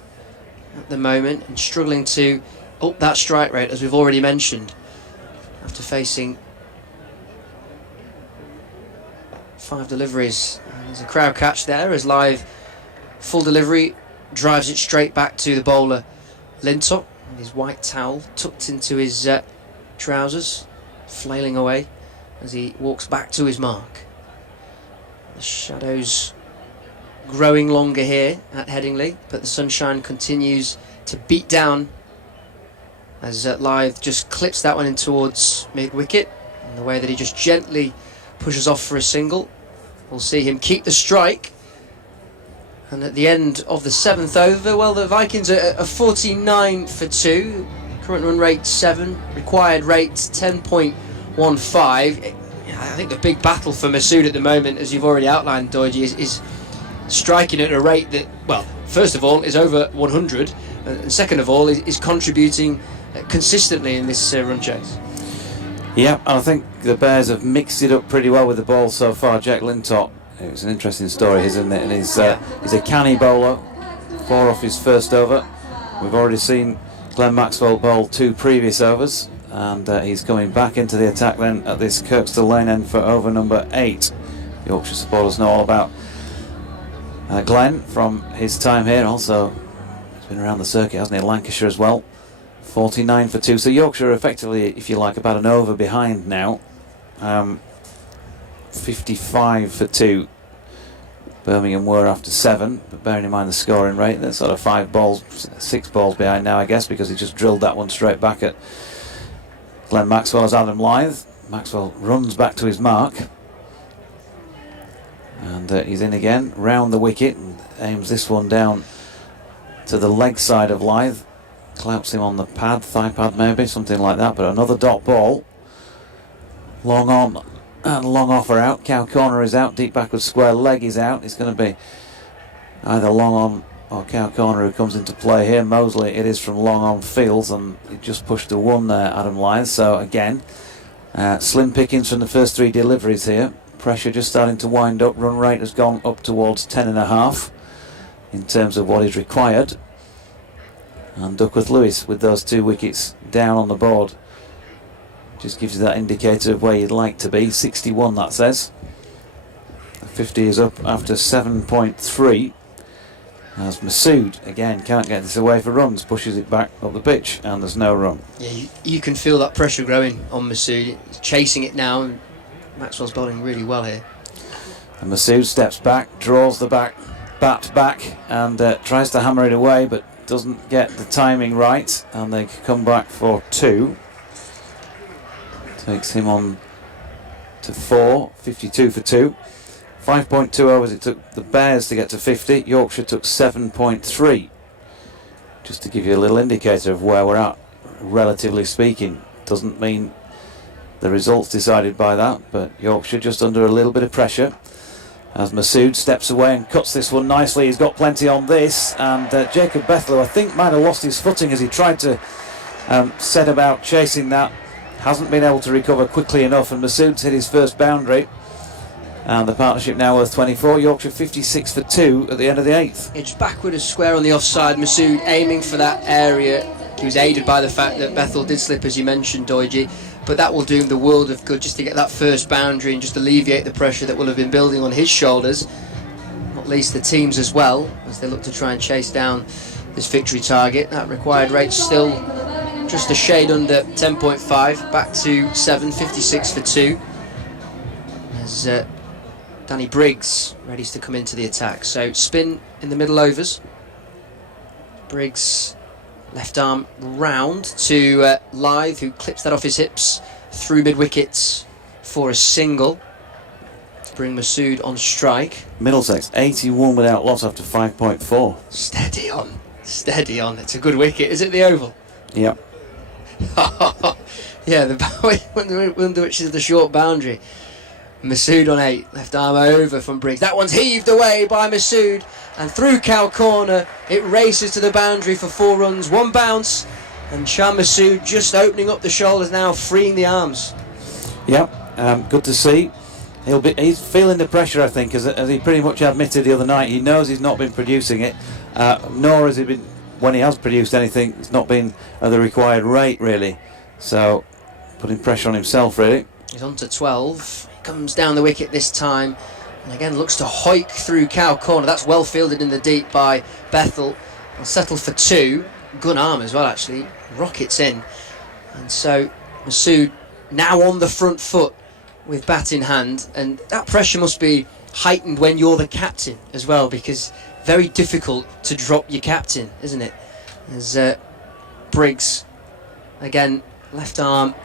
at the moment and struggling to up that strike rate, as we've already mentioned, after facing 5 deliveries. And there's a crowd catch there as Lythe, full delivery, drives it straight back to the bowler Lintop, and his white towel tucked into his trousers, flailing away as he walks back to his mark. The shadows growing longer here at Headingley, but the sunshine continues to beat down as Lythe just clips that one in towards mid-wicket, and the way that he just gently pushes off for a single. We'll see him keep the strike, and at the end of the 7th over, well, the Vikings are 49 for 2, current run rate 7, required rate 10.15. I think the big battle for Masood at the moment, as you've already outlined, Doiji, is striking at a rate that, well, first of all, is over 100, and second of all, is contributing consistently in this run chase. Yeah, I think the Bears have mixed it up pretty well with the ball so far. Jack Lintop, it was an interesting story, isn't it? And he's a canny bowler, 4 off his first over. We've already seen Glenn Maxwell bowl 2 previous overs, and he's coming back into the attack then at this Kirkstall Lane end for over number 8. Yorkshire supporters know all about Glenn from his time here. Also, he's been around the circuit, hasn't he, in Lancashire as well. 49 for 2. So Yorkshire effectively, if you like, about an over behind now. 55 for 2. Birmingham were after 7, but bearing in mind the scoring rate, they're sort of 6 balls behind now, I guess, because he just drilled that one straight back at Glenn Maxwell as Adam Lythe. Maxwell runs back to his mark, and he's in again, round the wicket, and aims this one down to the leg side of Lythe. Claps him on the pad, thigh pad maybe, something like that, but another dot ball. Long on and long off are out. Cow Corner is out, deep backward square leg is out. It's going to be either long on or Cow Corner who comes into play here. Mosley, it is from long on fields, and he just pushed the one there, Adam Lyons. So again, slim pickings from the first 3 deliveries here. Pressure just starting to wind up. Run rate has gone up towards 10.5 in terms of what is required. And Duckworth Lewis with those 2 wickets down on the board just gives you that indicator of where you'd like to be. 61 that says. 50 is up after 7.3. As Masood again can't get this away for runs, pushes it back up the pitch, and there's no run. Yeah, you can feel that pressure growing on Masood. He's chasing it now, and Maxwell's bowling really well here. And Masood steps back, draws the bat back, and tries to hammer it away, but doesn't get the timing right, and they come back for 2. Takes him on to 4, 52 for 2. 5.2 overs it took the Bears to get to 50. Yorkshire took 7.3. Just to give you a little indicator of where we're at, relatively speaking. Doesn't mean the results decided by that, but Yorkshire just under a little bit of pressure. As Masood steps away and cuts this one nicely. He's got plenty on this, and Jacob Bethel, I think, might have lost his footing as he tried to set about chasing that. Hasn't been able to recover quickly enough, and Masood's hit his first boundary. And the partnership now worth 24. Yorkshire 56 for 2 at the end of the 8th. Edged backward a square on the offside. Masood aiming for that area. He was aided by the fact that Bethel did slip, as you mentioned, Doige. But that will do him the world of good just to get that first boundary and just alleviate the pressure that will have been building on his shoulders. Not least the teams as well, as they look to try and chase down this victory target. That required rate still just a shade under 10.5, back to 7, 56 for 2. As Danny Briggs readies to come into the attack. So spin in the middle overs. Briggs left arm round to Lythe, who clips that off his hips through mid-wickets for a single to bring Masood on strike. Middlesex 81 without loss after 5.4. Steady on, steady on. It's a good wicket. Is it the oval? Yep. Yeah, the under which is the short boundary. Masood on 8, left arm over from Briggs. That one's heaved away by Masood, and through Cow Corner it races to the boundary for 4 runs, 1 bounce, and Shah Masood just opening up the shoulders now, freeing the arms. Yep, good to see. He's feeling the pressure, I think, as he pretty much admitted the other night. He knows he's not been producing it, nor has he been, when he has produced anything, it's not been at the required rate really. So putting pressure on himself really. He's on to 12. Comes down the wicket this time, and again looks to hoik through Cow Corner. That's well fielded in the deep by Bethel. Will settle for 2. Good arm as well, actually. Rockets in, and so Masood now on the front foot with bat in hand, and that pressure must be heightened when you're the captain as well, because very difficult to drop your captain, isn't it? As Briggs again, left arm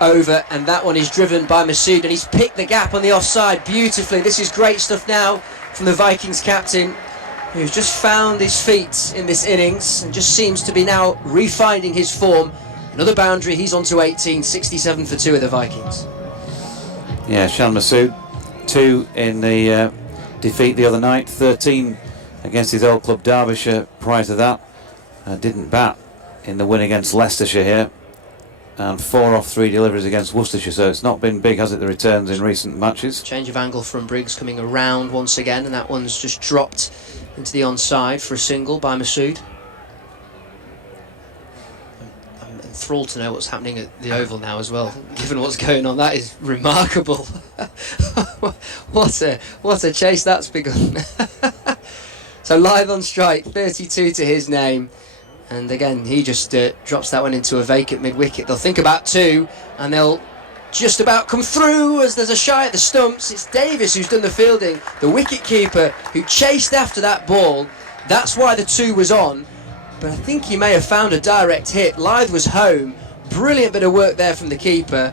over, and that one is driven by Masood, and he's picked the gap on the offside beautifully. This is great stuff now from the Vikings captain, who's just found his feet in this innings and just seems to be now refinding his form. Another boundary, he's on to 18, 67 for 2 of the Vikings. Yeah, Shan Masood 2 in the defeat the other night, 13 against his old club Derbyshire prior to that. Didn't bat in the win against Leicestershire here, and 4 off 3 deliveries against Worcestershire, so it's not been big, has it, the returns in recent matches? Change of angle from Briggs coming around once again, and that one's just dropped into the onside for a single by Masood. I'm enthralled to know what's happening at the Oval now as well, given what's going on. That is remarkable. What a chase that's begun. So Lythe on strike, 32 to his name. And again, he just drops that one into a vacant mid-wicket. They'll think about 2, and they'll just about come through as there's a shy at the stumps. It's Davis who's done the fielding, the wicket-keeper who chased after that ball. That's why the 2 was on. But I think he may have found a direct hit. Lythe was home. Brilliant bit of work there from the keeper.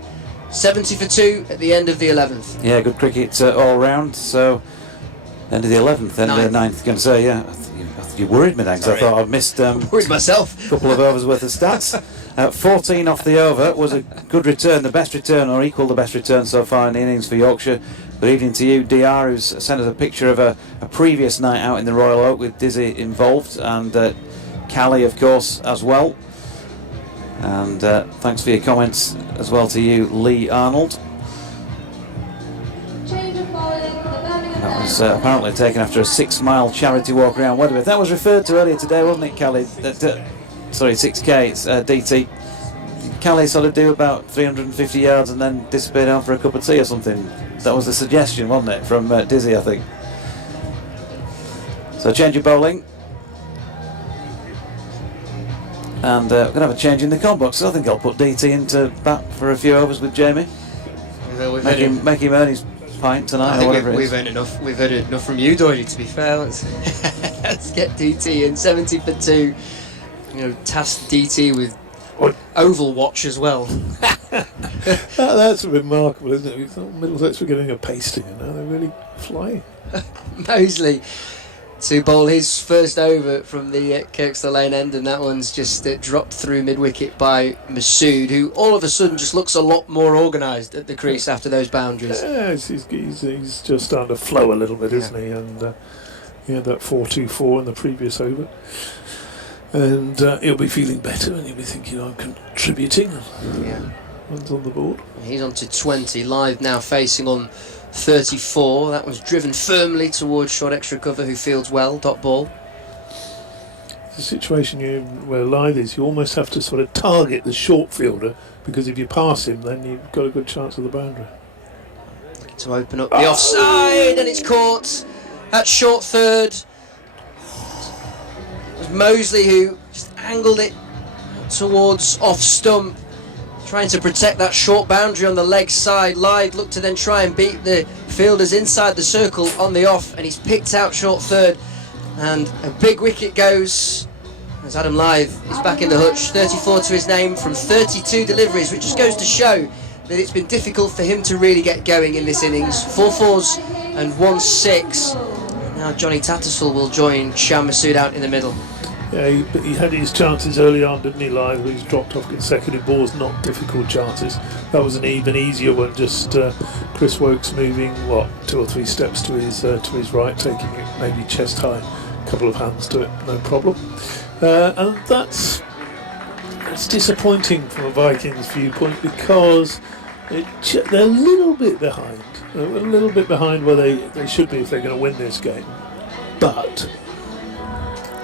70 for 2 at the end of the 11th. Yeah, good cricket all round. So, end of the 11th, end of the 9th. Going to say, yeah. You worried me then, because I thought I'd missed worried myself. A couple of overs worth of stats. 14 off the over was a good return, the best return, or equal the best return so far in the innings for Yorkshire. Good evening to you, DR, who's sent us a picture of a previous night out in the Royal Oak with Dizzy involved, and Callie, of course, as well. And thanks for your comments as well to you, Lee Arnold. That was apparently taken after a 6-mile charity walk around Wedderby. That was referred to earlier today, wasn't it, Callie? Sorry, 6K, it's DT. Callie sort of do about 350 yards and then disappear down for a cup of tea or something. That was the suggestion, wasn't it, from Dizzy, I think. So change of bowling. And we're going to have a change in the comp box. So I think I'll put DT into bat for a few overs with Jamie. Make him earn his pint tonight, or whatever it is. We've earned enough. We've heard enough from you, Doyle, to be fair. Let's get DT in 70 for 2. Task DT with oval watch as well. That's remarkable, isn't it? We thought Middlesex were getting a pasting, and now they're really flying. Mosley to bowl his first over from the Kirkstall Lane end, and that one's just dropped through mid-wicket by Masood, who all of a sudden just looks a lot more organised at the crease after those boundaries. Yeah, he's just starting to flow a little bit, isn't he? And he had that 4-2-4 in the previous over. And he'll be feeling better, and he'll be thinking, I'm contributing. Yeah. One's on the board. He's on to 20, live now facing on 34. That was driven firmly towards short extra cover, who fields well, dot ball. The situation where Lythe is, you almost have to sort of target the short fielder, because if you pass him, then you've got a good chance of the boundary. To open up the offside, and it's caught. That's short third. It was Mosley who just angled it towards off stump, trying to protect that short boundary on the leg side. Lythe looked to then try and beat the fielders inside the circle on the off, and he's picked out short third, and a big wicket goes as Adam Lythe is back in the hutch. 34 to his name from 32 deliveries, which just goes to show that it's been difficult for him to really get going in this innings. 4 4s and 1 6. Now Johnny Tattersall will join Sham Masood out in the middle. Yeah, he had his chances early on, didn't he, Lythe? He's dropped off consecutive balls, not difficult chances. That was an even easier one, just Chris Wokes moving, 2 or 3 steps to his right, taking it maybe chest high, a couple of hands to it, no problem. And that's disappointing from a Vikings viewpoint, because they're a little bit behind. They're a little bit behind where they should be if they're going to win this game. But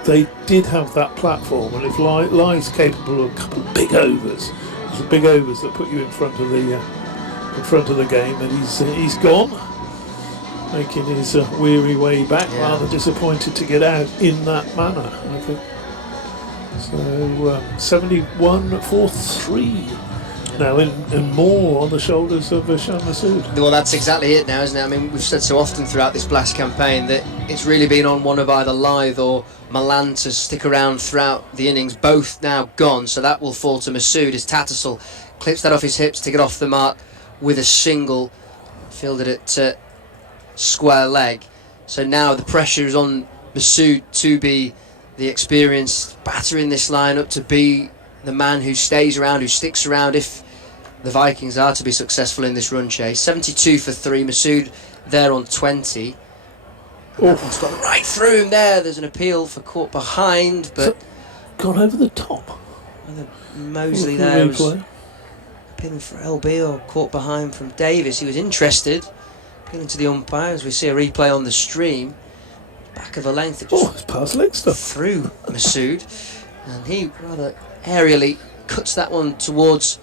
they did have that platform, and if Lythe's capable of a couple of big overs, the big overs that put you in front of the game, and he's gone, making his weary way back. Yeah. Rather disappointed to get out in that manner, I think. So 71 for 3 now, and more on the shoulders of Sham Masood. Well, that's exactly it now, isn't it? I mean, we've said so often throughout this Blast campaign that it's really been on one of either Lythe or Milan to stick around throughout the innings. Both now gone, so that will fall to Masood as Tattersall clips that off his hips to get off the mark with a single, fielded at square leg. So now the pressure is on Masood to be the experienced batter in this lineup, to be the man who stays around, who sticks around if the Vikings are to be successful in this run chase. 72 for 3, Masood there on 20. That one's gone right through him there. There's an appeal for caught behind, but gone over the top. Mosley there was appealing for LB or caught behind from Davis. He was interested, appealing to the umpire as we see a replay on the stream. Back of a length, it just it's past leg stuff through Masood, and he rather aerially cuts that one towards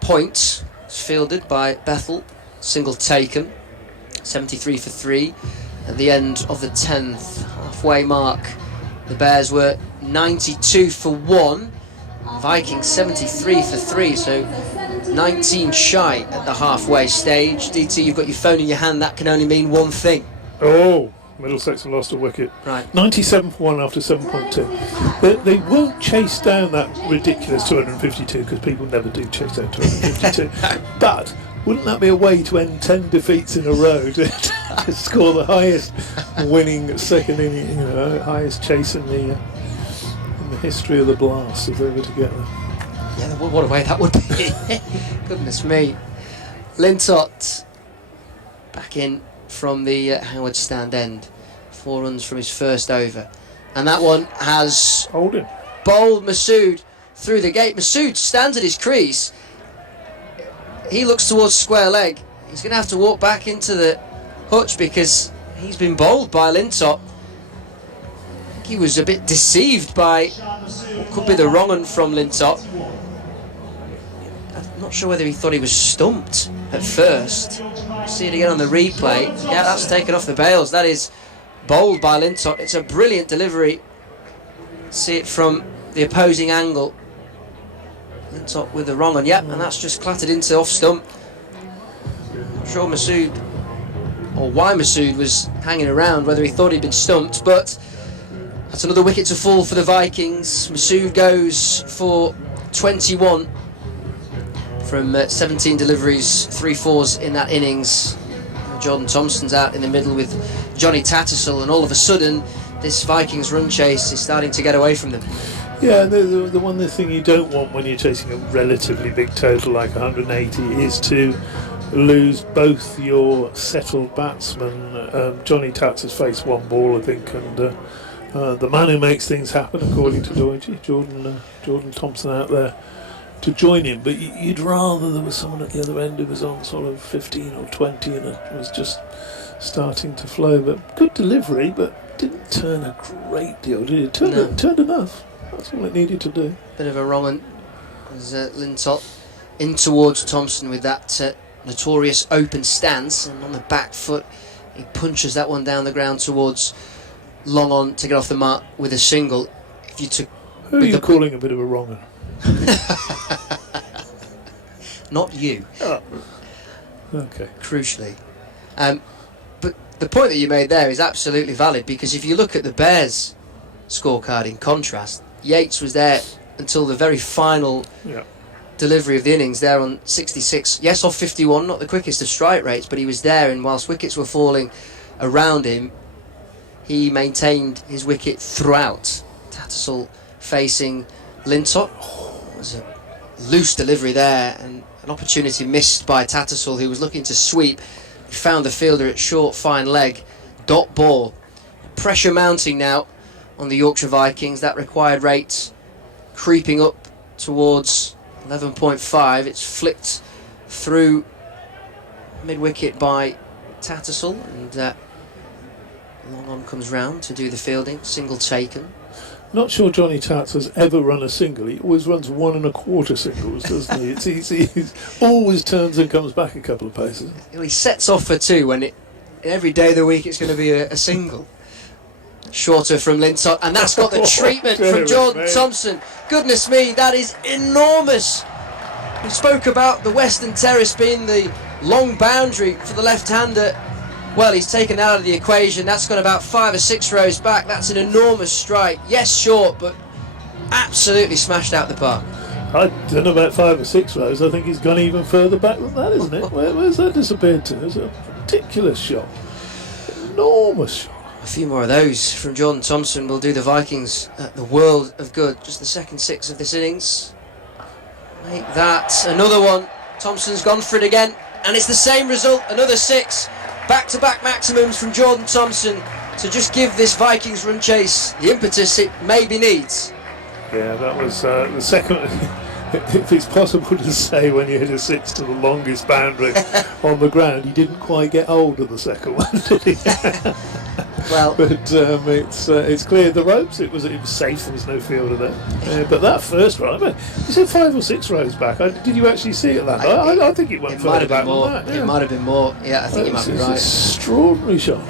point. It's fielded by Bethel, single taken. 73 for 3 at the end of the 10th halfway mark. The Bears were 92 for 1, Vikings 73 for 3, so 19 shy at the halfway stage. DT, you've got your phone in your hand, that can only mean one thing. Middlesex have lost a wicket. Right. 97 for 1 after 7.2. They won't chase down that ridiculous 252, because people never do chase down 252. But wouldn't that be a way to end 10 defeats in a row to score the highest winning second inning, highest chase in the history of the Blast, if they were to get there? Yeah, what a way that would be. Goodness me. Lintott back in from the Howard stand end. 4 runs from his first over. And that one has Holding. bowled Masood through the gate. Masood stands at his crease. He looks towards square leg. He's going to have to walk back into the hutch because he's been bowled by Lintop. I think he was a bit deceived by what could be the wrong one from Lintop. I'm not sure whether he thought he was stumped at first. See it again on the replay. Yeah, that's taken off the bails. That is bowled by Lintop. It's a brilliant delivery. See it from the opposing angle. Lintop with the wrong one. Yep, and that's just clattered into off stump. Not sure Masood, or why Masood was hanging around, whether he thought he'd been stumped, but that's another wicket to fall for the Vikings. Masood goes for 21 from 17 deliveries, 3 fours in that innings. Jordan Thompson's out in the middle with Johnny Tattersall, and all of a sudden this Vikings run chase is starting to get away from them. Yeah, the one thing you don't want when you're chasing a relatively big total like 180 is to lose both your settled batsmen. Johnny Tats has faced 1 ball, I think, and the man who makes things happen, according to Doidge, Jordan Thompson out there to join him. But you'd rather there was someone at the other end who was on sort of 15 or 20 and it was just starting to flow. But good delivery, but didn't turn a great deal, did it? Turned enough. That's all it needed to do. Bit of a wrong one as Lintop in towards Thompson with that notorious open stance, and on the back foot he punches that one down the ground towards long on to get off the mark with a single. If you took Who are you calling a bit of a wrong one? Not you. Oh. Okay. Crucially. But the point that you made there is absolutely valid, because if you look at the Bears scorecard in contrast, Yates was there until the very final delivery of the innings, there on 66. Yes, off 51, not the quickest of strike rates, but he was there, and whilst wickets were falling around him, he maintained his wicket throughout. Tattersall facing Lintop. It was a loose delivery there, and an opportunity missed by Tattersall, who was looking to sweep. He found the fielder at short, fine leg. Dot ball. Pressure mounting now on the Yorkshire Vikings. That required rate creeping up towards 11.5. It's flicked through mid-wicket by Tattersall, and long on comes round to do the fielding. Single taken. Not sure Johnny Tats has ever run a single. He always runs 1 1/4 singles, doesn't he? It's easy. He always turns and comes back a couple of paces. He sets off for 2 when every day of the week it's going to be a single. Shorter from Lintop, and that's got the treatment from Jordan Thompson. Goodness me, that is enormous. We spoke about the Western Terrace being the long boundary for the left-hander. Well, he's taken that out of the equation. That's gone about 5 or 6 rows back. That's an enormous strike. Yes, short, but absolutely smashed out the park. I don't know about 5 or 6 rows. I think he's gone even further back than that, isn't it? Where's that disappeared to? It's a ridiculous shot. Enormous shot. A few more of those from Jordan Thompson will do the Vikings the world of good. Just the second 6 of this innings. Make that another one. Thompson's gone for it again, and it's the same result. Another 6. Back-to-back maximums from Jordan Thompson to just give this Vikings run chase the impetus it maybe needs. Yeah, that was the second. If it's possible to say, when you hit a 6 to the longest boundary on the ground, he didn't quite get hold of the second one, did he? Well, but it's cleared the ropes. It was safe. There was no fielder there. But that first row, I mean, you said 5 or 6 rows back. Did you actually see it that? I think it went further back than that. Yeah. It might have been more. Yeah, I think you might be right. Extraordinary shot.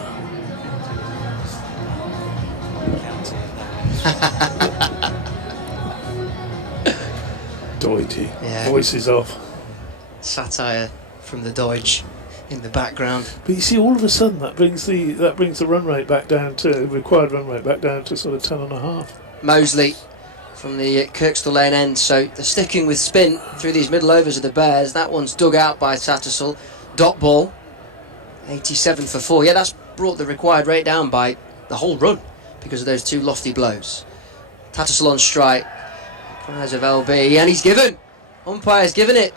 Doity. Yeah. Voices off. Satire from the Doidge in the background. But you see, all of a sudden that brings the run rate back down to required run rate back down to sort of 10.5. Mosley from the Kirkstall Lane end. So they're sticking with spin through these middle overs of the Bears. That one's dug out by Tattersall. Dot ball. 87 for 4. Yeah, that's brought the required rate down by the whole run because of those 2 lofty blows. Tattersall on strike. Cries of LB, and he's given. Umpire's given it.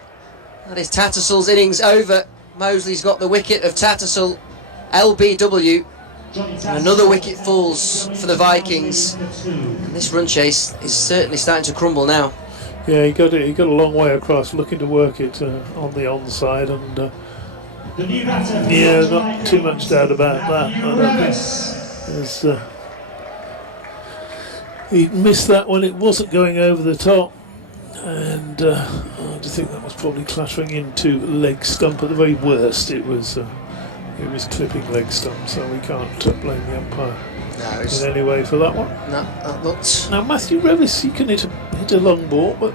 That is Tattersall's innings over. Mosley's got the wicket of Tattersall, LBW. And another wicket falls for the Vikings. And this run chase is certainly starting to crumble now. Yeah, he got a long way across, looking to work it on the onside, and yeah, not too much doubt about that. I don't think he missed that when it wasn't going over the top, and I just think that was probably clattering into leg stump. At the very worst, it was clipping leg stump, so we can't blame the umpire in any way for that one. No, that looked... Now Matthew Revis, he can hit a long ball, but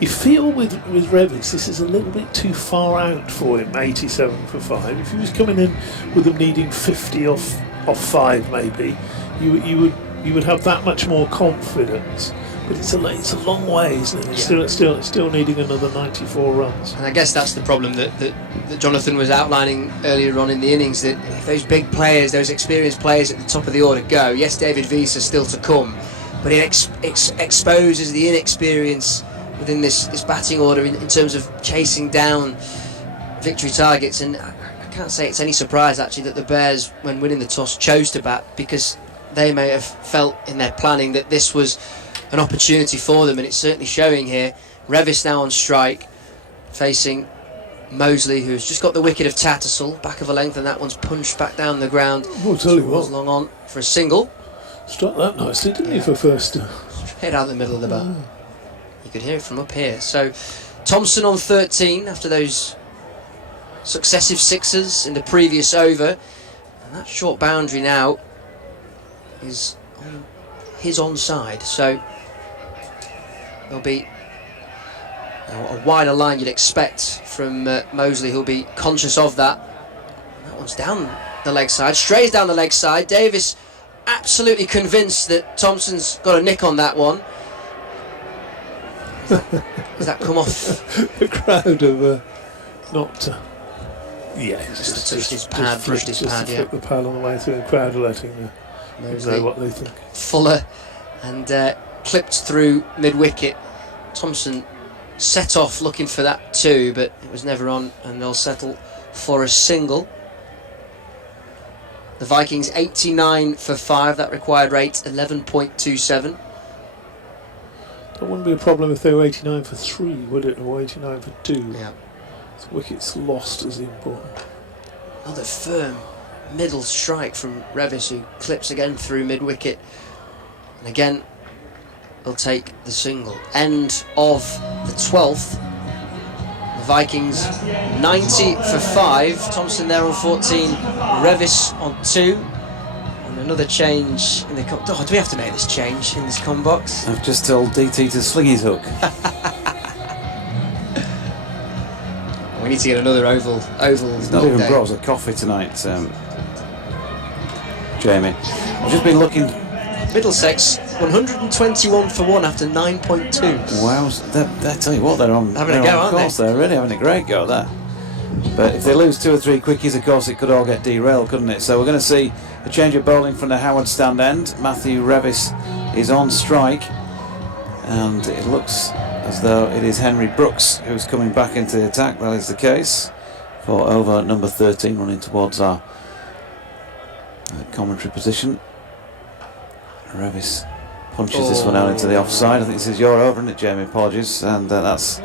you feel with Revis this is a little bit too far out for him. 87 for 5. If he was coming in with them needing 50 off 5, maybe you would have that much more confidence. But it's a long way, isn't it? It's still needing another 94 runs. And I guess that's the problem that Jonathan was outlining earlier on in the innings, that if those big players, those experienced players at the top of the order go, yes, David Visa still to come, but it exposes the inexperience within this batting order in terms of chasing down victory targets. And I can't say it's any surprise actually that the Bears, when winning the toss, chose to bat, because they may have felt in their planning that this was an opportunity for them, and it's certainly showing here. Revis now on strike, facing Mosley, who's just got the wicket of Tattersall, back of a length, and that one's punched back down the ground. I'll tell you what, long on for a single. Struck that nicely, didn't he, for first? Straight out the middle of the bat. You could hear it from up here. So Thompson on 13 after those successive sixes in the previous over, and that short boundary now is on his onside, so there'll be a wider line you'd expect from Mosley, who'll be conscious of that. And that one's down the leg side, strays down the leg side. Davis absolutely convinced that Thompson's got a nick on that one. Does that come off? The crowd have not... yeah, just touched his pad, brushed his pad, yeah. The pad on the way through, the crowd are letting know what they think. Fuller and clipped through mid-wicket. Thompson set off looking for that too, but it was never on, and they'll settle for a single. The Vikings 89 for 5, that required rate 11.27. That wouldn't be a problem if they were 89 for 3, would it? Or 89 for 2. Yeah. The wickets lost is important. Another firm middle strike from Revis, who clips again through mid-wicket. And again, they'll take the single. End of the 12th. The Vikings 90 for 5. Thompson there on 14. Revis on 2. And another change in the do we have to make this change in this com box? I've just told DT to sling his hook. We need to get another oval. He's not even brought us a coffee tonight, Jamie. I've just been looking. Middlesex 121 for 1 after 9.2. Wow, I tell you what, they're on having a go, aren't they? They're really having a great go there. But if they lose 2 or 3 quickies, of course, it could all get derailed, couldn't it? So we're going to see a change of bowling from the Howard stand end. Matthew Revis is on strike, and it looks as though it is Henry Brooks who's coming back into the attack. That is the case for over number 13, running towards our commentary position. Revis punches this one out into the offside. I think this is your over, isn't it, Jamie? Apologies, and that's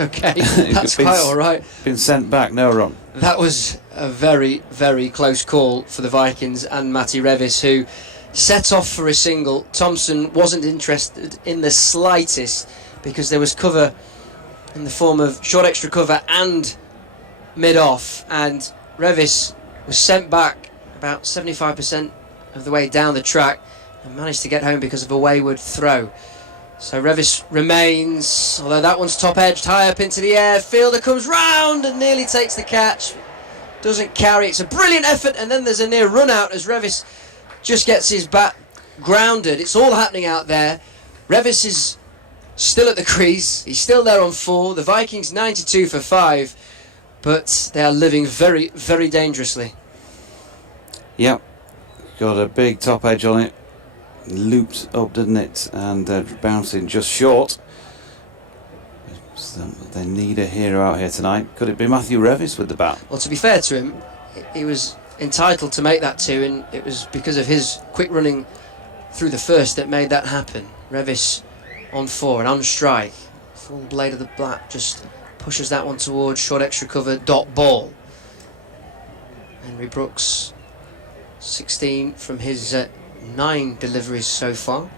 okay. That's quite all right. Been sent back, no run. That was a very, very close call for the Vikings and Matty Revis, who set off for a single. Thompson wasn't interested in the slightest, because there was cover in the form of short extra cover and mid-off, and Revis was sent back about 75% of the way down the track and managed to get home because of a wayward throw. So Revis remains, although that one's top edged high up into the air. Fielder comes round and nearly takes the catch. Doesn't carry. It's a brilliant effort, and then there's a near run out as Revis just gets his bat grounded. It's all happening out there. Revis is still at the crease. He's still there on 4. The Vikings 92 for 5, but they are living very, very dangerously. Yep, got a big top edge on it. Looped up, didn't it? And bouncing just short. So they need a hero out here tonight. Could it be Matthew Revis with the bat? Well, to be fair to him, he was entitled to make that 2, and it was because of his quick running through the first that made that happen. Revis on 4 and on strike. Full blade of the bat just pushes that one towards short extra cover, dot ball. Henry Brooks, 16 from his 9 deliveries so far.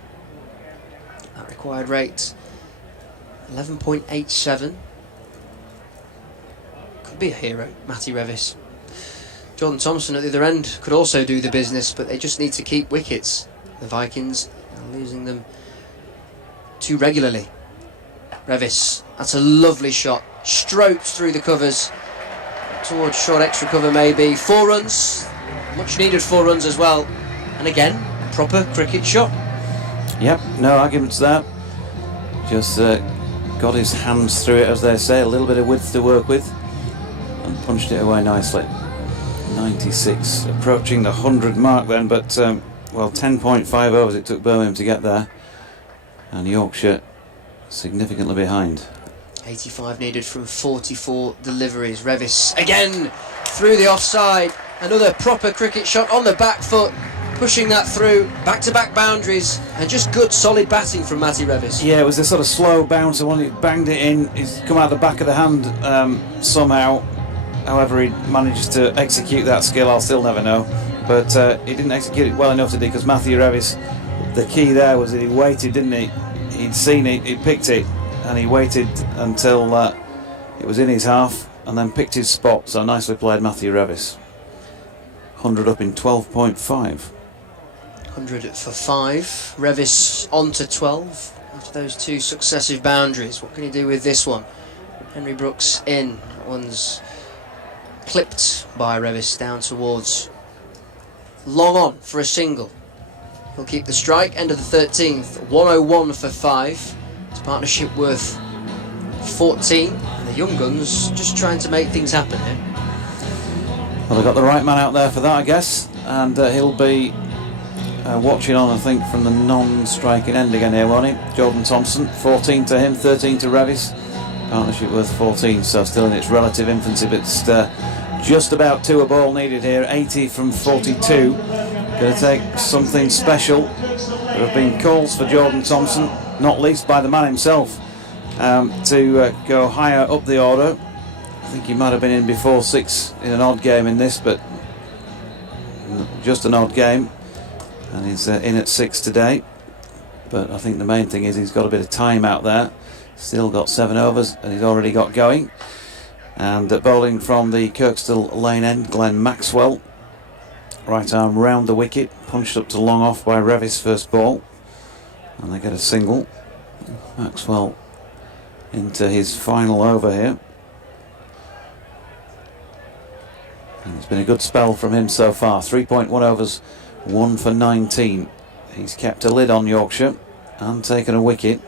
That required rate, 11.87. Could be a hero, Matty Revis. Jordan Thompson at the other end could also do the business, but they just need to keep wickets. The Vikings are losing them too regularly. Revis, that's a lovely shot. Stroked through the covers towards short extra cover maybe. 4 runs, much needed 4 runs as well. And again, proper cricket shot. Yep, no arguments there. Just got his hands through it, as they say, a little bit of width to work with, and punched it away nicely. 96, approaching the 100 mark then, but well, 10.5 overs it took Birmingham to get there, and Yorkshire significantly behind. 85 needed from 44 deliveries. Revis again through the offside. Another proper cricket shot on the back foot, pushing that through, back-to-back boundaries, and just good solid batting from Matty Revis. Yeah, it was a sort of slow bouncer one. He banged it in. He's come out the back of the hand somehow. However, he managed to execute that skill, I'll still never know. But he didn't execute it well enough today, because Matthew Revis, the key there was that he waited, didn't he? He'd seen it, he picked it, and he waited until it was in his half, and then picked his spot. So nicely played, Matthew Revis. 100 up in 12.5. 100 for 5. Revis on to 12 after those 2 successive boundaries. What can he do with this one? Henry Brooks in. That one's clipped by Revis down towards long on for a single. He'll keep the strike. End of the 13th. 101 for 5. His partnership worth 14. And the young guns just trying to make things happen here. Well, they've got the right man out there for that, I guess, and he'll be watching on, I think, from the non-striking end again here, won't he? Jordan Thompson, 14 to him, 13 to Revis. Partnership worth 14, so still in its relative infancy, but just about 2 a ball needed here. 80 from 42. Going to take something special. There have been calls for Jordan Thompson, not least by the man himself, to go higher up the order. I think he might have been in before 6 in an odd game in this, but just an odd game, and he's in at 6 today. But I think the main thing is he's got a bit of time out there. Still got 7 overs, and he's already got going. And bowling from the Kirkstall lane end, Glenn Maxwell. Right arm round the wicket, punched up to long off by Revis' first ball, and they get a single. Maxwell into his final over here. And it's been a good spell from him so far. 3.1 overs, 1 for 19. He's kept a lid on Yorkshire and taken a wicket.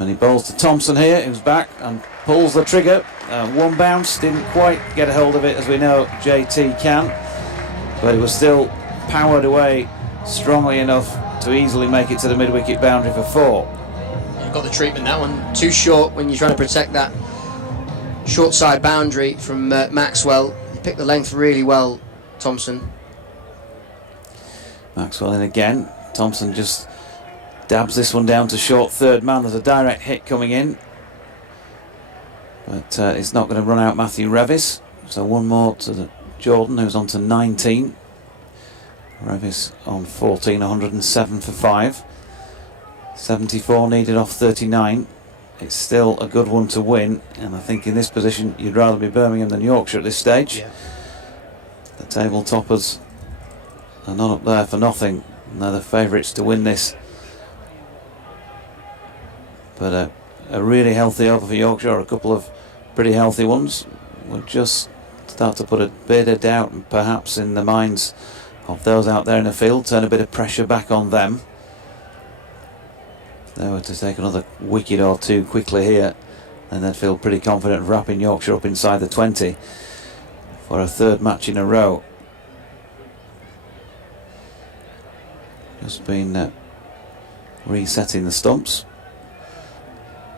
And he bowls to Thompson here, who's back and pulls the trigger. One bounce, didn't quite get a hold of it, as we know JT can, but it was still powered away strongly enough to easily make it to the mid-wicket boundary for 4. You've got the treatment, that one too short when you're trying to protect that short side boundary from Maxwell. He picked the length really well, Thompson. Maxwell in again. Thompson just dabs this one down to short third man. There's a direct hit coming in, but it's not going to run out Matthew Revis. So one more to Jordan, who's on to 19. Revis on 14, 107 for 5. 74 needed off 39. It's still a good one to win, and I think in this position you'd rather be Birmingham than Yorkshire at this stage. Yeah. The table toppers are not up there for nothing, and they're the favourites to win this. But a really healthy over for Yorkshire, or a couple of pretty healthy ones, would just start to put a bit of doubt perhaps in the minds of those out there in the field, turn a bit of pressure back on them. If they were to take another wicket or 2 quickly here, then they'd feel pretty confident of wrapping Yorkshire up inside the 20 for a 3rd match in a row. Just been resetting the stumps.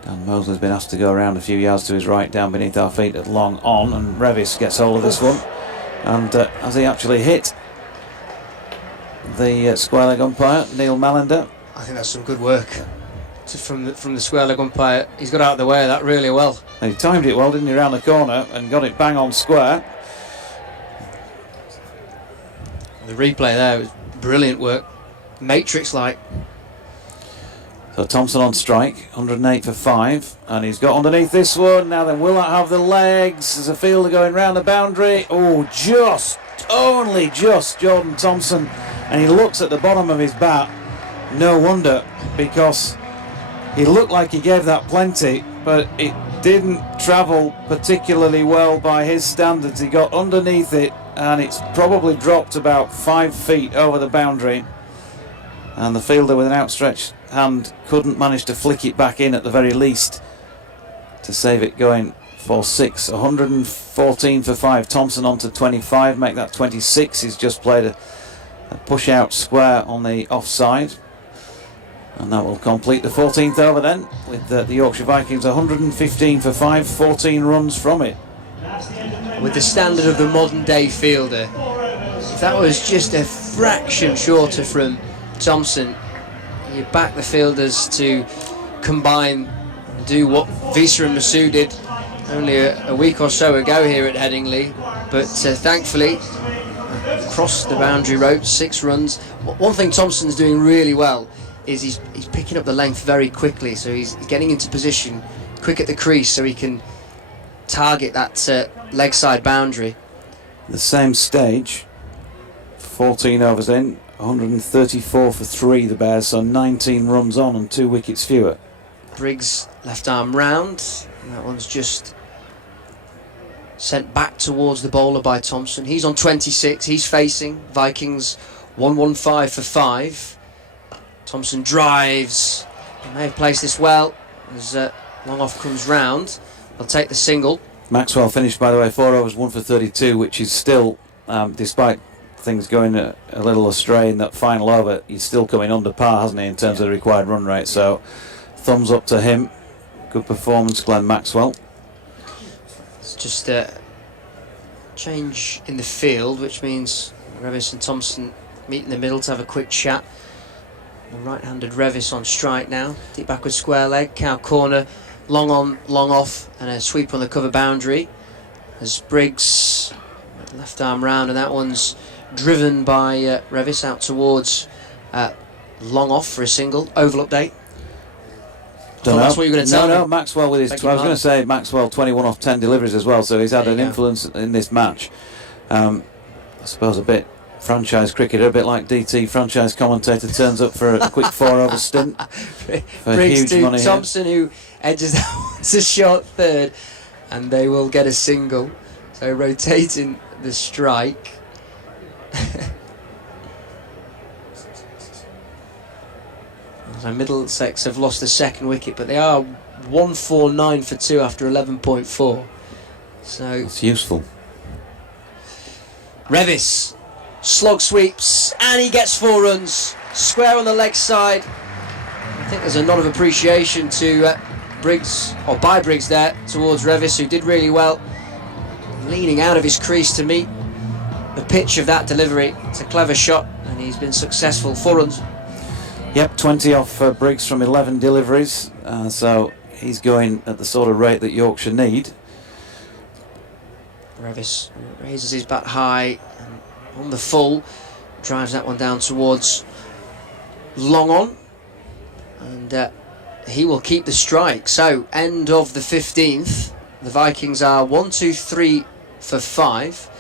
Dan Mosley's been asked to go around a few yards to his right, down beneath our feet at long on, and Revis gets hold of this one. And has he actually hit the square leg umpire, Neil Mallender? I think that's some good work from the square leg umpire. He's got out of the way of that really well. And he timed it well, didn't he, round the corner and got it bang on square. The replay there was brilliant work, Matrix-like. So Thompson on strike, 108 for 5, and he's got underneath this one. Now then, will that have the legs? There's a fielder going round the boundary. Oh, only just Jordan Thompson, and he looks at the bottom of his bat. No wonder, because he looked like he gave that plenty, but it didn't travel particularly well by his standards. He got underneath it, and it's probably dropped about 5 feet over the boundary, and the fielder with an outstretched hand couldn't manage to flick it back in at the very least to save it going for 6. 114 for 5. Thompson on to 25, make that 26. He's just played a push out square on the offside, and that will complete the 14th over then, with the Yorkshire Vikings 115 for 5, 14 runs from it. With the standard of the modern day fielder, if that was just a fraction shorter from Thompson, you back the fielders to combine and do what Visa and Masu did only a week or so ago here at Headingley, but thankfully across the boundary rope, 6 runs. One thing Thompson's doing really well is he's picking up the length very quickly, so he's getting into position quick at the crease so he can target that leg side boundary. The same stage, 14 overs in, 134 for 3 the Bears, so 19 runs on and 2 wickets fewer. Briggs left arm round, and that one's just sent back towards the bowler by Thompson. He's on 26, he's facing Vikings 115 for 5. Thompson drives, he may have placed this well as long off comes round. They'll take the single. Maxwell finished, by the way, 4 overs, 1 for 32, which is still, despite things going a little astray in that final over, he's still coming under par, hasn't he, in terms of the required run rate. So thumbs up to him. Good performance, Glenn Maxwell. It's just a change in the field, which means Revis and Thompson meet in the middle to have a quick chat. The right-handed Revis on strike now, deep backward square leg, cow corner, long on, long off, and a sweep on the cover boundary as Briggs left arm round, and that one's driven by Revis out towards long off for a single. Oval update. That's what you're going to tell me. No, Maxwell with his... I was going to say Maxwell 21 off 10 deliveries as well, so he's had an influence in this match. I suppose a bit franchise cricketer, a bit like DT, franchise commentator, turns up for a quick 4 over stint for Briggs huge to money Thompson, who edges that to short third, and they will get a single. So rotating the strike. So Middlesex have lost the second wicket, but they are 149 for 2 after 11.4. So it's useful. Revis slog sweeps, and he gets 4 runs, square on the leg side. I think there's a nod of appreciation to Briggs, or by Briggs there, towards Revis, who did really well, leaning out of his crease to meet the pitch of that delivery. It's a clever shot, and he's been successful. 4 runs. Yep, 20 off Briggs from 11 deliveries, so he's going at the sort of rate that Yorkshire need. Revis raises his bat high and on the full, drives that one down towards long on, and he will keep the strike. So end of the 15th, the Vikings are 1, 2, 3 for 5,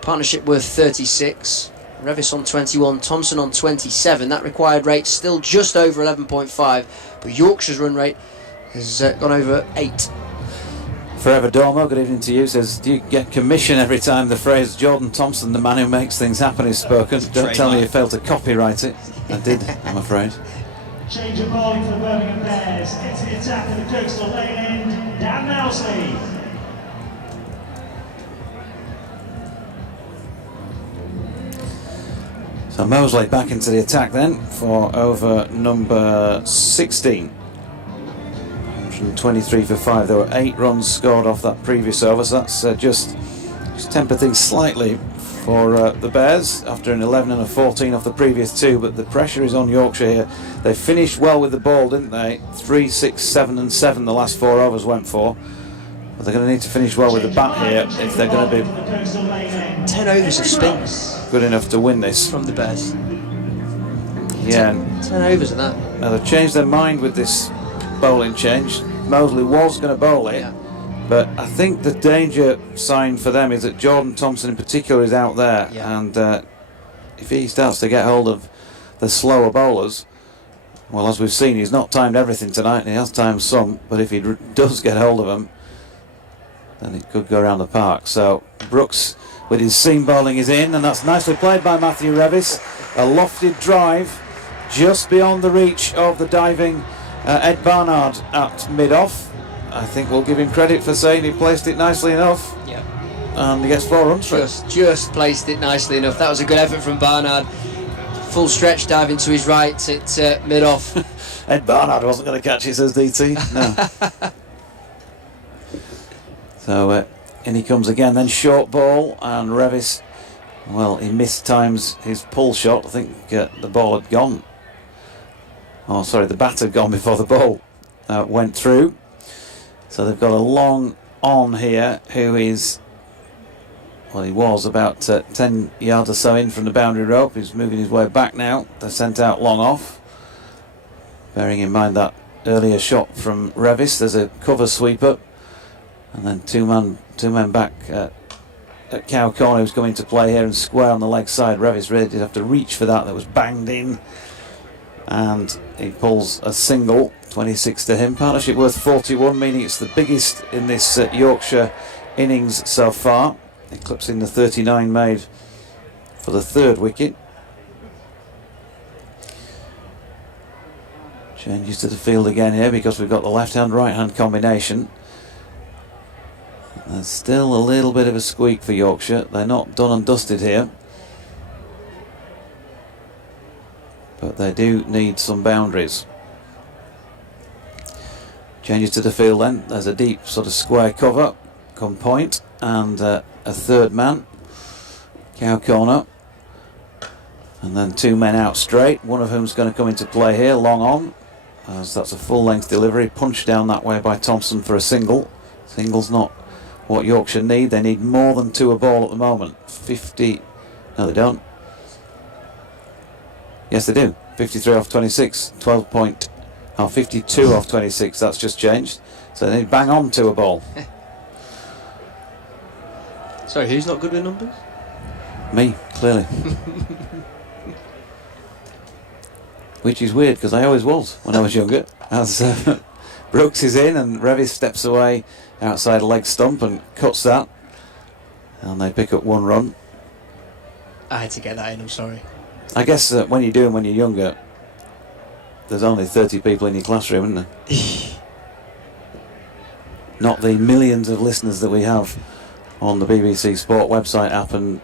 partnership worth 36. Revis on 21, Thompson on 27. That required rate still just over 11.5, but Yorkshire's run rate has gone over 8. Forever Dormo, good evening to you, says, do you get commission every time the phrase Jordan Thompson, the man who makes things happen, is spoken? Don't tell me you failed to copyright it. I did, I'm afraid. Change of bowling for the Birmingham Bears. Into the attack of the coastal lane end, Dan Mousley. So Mosley back into the attack then for over number 16. 123 for 5. There were 8 runs scored off that previous over, so that's just tempered things slightly for the Bears after an 11 and a 14 off the previous 2, but the pressure is on Yorkshire here. They finished well with the ball, didn't they? 3, 6, 7 and 7 the last 4 overs went for. But they're going to need to finish well with the bat here if they're going to be 10 overs of spin good enough to win this. from the Bears. Yeah. 10 overs of that. Now they've changed their mind with this bowling change. Mosley was going to bowl it, Yeah. but I think the danger sign for them is that Jordan Thompson in particular is out there, Yeah. and if he starts to get hold of the slower bowlers, well, as we've seen, he's not timed everything tonight, and he has timed some, but if he does get hold of them, then it could go around the park. So Brooks with his seam bowling is in, and that's nicely played by Matthew Revis. A lofted drive just beyond the reach of the diving Ed Barnard at mid-off. I think we'll give him credit for saying he placed it nicely enough, Yeah. and he gets 4 runs for it. Just placed it nicely enough. That was a good effort from Barnard. Full stretch dive into his right at mid-off. Ed Barnard wasn't going to catch it, says DT. No. So in he comes again, then short ball, and Revis, well, he mistimes his pull shot. I think the ball had gone. Oh, sorry, the bat had gone before the ball went through. So they've got a long on here who is, well, he was about 10 yards or so in from the boundary rope. He's moving his way back now. They're sent out long off. Bearing in mind that earlier shot from Revis, there's a cover sweeper. And then two men back at Cow Corner, who's coming to play here and square on the leg side. Revis really did have to reach for that. That was banged in. And he pulls a single, 26 to him. Partnership worth 41, meaning it's the biggest in this Yorkshire innings so far, eclipsing the 39 made for the 3rd wicket. Changes to the field again here because we've got the left-hand, right-hand combination. There's still a little bit of a squeak for Yorkshire. They're not done and dusted here, but they do need some boundaries. Changes to the field then. There's a deep sort of square cover, come point, and a 3rd man, Cow Corner, and then 2 men out straight, one of whom's going to come into play here, long on, as that's a full length delivery, punched down that way by Thompson for a single. Single's not what Yorkshire need. They need more than 2 a ball at the moment. 50, no they don't. Yes they do. 53 off 26, 12 point, 52 off 26, that's just changed. So they need bang on 2 a ball. Sorry, who's not good with numbers? Me, clearly. Which is weird because I always was when I was younger. As Brooks is in and Revis steps away outside a leg stump and cuts that, and they pick up 1 run. I had to get that in, I'm sorry. I guess when you do them when you're younger, there's only 30 people in your classroom, isn't there? Not the millions of listeners that we have on the BBC Sport website app and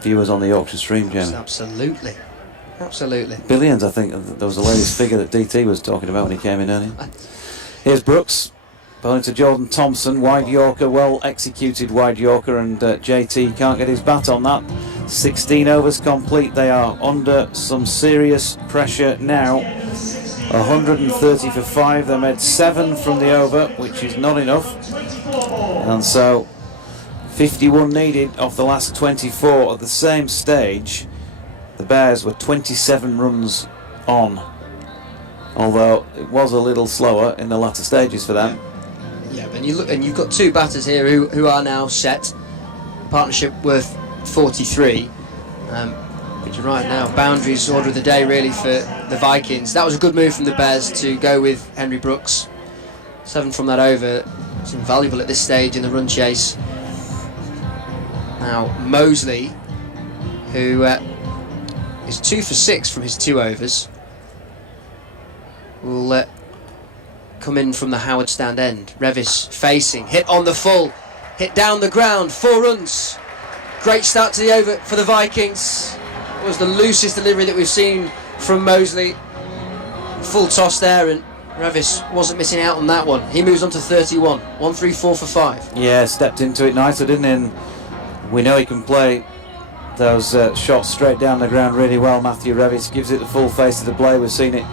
viewers on the Yorkshire stream, Jamie. Absolutely. Absolutely. Billions, I think. There was the latest figure that DT was talking about when he came in earlier. Here's Brooks, bowling to Jordan Thompson, wide Yorker, well executed wide Yorker, and JT can't get his bat on that. 16 overs complete. They are under some serious pressure now. 130 for 5. They made 7 from the over, which is not enough. And so 51 needed off the last 24. At the same stage, the Bears were 27 runs on, although it was a little slower in the latter stages for them. Yeah, and you look, and you've got 2 batters here who are now set. Partnership worth 43. Which are right now boundaries order of the day really for the Vikings. That was a good move from the Bears to go with Henry Brooks. 7 from that over. It's invaluable at this stage in the run chase. Now Mosley, who is 2 for 6 from his 2 overs, will come in from the Howard stand end. Revis facing, hit on the full, hit down the ground, 4 runs. Great start to the over for the Vikings. It was the loosest delivery that we've seen from Mosley. Full toss there, and Revis wasn't missing out on that one. He moves on to 31. 1, 3, 4 for 5. Yeah, stepped into it nicely, didn't he? And we know he can play those shots straight down the ground really well. Matthew Revis gives it the full face of the play. We've seen it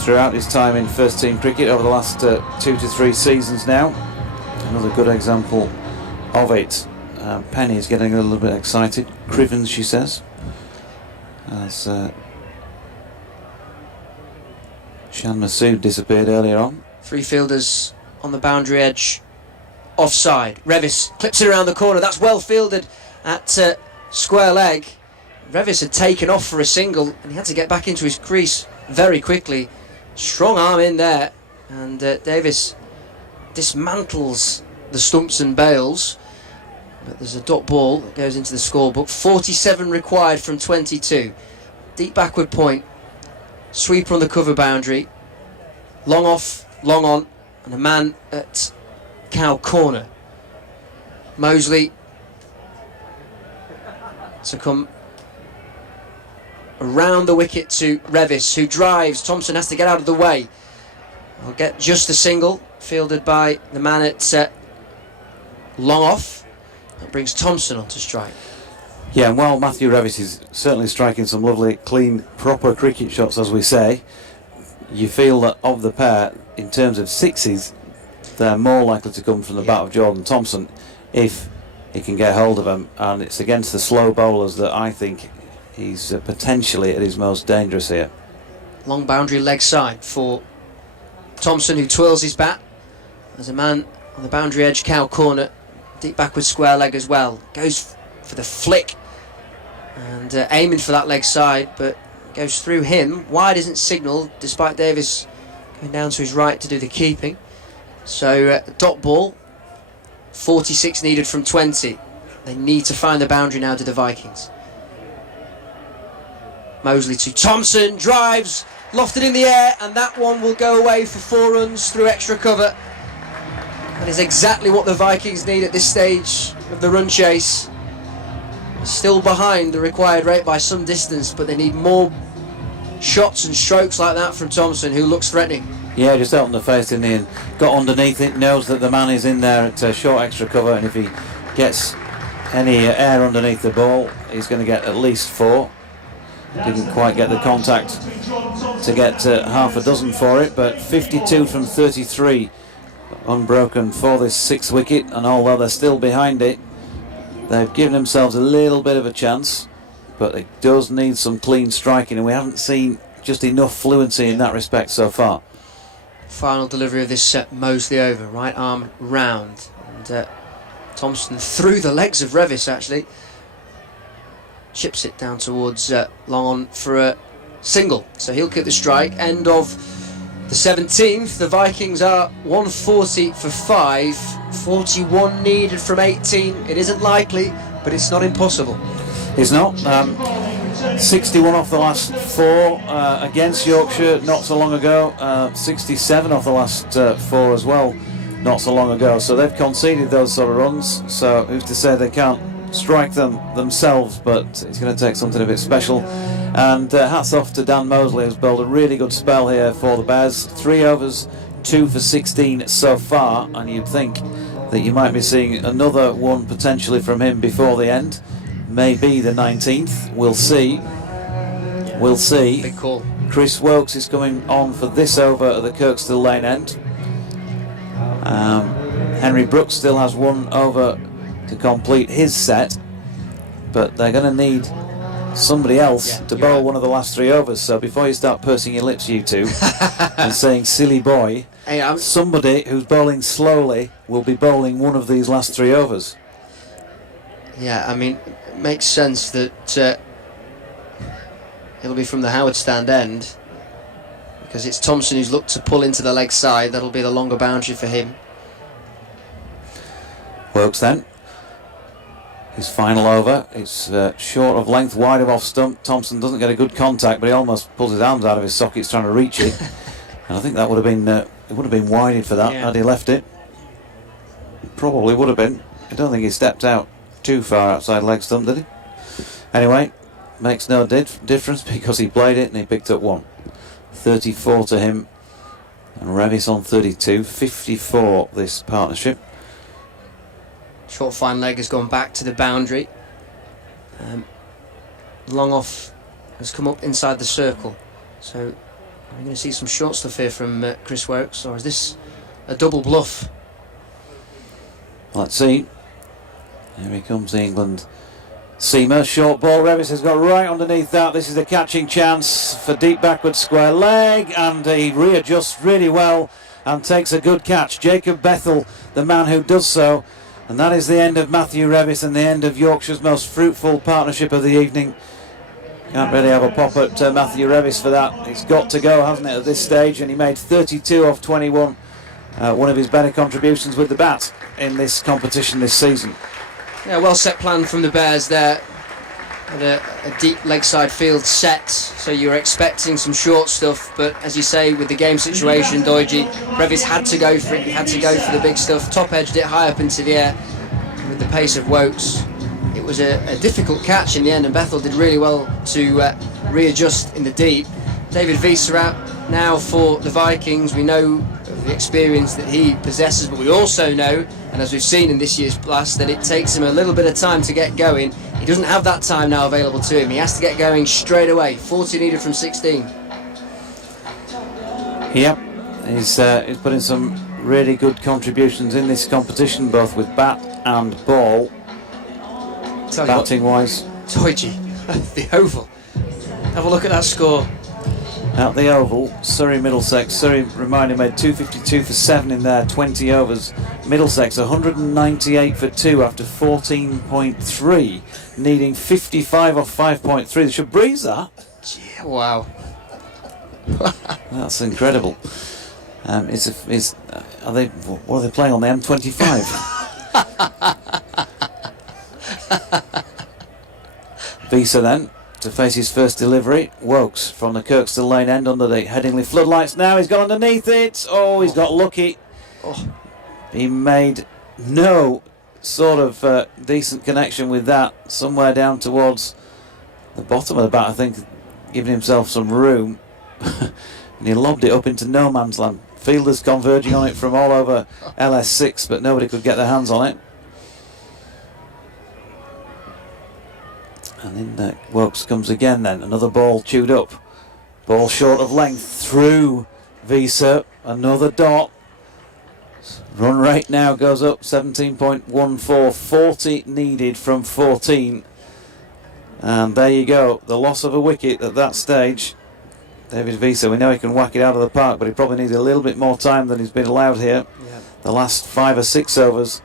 throughout his time in first team cricket over the last 2 to 3 seasons now. Another good example of it. Penny is getting a little bit excited. Crivens, she says, as Shan Masood disappeared earlier on. 3 fielders on the boundary edge, offside. Revis clips it around the corner. That's well fielded at square leg. Revis had taken off for a single and he had to get back into his crease very quickly. Strong arm in there, and Davis dismantles the stumps and bails. But there's a dot ball that goes into the scorebook. 47 required from 22. Deep backward point. Sweeper on the cover boundary. Long off, long on, and a man at cow corner. Mosley to come around the wicket to Revis, who drives. Thompson has to get out of the way. I'll get just a single, fielded by the man at long off. That brings Thompson on to strike. Yeah, and while Matthew Revis is certainly striking some lovely, clean, proper cricket shots, as we say, you feel that of the pair, in terms of sixes, they're more likely to come from the bat of Jordan Thompson if he can get hold of them. And it's against the slow bowlers that I think he's potentially at his most dangerous here. Long boundary leg side for Thompson, who twirls his bat. There's a man on the boundary edge, cow corner, deep backward square leg as well. Goes for the flick and aiming for that leg side, but goes through him. Wide isn't signalled, despite Davis going down to his right to do the keeping. So dot ball, 46 needed from 20. They need to find the boundary now to the Vikings. Mosley to Thompson, drives, lofted in the air, and that one will go away for 4 runs through extra cover. That is exactly what the Vikings need at this stage of the run chase. Still behind the required rate by some distance, but they need more shots and strokes like that from Thompson, who looks threatening. Yeah, just opened the face, didn't he, and got underneath it, knows that the man is in there at short extra cover, and if he gets any air underneath the ball, he's going to get at least 4. Didn't quite get the contact to get half a dozen for it, but 52 from 33 unbroken for this 6th wicket, and although they're still behind it, they've given themselves a little bit of a chance, but it does need some clean striking, and we haven't seen just enough fluency in that respect so far. Final delivery of this set, Mosley over, right arm round, and Thompson through the legs of Revis actually. Chips it down towards long on for a single, so he'll kick the strike. End of the 17th. The Vikings are 140 for 5, 41 needed from 18. It isn't likely, but it's not impossible. It's not. 61 off the last 4 against Yorkshire not so long ago, 67 off the last 4 as well not so long ago, so they've conceded those sort of runs, so who's to say they can't strike them themselves, but it's going to take something a bit special. And hats off to Dan Mosley, who's bowled a really good spell here for the Bears. 3 overs, 2 for 16 so far, and you'd think that you might be seeing another one potentially from him before the end, maybe the 19th. We'll see. We'll see. Big call. Chris Wokes is coming on for this over at the Kirkstall Lane end. Henry Brooks still has 1 over to complete his set, but they're going to need somebody else to bowl one of the last 3 overs. So before you start pursing your lips, you two, and saying silly boy, somebody who's bowling slowly will be bowling one of these last 3 overs. Yeah, I mean, it makes sense that it'll be from the Howard stand end, because it's Thompson who's looked to pull into the leg side. That'll be the longer boundary for him. Wokes then. His final over. It's short of length, wide of off stump. Thompson doesn't get a good contact, but he almost pulls his arms out of his sockets trying to reach it. And I think that would have been it would have been wided for that had he left it. Probably would have been. I don't think he stepped out too far outside leg stump, did he? Anyway, makes no difference because he played it and he picked up 1. 34 to him And Revis on 32, 54 this partnership. Short fine leg has gone back to the boundary. Long off has come up inside the circle. So I'm going to see some short stuff here from Chris Wokes, or is this a double bluff? Let's see. Here he comes, the England seamer. Short ball. Revis has got right underneath that. This is a catching chance for deep backward square leg, and he readjusts really well and takes a good catch. Jacob Bethel, the man who does so. And that is the end of Matthew Revis and the end of Yorkshire's most fruitful partnership of the evening. Can't really have a pop at Matthew Revis for that. It's got to go, hasn't it, at this stage? And he made 32 off 21. One of his better contributions with the bat in this competition this season. Yeah, well set plan from the Bears there. Had a deep leg side field set, so you're expecting some short stuff, but as you say, with the game situation, Doidge, Revis had to go for it. He had to go for the big stuff. Top edged it high up into the air with the pace of Wokes. It was a difficult catch in the end, and Bethel did really well to readjust in the deep. David Wiese out now for the Vikings. We know of the experience that he possesses, but we also know, and as we've seen in this year's Blast, that it takes him a little bit of time to get going. He doesn't have that time now available to him. He has to get going straight away. 40 needed from 16. Yep, he's put in some really good contributions in this competition, both with bat and ball. Batting wise, Doidge, the Oval. Have a look at that score. At the Oval, Surrey Middlesex. Surrey, reminder, made 252 for 7 in their 20 overs. Middlesex 198 for 2 after 14.3, needing 55 off 5.3. They should breeze that. Yeah, wow. That's incredible. Are they? What are they playing on the M25? Wiese then to face his first delivery. Wokes from the Kirkstall Lane end under the Headingley floodlights now. He's got underneath it. Oh, he's got lucky. Oh. He made no sort of decent connection with that. Somewhere down towards the bottom of the bat, I think, giving himself some room. And he lobbed it up into no man's land. Fielders converging on it from all over LS6, but nobody could get their hands on it. And in Wokes comes again then. Another ball chewed up. Ball short of length through Wiese. Another dot. Run rate now goes up 17.14. 40 needed from 14. And there you go. The loss of a wicket at that stage. David Wiese, we know he can whack it out of the park, but he probably needs a little bit more time than he's been allowed here. Yeah. The last 5 or 6 overs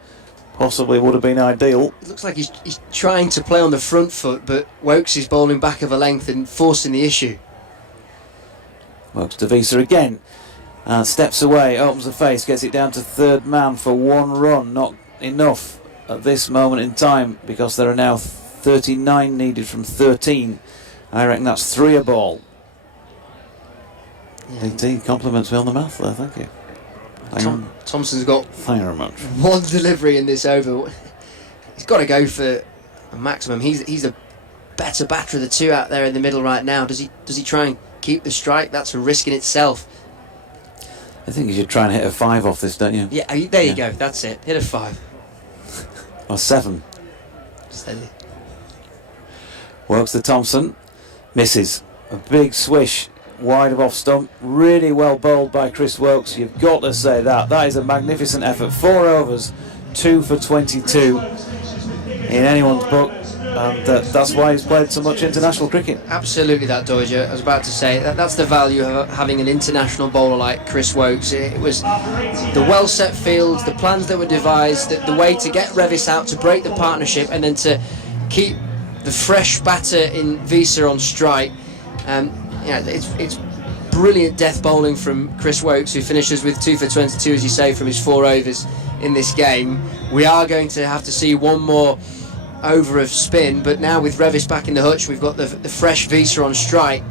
possibly would have been ideal. It looks like he's trying to play on the front foot, but Wokes is bowling back of a length and forcing the issue. Wokes to Wiese again. Steps away, opens the face, gets it down to third man for 1 run. Not enough at this moment in time because there are now 39 needed from 13. I reckon that's 3 a ball. Yeah. Indeed, compliments me on the math there, thank you. Thompson's got thank you very much. 1 delivery in this over. He's got to go for a maximum. He's a better batter of the 2 out there in the middle right now. Does he try and keep the strike? That's a risk in itself. I think you should try and hit a 5 off this, don't you? Yeah, there you go. That's it. Hit a 5 or 7. Steady. Wokes to Thompson, misses. A big swish wide of off stump. Really well bowled by Chris Wokes. You've got to say that. That is a magnificent effort. 4 overs, 2 for 22 in anyone's book. And that's why he's played so much international cricket. Absolutely, that Doidge. I was about to say that's the value of having an international bowler like Chris Wokes. It was the well set fields, the plans that were devised, the way to get Revis out, to break the partnership, and then to keep the fresh batter in Wiese on strike. It's brilliant death bowling from Chris Wokes, who finishes with 2 for 22, as you say, from his 4 overs in this game. We are going to have to see 1 more over of spin, but now with Revis back in the hutch, we've got the fresh Wiese on strike.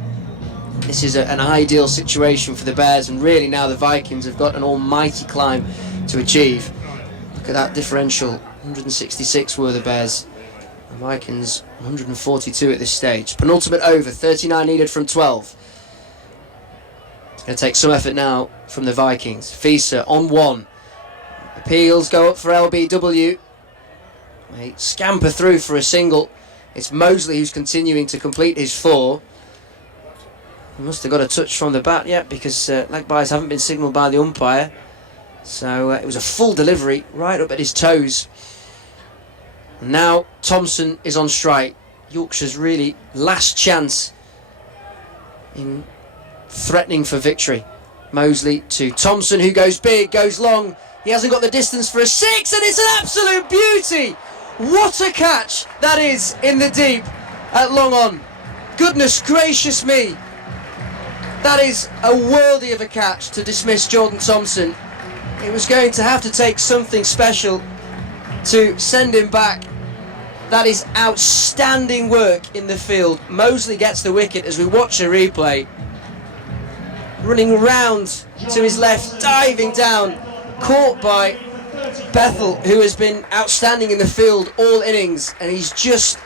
This is an ideal situation for the Bears, and really now the Vikings have got an almighty climb to achieve. Look at that differential. 166 were the Bears. The Vikings 142 at this stage. Penultimate over, 39 needed from 12. Going to take some effort now from the Vikings. Fisa on one. Appeals go up for LBW. They scamper through for a single. It's Mosley who's continuing to complete his 4. He must have got a touch from the bat yet, because leg byes haven't been signalled by the umpire. So it was a full delivery right up at his toes. And now Thompson is on strike. Yorkshire's really last chance in threatening for victory. Mosley to Thompson, who goes big, goes long. He hasn't got the distance for a 6, and it's an absolute beauty. What a catch that is in the deep at long on. Goodness gracious me. That is a worldie of a catch to dismiss Jordan Thompson. It was going to have to take something special to send him back. That is outstanding work in the field. Mosley gets the wicket as we watch a replay. Running round to his left, diving down, caught by Bethel, who has been outstanding in the field all innings, and he's just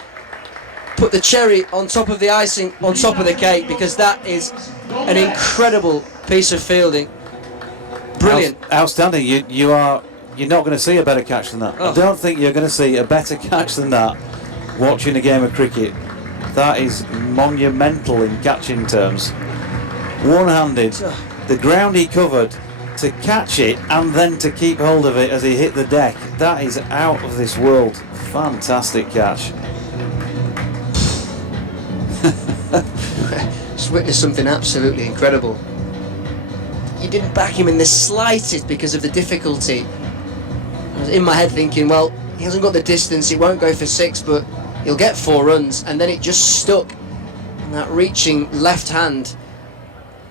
put the cherry on top of the icing, on top of the cake, because that is an incredible piece of fielding. Brilliant. Outstanding. You're not going to see a better catch than that. I don't think you're going to see a better catch than that watching a game of cricket. That is monumental in catching terms. One-handed, the ground he covered to catch it and then to keep hold of it as he hit the deck. That is out of this world. Fantastic catch. Just witnessed something absolutely incredible. You didn't back him in the slightest because of the difficulty. I was in my head thinking, well, he hasn't got the distance, he won't go for 6, but he'll get 4 runs, and then it just stuck in that reaching left hand.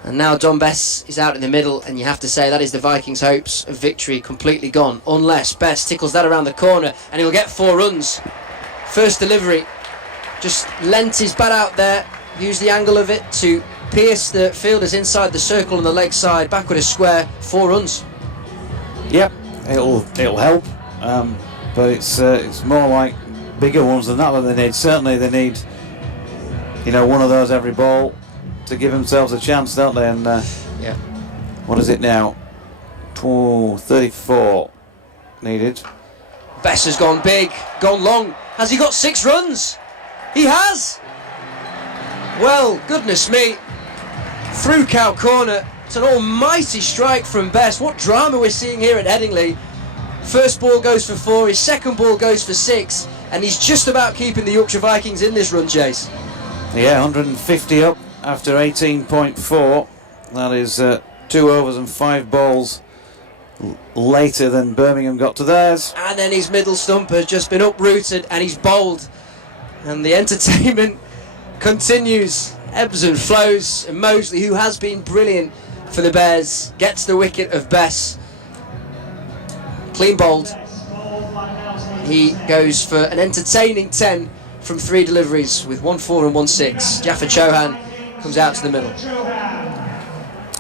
And now Don Bess is out in the middle, and you have to say that is the Vikings' hopes of victory completely gone, unless Bess tickles that around the corner and he'll get 4 runs. First delivery, just lent his bat out there, used the angle of it to pierce the fielders inside the circle on the leg side, backward a square, 4 runs. Yep, it'll help, but it's more like bigger ones than that they need. Certainly they need, one of those every ball to give themselves a chance, don't they? And yeah. What is it now? 34 needed. Bess has gone big, gone long. Has he got 6 runs? He has! Well, goodness me. Through cow corner. It's an almighty strike from Bess. What drama we're seeing here at Headingley. First ball goes for 4, his second ball goes for 6, and he's just about keeping the Yorkshire Vikings in this run chase. Yeah, 150 up after 18.4. That is 2 overs and 5 balls later than Birmingham got to theirs. And then his middle stump has just been uprooted and he's bowled. And the entertainment continues, ebbs and flows. And Mosley, who has been brilliant for the Bears, gets the wicket of Bess. Clean bowled. He goes for an entertaining 10 from 3 deliveries with 1 4 and 1 6. Jaffa Chauhan comes out to the middle.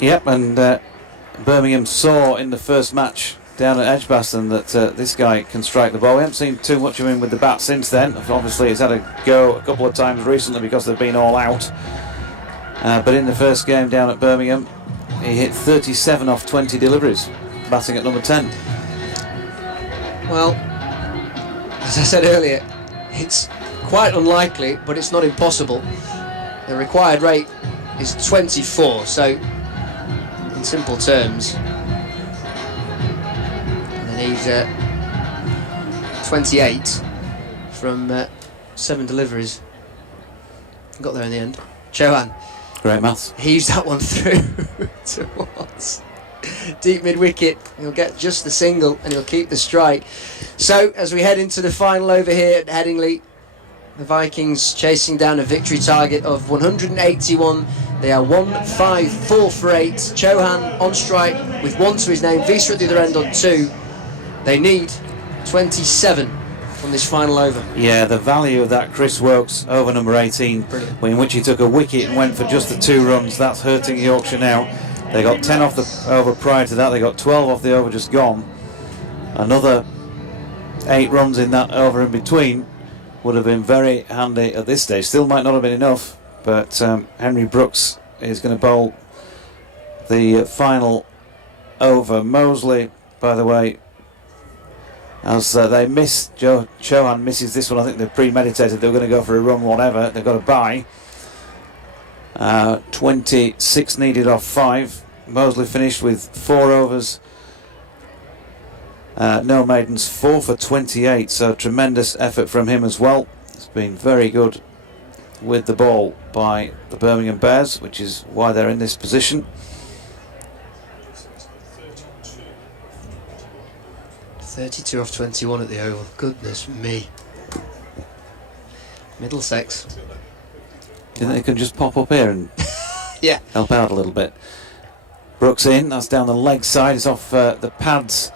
Yep, and Birmingham saw in the first match down at Edgbaston that this guy can strike the ball. We haven't seen too much of him with the bat since then. Obviously he's had a go a couple of times recently because they've been all out. But in the first game down at Birmingham, he hit 37 off 20 deliveries, batting at number 10. Well, as I said earlier, it's quite unlikely, but it's not impossible. The required rate is 24, so in simple terms, they need 28 from 7 deliveries. Got there in the end. Chauhan. Great maths. Heaves that one through towards deep mid-wicket. He'll get just the single and he'll keep the strike. So as we head into the final over here at Headingley, the Vikings chasing down a victory target of 181. They are 1-5-4 for 8. Chauhan on strike with 1 to his name. Visa at the other end on 2. They need 27 from this final over. Yeah, the value of that Chris Wokes over number 18, in which he took a wicket and went for just the 2 runs, that's hurting Yorkshire now. They got 10 off the over prior to that. They got 12 off the over just gone. Another 8 runs in that over in between would have been very handy at this stage. Still might not have been enough, but Henry Brooks is going to bowl the final over. Mosley, by the way, as they miss, Chohan misses this one. I think they've premeditated, they were going to go for a run, whatever, they've got a bye. 26 needed off 5. Mosley finished with 4 overs, no maidens, 4 for 28, so tremendous effort from him as well. It's been very good with the ball by the Birmingham Bears, which is why they're in this position. 32 off 21 at the Oval. Goodness me. Middlesex. Do you think they can just pop up here and Yeah. help out a little bit? Brooks in, that's down the leg side, it's off the pads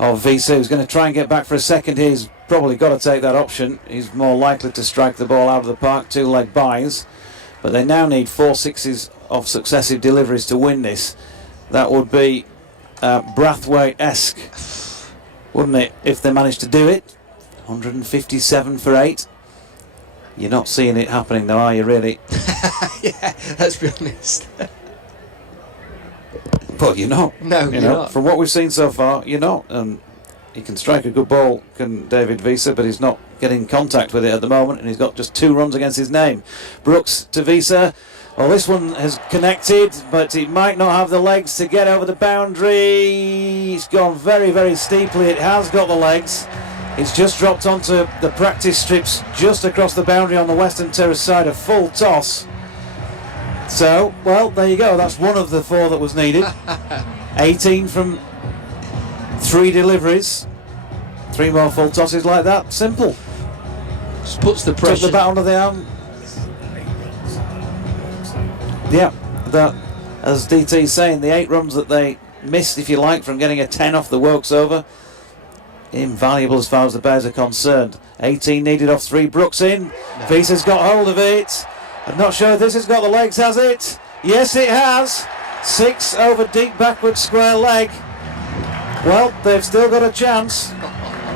of Visa, who's going to try and get back for a second. He's probably got to take that option. He's more likely to strike the ball out of the park, 2 leg byes. But they now need 4 sixes of successive deliveries to win this. That would be Brathwaite-esque, wouldn't it, if they managed to do it? 157 for 8. You're not seeing it happening though, are you, really? Yeah, let's be honest. Well, you're not. No, you you're know, not. from what we've seen so far, you're not. And he can strike a good ball, can David Visa, but he's not getting contact with it at the moment, and he's got just 2 runs against his name. Brooks to Visa. Well, this one has connected, but it might not have the legs to get over the boundary. It's gone very, very steeply. It has got the legs. It's just dropped onto the practice strips just across the boundary on the western terrace side, a full toss. So, well, there you go. That's one of the 4 that was needed. 18 from 3 deliveries. 3 more full tosses like that. Simple. Just puts the Took pressure. the bat under the arm. Yeah, that, as DT's saying, the 8 runs that they missed, if you like, from getting a 10 off the Wokes over, invaluable as far as the Bears are concerned. 18 needed off 3. Brooks in. No. Visa's got hold of it. I'm not sure if this has got the legs, has it? Yes, it has. 6 over deep backward square leg. Well, they've still got a chance,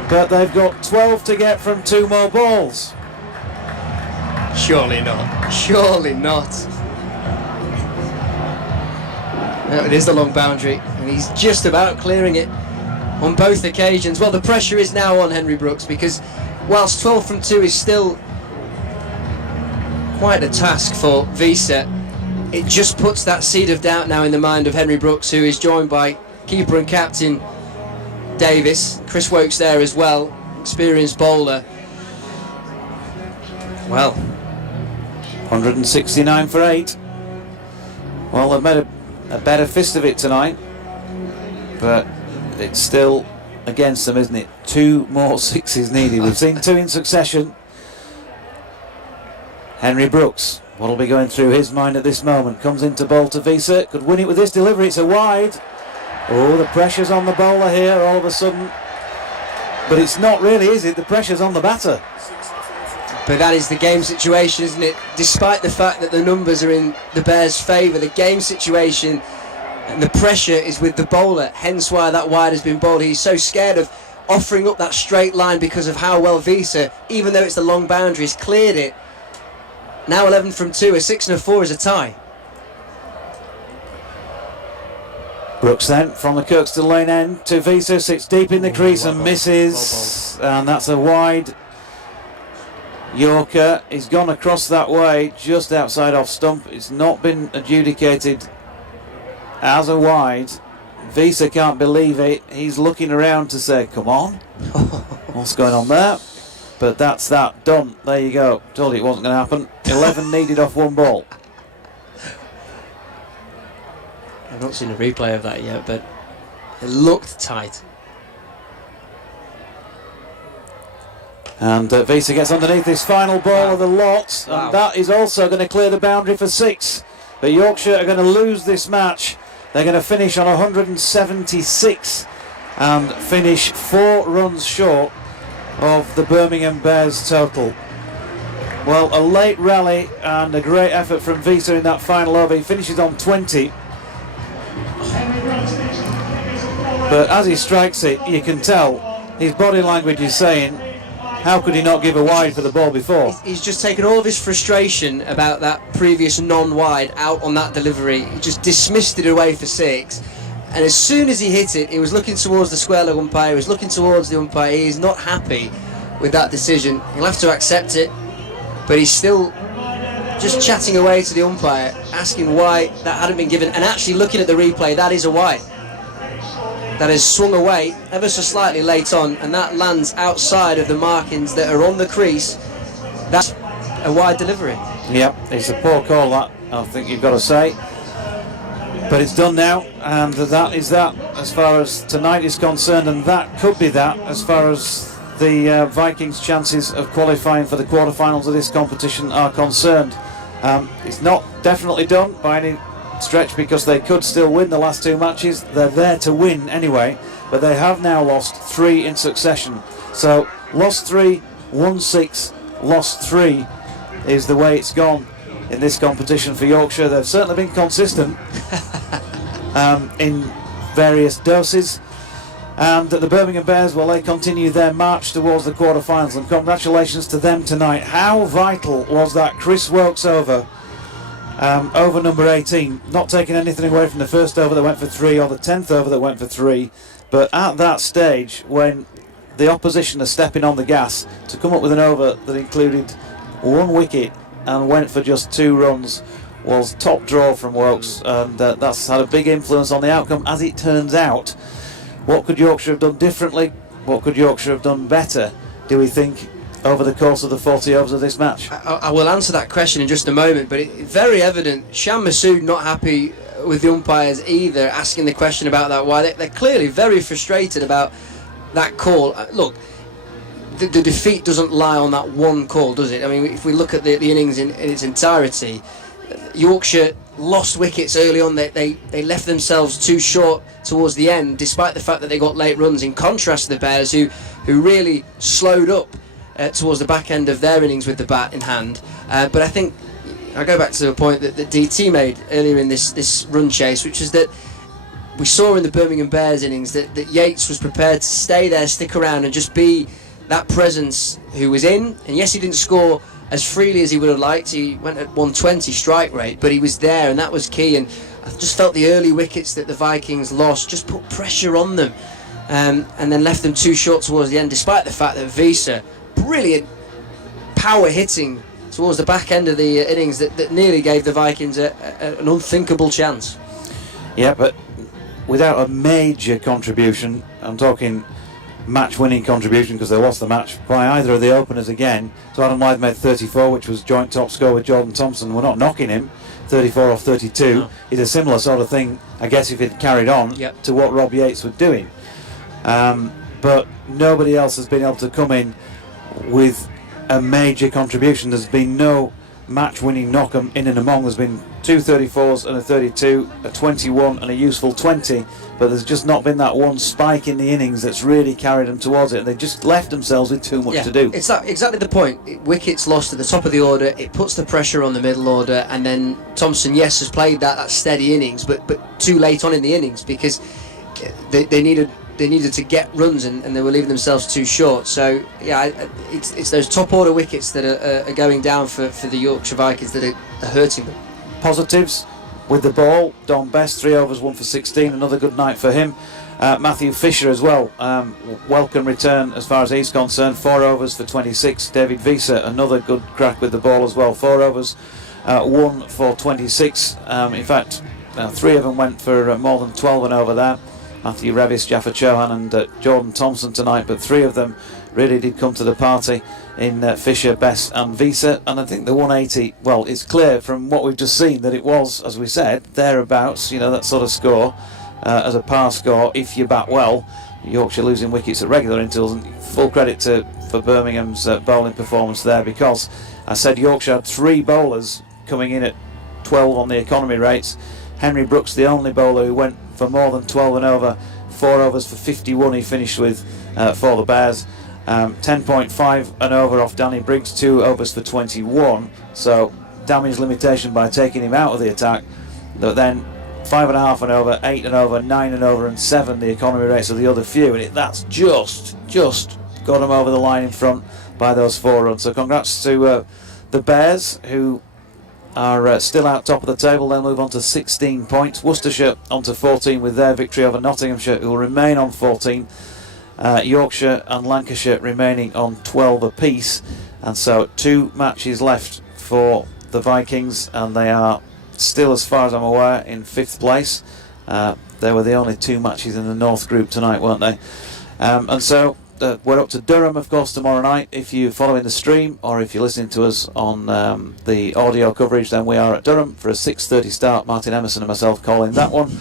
but they've got 12 to get from 2 more balls. Surely not. Surely not. No, it is the long boundary, and he's just about clearing it on both occasions. Well, the pressure is now on Henry Brooks, because whilst 12 from 2 is still quite a task for Visa, it just puts that seed of doubt now in the mind of Henry Brooks, who is joined by keeper and captain Davis. Chris Wokes there as well, experienced bowler. Well, 169 for 8. Well, they've made a better fist of it tonight, but it's still against them, isn't it? 2 more 6s needed. We've seen 2 in succession. Henry Brooks, what'll be going through his mind at this moment? Comes into bowl to Visa, could win it with this delivery. It's a wide. Oh, the pressure's on the bowler here all of a sudden, but it's not really, is it? The pressure's on the batter. but that is the game situation, isn't it? Despite the fact that the numbers are in the Bears' favour, the game situation and the pressure is with the bowler, hence why that wide has been bowled. He's so scared of offering up that straight line because of how well Visa, even though it's the long boundaries, cleared it. Now 11 from 2, a 6 and a 4 is a tie. Brooks then from the Kirkstall lane end to Visa, sits deep in the crease and misses, and that's a wide Yorker. He's gone across that way just outside off stump. It's not been adjudicated as a wide. Visa can't believe it. He's looking around to say, come on, what's going on there? But that's that, done. There you go. Told you it wasn't going to happen. 11 needed off 1 ball. I've not seen a replay of that yet, but it looked tight. And Visa gets underneath this final ball of the lot, Wow. and that is also going to clear the boundary for 6. But Yorkshire are going to lose this match. They're going to finish on 176 and finish 4 runs short of the Birmingham Bears total. Well, a late rally and a great effort from Visa in that final over. He finishes on 20. But as he strikes it, you can tell his body language is saying, how could he not give a wide for the ball before? He's just taken all of his frustration about that previous non-wide out on that delivery. He just dismissed it away for 6. And as soon as he hit it, he was looking towards the square leg umpire, he was looking towards the umpire. He is not happy with that decision. He'll have to accept it, but he's still just chatting away to the umpire, asking why that hadn't been given, and actually looking at the replay, that is a wide. That has swung away ever so slightly late on, and that lands outside of the markings that are on the crease. That's a wide delivery. Yep, it's a poor call, that, I think you've got to say. But it's done now, and that is that as far as tonight is concerned, and that could be that as far as the Vikings' chances of qualifying for the quarterfinals of this competition are concerned. It's not definitely done by any stretch, because they could still win the last 2 matches. They're there to win anyway, but they have now lost 3 in succession. So lost 3, won 6, lost 3 is the way it's gone in this competition for Yorkshire. They've certainly been consistent in various doses. And the Birmingham Bears, well, they continue their march towards the quarterfinals, and congratulations to them tonight. How vital was that Chris Wokes over number 18, not taking anything away from the first over that went for 3 or the 10th over that went for 3, but at that stage when the opposition are stepping on the gas, to come up with an over that included 1 wicket and went for just 2 runs was top draw from Wokes, and that's had a big influence on the outcome, as it turns out. What could Yorkshire have done differently? What could Yorkshire have done better, do we think, over the course of the 40 overs of this match? I will answer that question in just a moment, but it's very evident Sham Massoud not happy with the umpires either, asking the question about that. Why they're clearly very frustrated about that call. Look, the defeat doesn't lie on that one call, does it? I mean, if we look at the innings in its entirety, Yorkshire lost wickets early on. They left themselves too short towards the end, despite the fact that they got late runs, in contrast to the Bears, who really slowed up towards the back end of their innings with the bat in hand. But I think I go back to a point that DT made earlier in this run chase, which is that we saw in the Birmingham Bears innings that Yates was prepared to stay there, stick around, and just be that presence who was in. And yes, he didn't score as freely as he would have liked. He went at 120 strike rate, but he was there, and that was key. And I just felt the early wickets that the Vikings lost just put pressure on them, and then left them too short towards the end, despite the fact that Visa, brilliant power hitting towards the back end of the innings that nearly gave the Vikings an unthinkable chance. Yeah, but without a major contribution, I'm talking match-winning contribution, because they lost the match, by either of the openers again. So Adam Lyth made 34, which was joint top score with Jordan Thompson. We're not knocking him. 34 off 32 No. is a similar sort of thing, I guess, if it carried on to what Rob Yates was doing. But nobody else has been able to come in with a major contribution. There's been no match-winning knock in and among. There's been 2 34s and a 32, a 21 and a useful 20, but there's just not been that one spike in the innings that's really carried them towards it, and they just left themselves with too much to do. It's exactly the point. Wickets lost at the top of the order, it puts the pressure on the middle order, and then Thompson, yes, has played that steady innings, but too late on in the innings, because they needed to get runs, and they were leaving themselves too short. So yeah, it's those top order wickets that are going down for the Yorkshire Vikings that are hurting them. Positives with the ball: Don Best, 3 overs, 1 for 16, another good night for him. Matthew Fisher as well, welcome return as far as he's concerned, 4 overs for 26. David Visa, another good crack with the ball as well, 4 overs, 1 for 26. In fact, 3 of them went for more than 12 and over there. Matthew Revis, Jaffa Chauhan and Jordan Thompson tonight, but 3 of them really did come to the party in Fisher, Best and Visa. And I think the 180, well, it's clear from what we've just seen that it was, as we said, thereabouts, that sort of score as a par score if you bat well. Yorkshire losing wickets at regular intervals, and full credit for Birmingham's bowling performance there, because I said Yorkshire had 3 bowlers coming in at 12 on the economy rates. Henry Brooks, the only bowler who went for more than 12 and over, 4 overs for 51 he finished with for the Bears. 10.5 and over off Danny Briggs, 2 overs for 21, so damage limitation by taking him out of the attack. But then 5.5 and over, 8 and over, 9 and over and 7 the economy rates of the other few, and that's just got him over the line in front by those 4 runs. So congrats to the Bears, who are still out top of the table. They'll move on to 16 points. Worcestershire on to 14 with their victory over Nottinghamshire, who will remain on 14. Yorkshire and Lancashire remaining on 12 apiece. And so 2 matches left for the Vikings, and they are still, as far as I'm aware, in 5th place. They were the only 2 matches in the North Group tonight, weren't they? And so we're up to Durham, of course, tomorrow night. If you're following the stream, or if you're listening to us on the audio coverage, then we are at Durham for a 6:30 start. Martin Emerson and myself calling that one,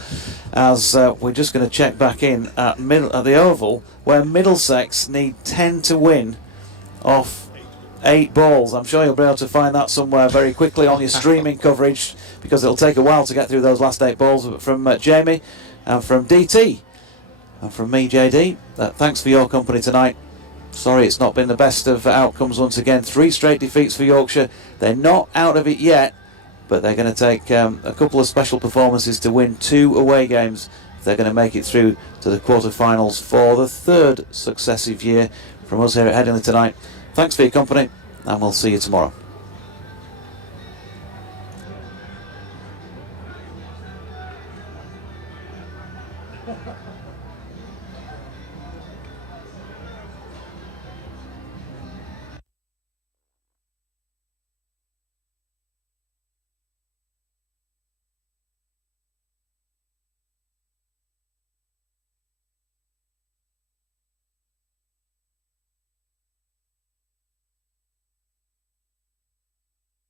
as we're just going to check back in at the Oval, where Middlesex need 10 to win off 8 balls. I'm sure you'll be able to find that somewhere very quickly on your streaming coverage, because it'll take a while to get through those last 8 balls. From Jamie and from DT and from me, JD, thanks for your company tonight. Sorry it's not been the best of outcomes once again. 3 straight defeats for Yorkshire. They're not out of it yet, but they're going to take a couple of special performances to win 2 away games if they're going to make it through to the quarter-finals for the 3rd successive year. From us here at Headingley tonight, thanks for your company, and we'll see you tomorrow.